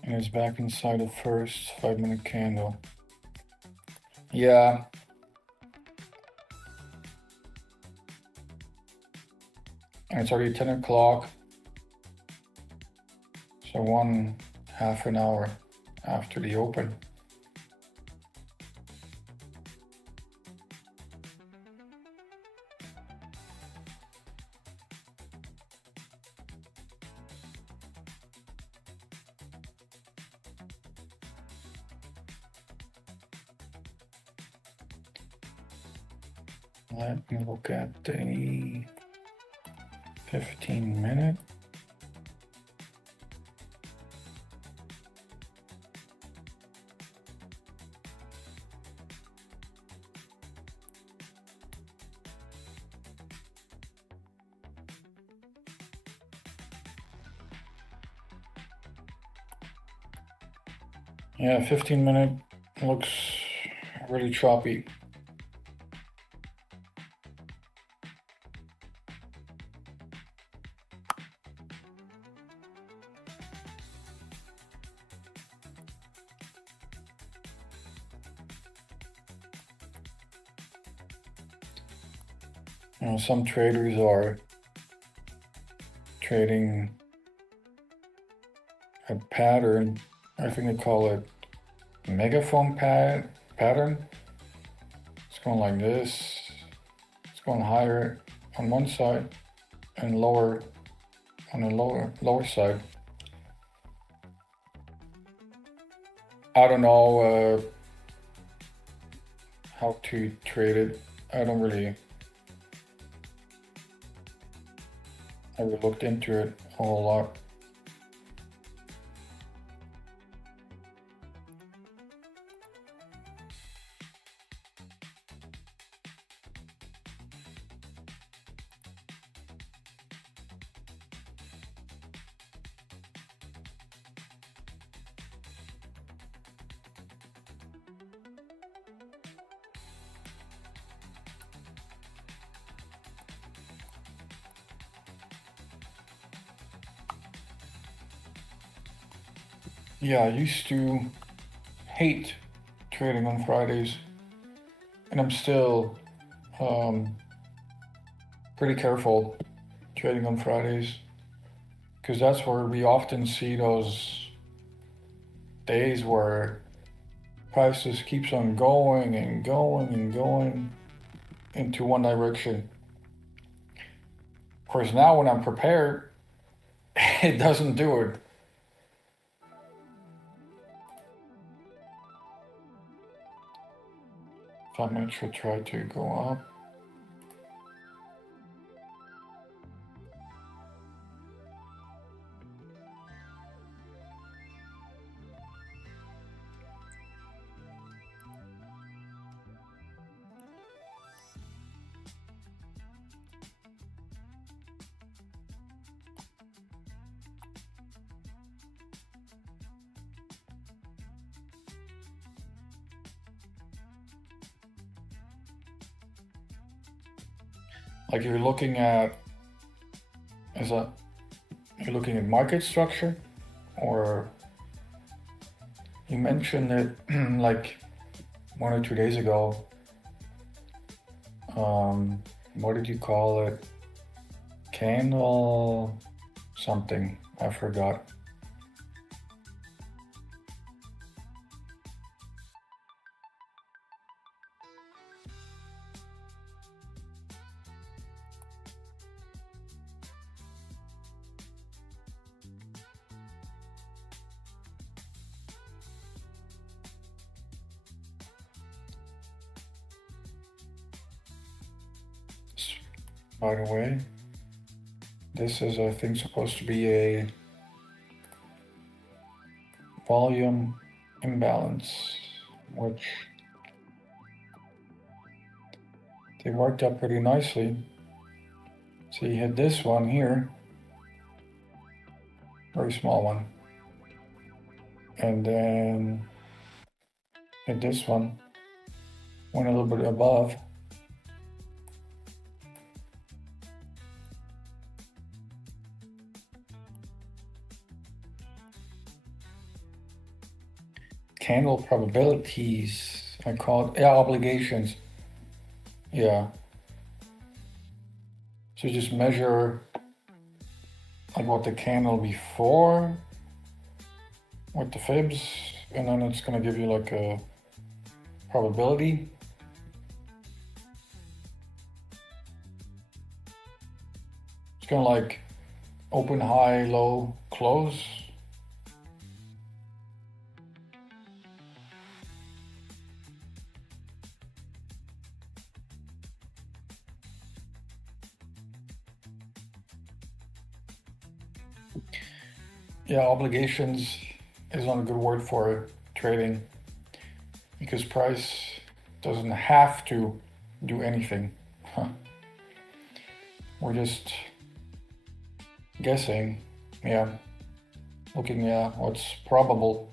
And it's back inside the first 5-minute candle. Yeah. And it's already 10 o'clock. So 1/2 an hour after the open. Let me look at the 15-minute. Yeah, 15-minute looks really choppy. You know, some traders are trading a pattern. I think they call it megaphone pattern. It's going like this. It's going higher on one side and lower on the lower side. I don't know how to trade it. I don't really ever looked into it a whole lot. Yeah, I used to hate trading on Fridays, and I'm still pretty careful trading on Fridays, because that's where we often see those days where prices keeps on going and going and going into one direction. Of course, now when I'm prepared, it doesn't do it. Five-minute should try to go up. Like you're looking at, you're looking at market structure, or you mentioned it like 1 or 2 days ago. What did you call it? Candle something, I forgot. By the way, this is, I think, supposed to be a volume imbalance, which they worked out pretty nicely. So you had this one here, very small one, and then hit this one, went a little bit above. Candle probabilities, I call it, yeah, obligations. Yeah. So just measure like what the candle before with the fibs, and then it's gonna give you like a probability. It's gonna like open, high, low, close. Yeah, obligations is not a good word for trading, because price doesn't have to do anything. We're just guessing, yeah, looking at what's probable.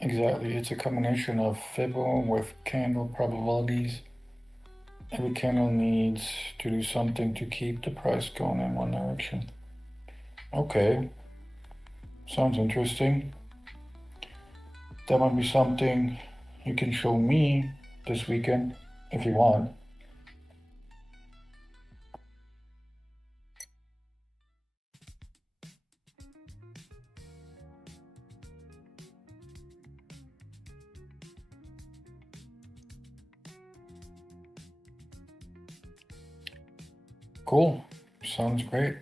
Exactly, it's a combination of Fibbo with candle probabilities. Every candle needs to do something to keep the price going in one direction. Okay, sounds interesting. That might be something you can show me this weekend if you want. Cool, sounds great.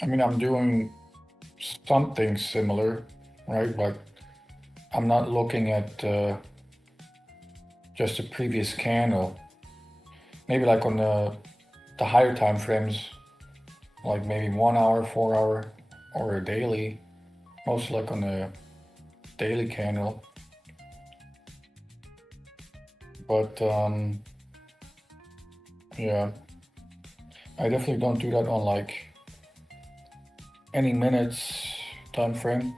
I mean, I'm doing something similar, right? But I'm not looking at just the previous candle. Maybe like on the higher time frames, like maybe 1 hour, 4 hour, or a daily. Most like on the daily candle. But yeah, I definitely don't do that on like any minutes time frame.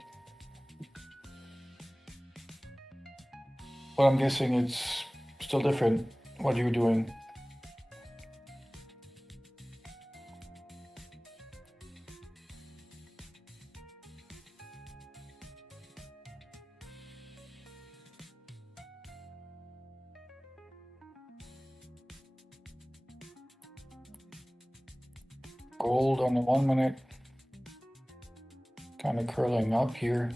But I'm guessing it's still different what you're doing. Gold on the 1 minute, kind of curling up here.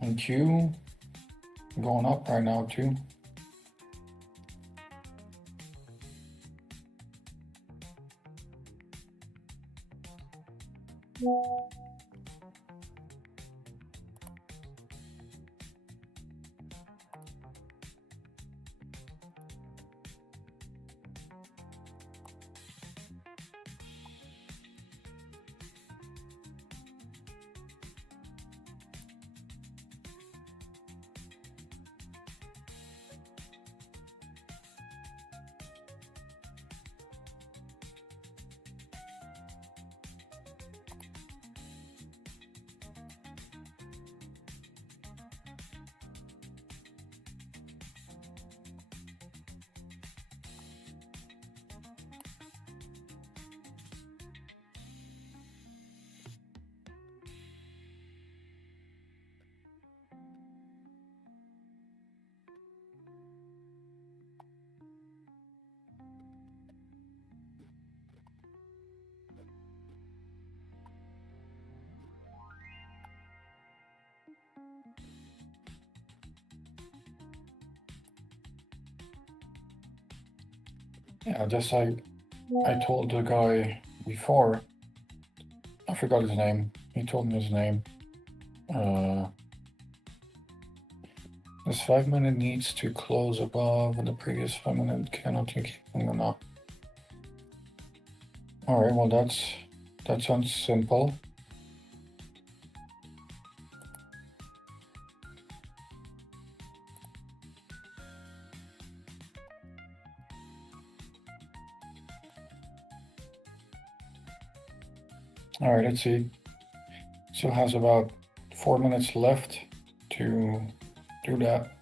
And Q going up right now too. Yeah, just like I told the guy before, I forgot his name. He told me his name. This 5 minute needs to close above the previous 5 minute cannot keep going up. All right, well that sounds simple. All right, let's see. So it has about 4 minutes left to do that.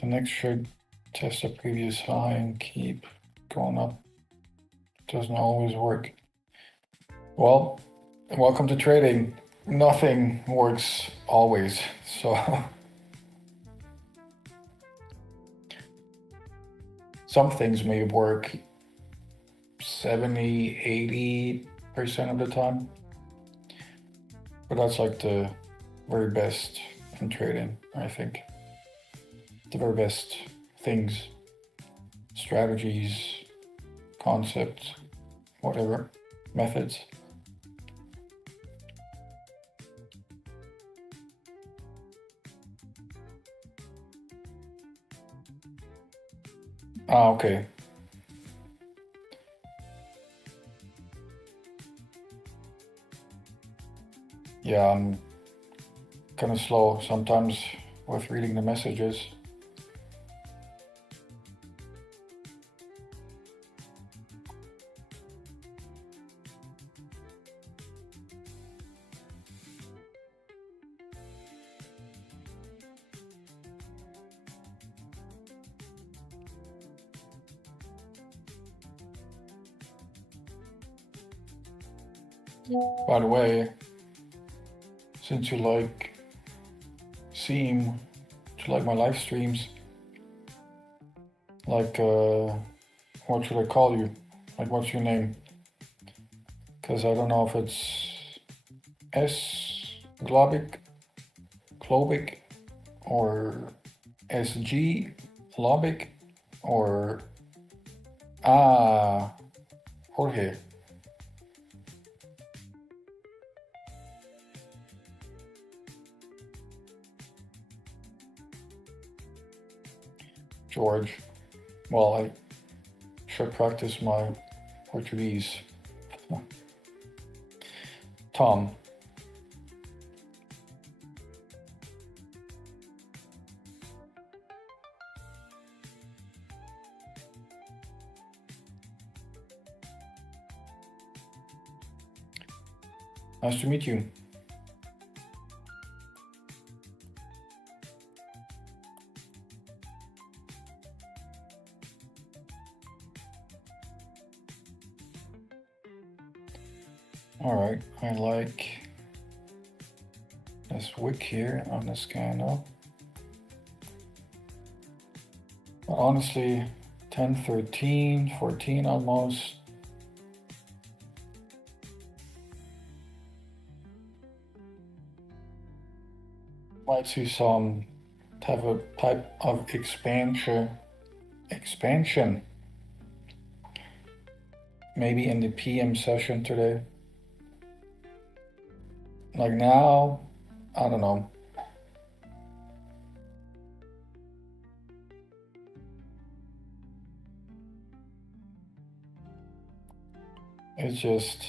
The next should test the previous high and keep going up. Doesn't always work. Well, welcome to trading. Nothing works always, so some things may work 70, 80% of the time, but that's like the very best in trading, I think. The very best things, strategies, concepts, whatever, methods. Ah, okay. Yeah, I'm kind of slow sometimes with reading the messages. By the way, since you seem to like my live streams, like, what should I call you? Like, what's your name? Because I don't know if it's S Globic, or SG Lobik or Jorge. George. Well, I should practice my Portuguese. Tom. Nice to meet you. All right, I like this wick here on this candle. But honestly, 10, 13, 14 almost. Might see some type of expansion. Maybe in the PM session today. Like now, I don't know. It's just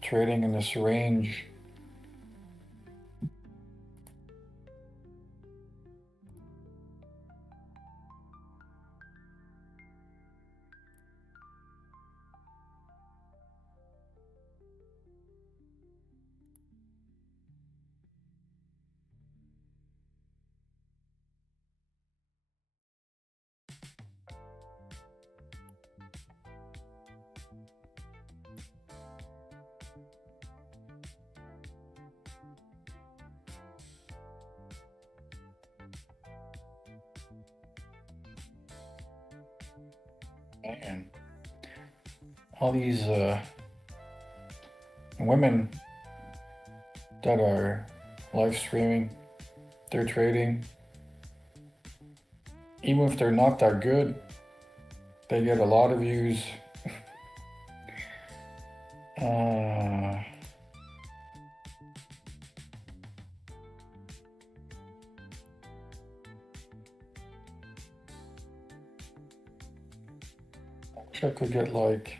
trading in this range. Man, all these women that are live streaming, they're trading. Even if they're not that good, they get a lot of views. I could get like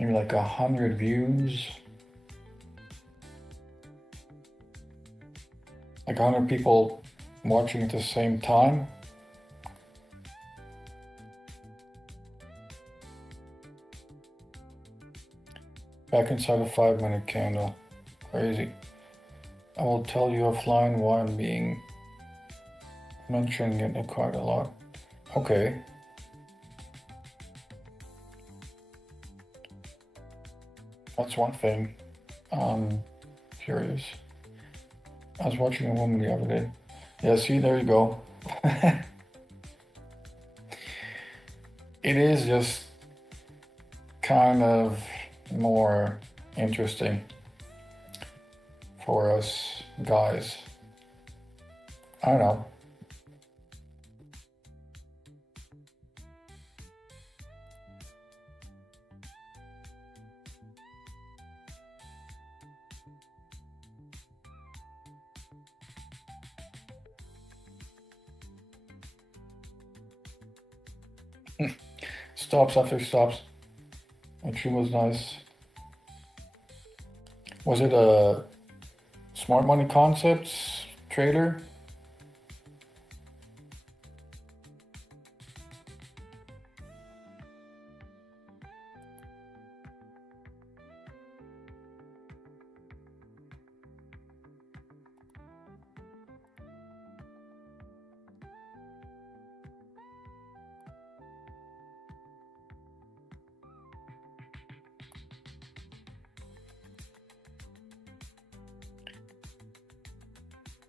maybe like 100 views, like 100 people watching at the same time. Back inside a 5-minute candle. Crazy. I will tell you offline why I'm being mentioning it quite a lot. Okay. That's one thing. I'm curious. I was watching a woman the other day. Yeah, see, there you go. It is just kind of more interesting for us guys. I don't know. Stops after stops. Actually was nice. Was it a Smart Money Concepts trader?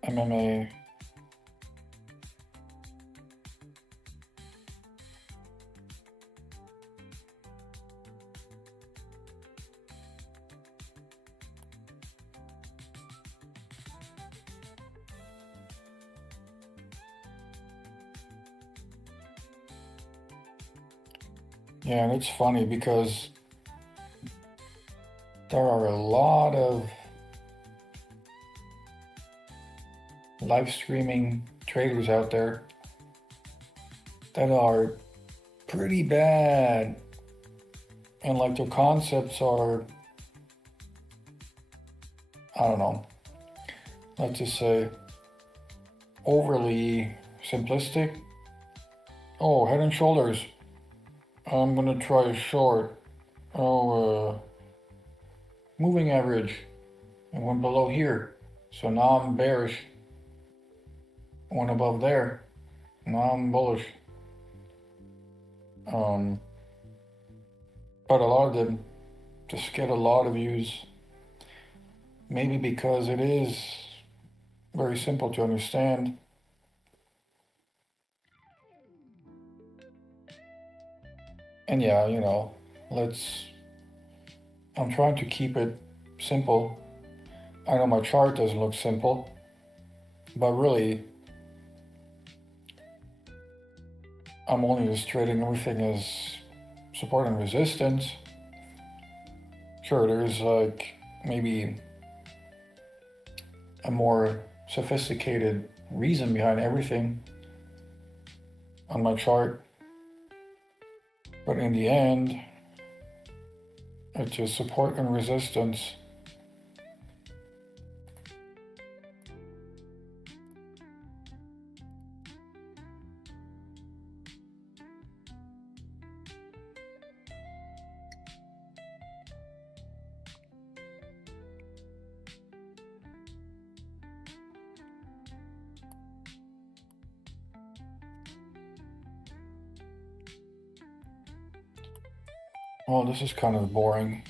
MMA. Yeah, and it's funny because there are a lot of live streaming traders out there that are pretty bad, and like their concepts are, I don't know, let's just say overly simplistic. Oh, head and shoulders, I'm gonna try a short. Oh, moving average, it went below here, so now I'm bearish. Went above there, now I'm bullish. But a lot of them just get a lot of views, maybe because it is very simple to understand. And yeah, you know, I'm trying to keep it simple. I know my chart doesn't look simple, but really, I'm only just trading everything as support and resistance. Sure, there's like maybe a more sophisticated reason behind everything on my chart, but in the end, it's just support and resistance. Well, this is kind of boring.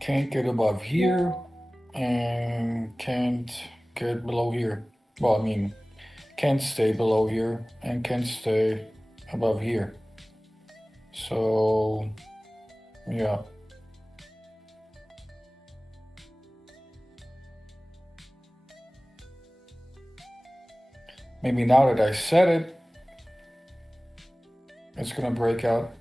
Can't get above here and can't get below here. Well, I mean, can't stay below here and can't stay above here. So, yeah. Maybe now that I said it, it's gonna break out.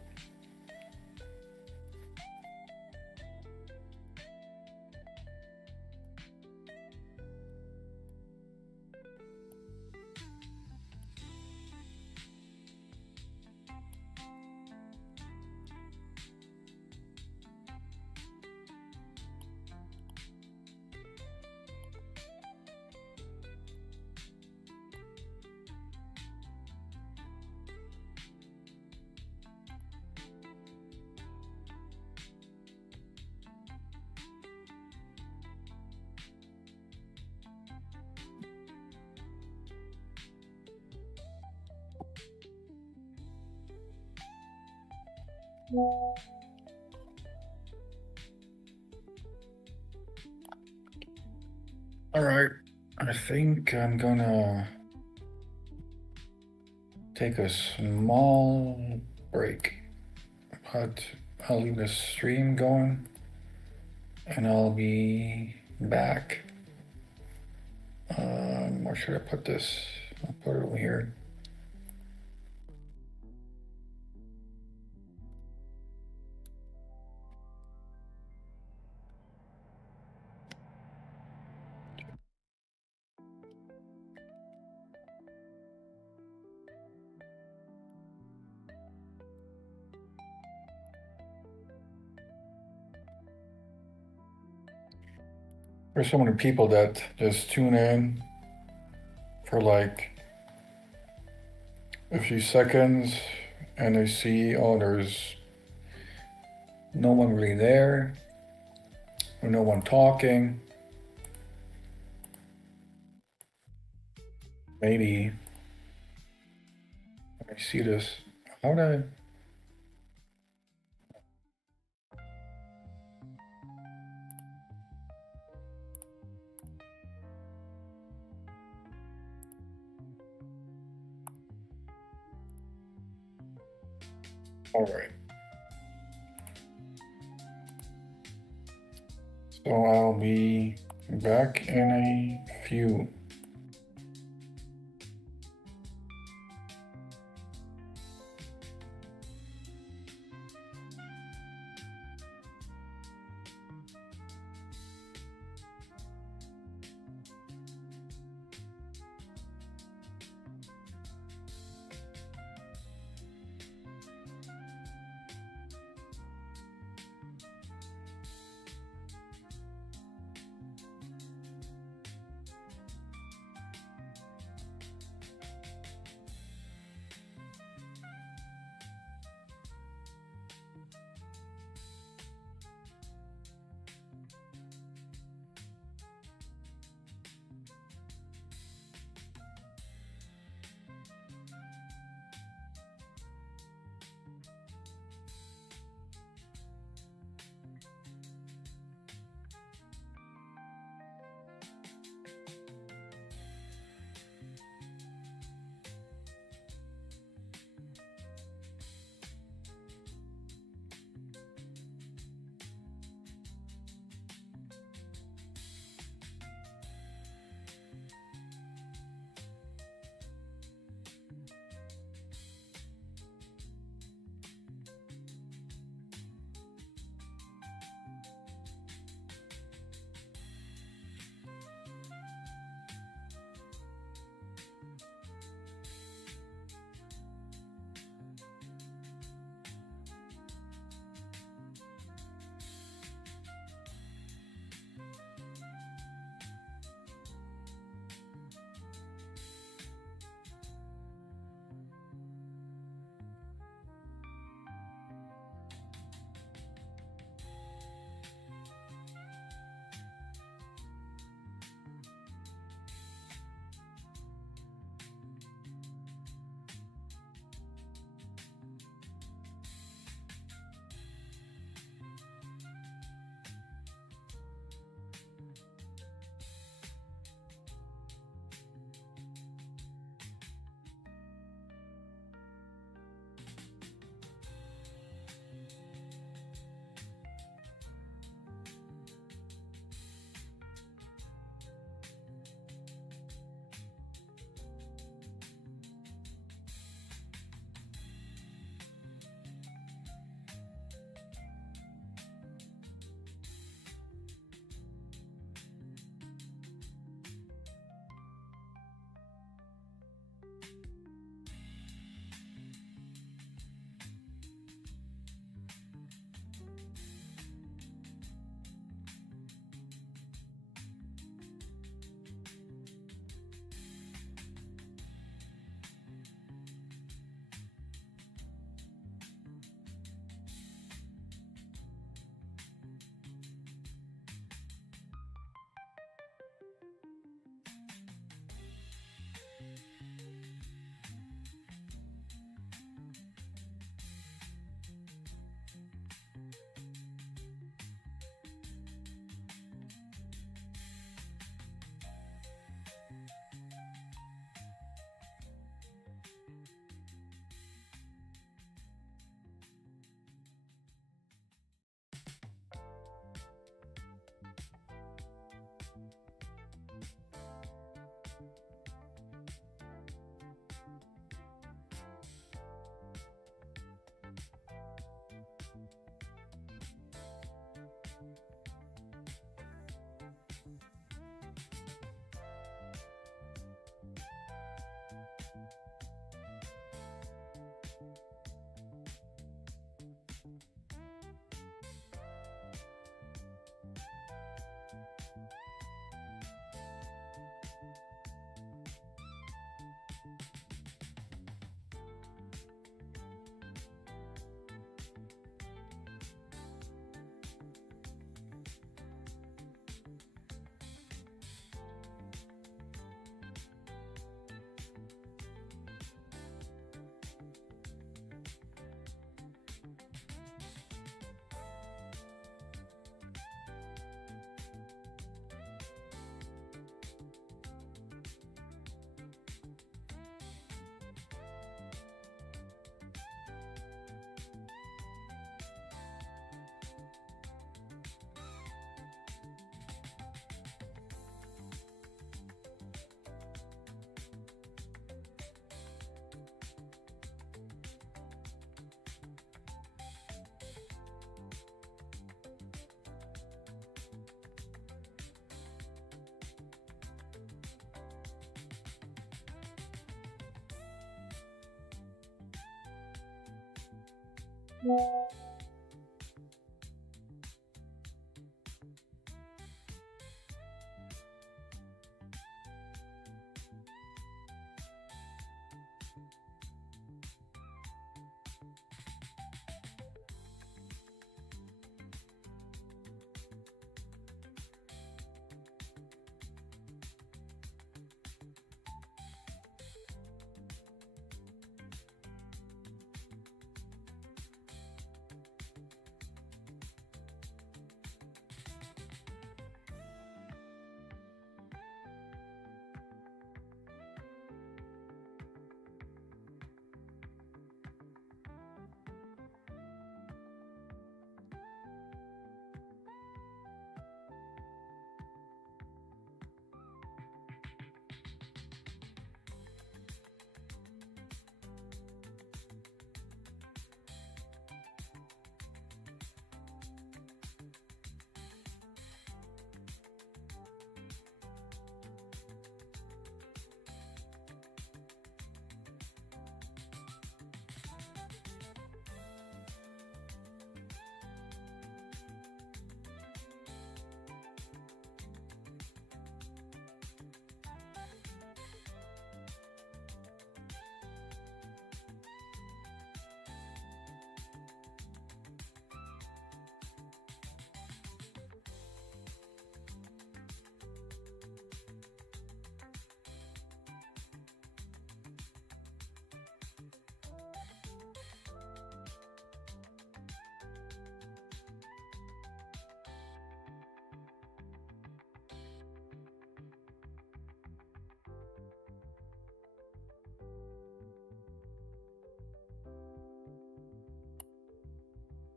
All right, I think I'm gonna take a small break, but I'll leave the stream going and I'll be back. Where should I put this? I'll put it over here. There's so many people that just tune in for like a few seconds and they see, oh, there's no one really there, or no one talking. Maybe, let me see this. How would I? All right. So I'll be back in a few.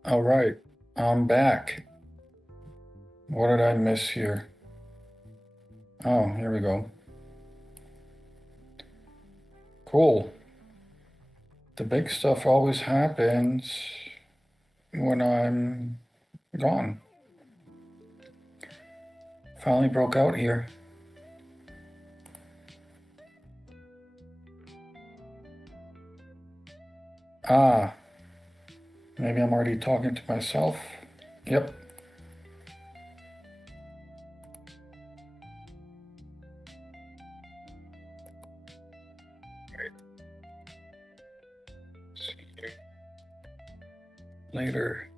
All right, I'm back. What did I miss here? Oh, here we go. Cool. The big stuff always happens when I'm gone. Finally broke out here. Ah, maybe I'm already talking to myself. Yep. See you later.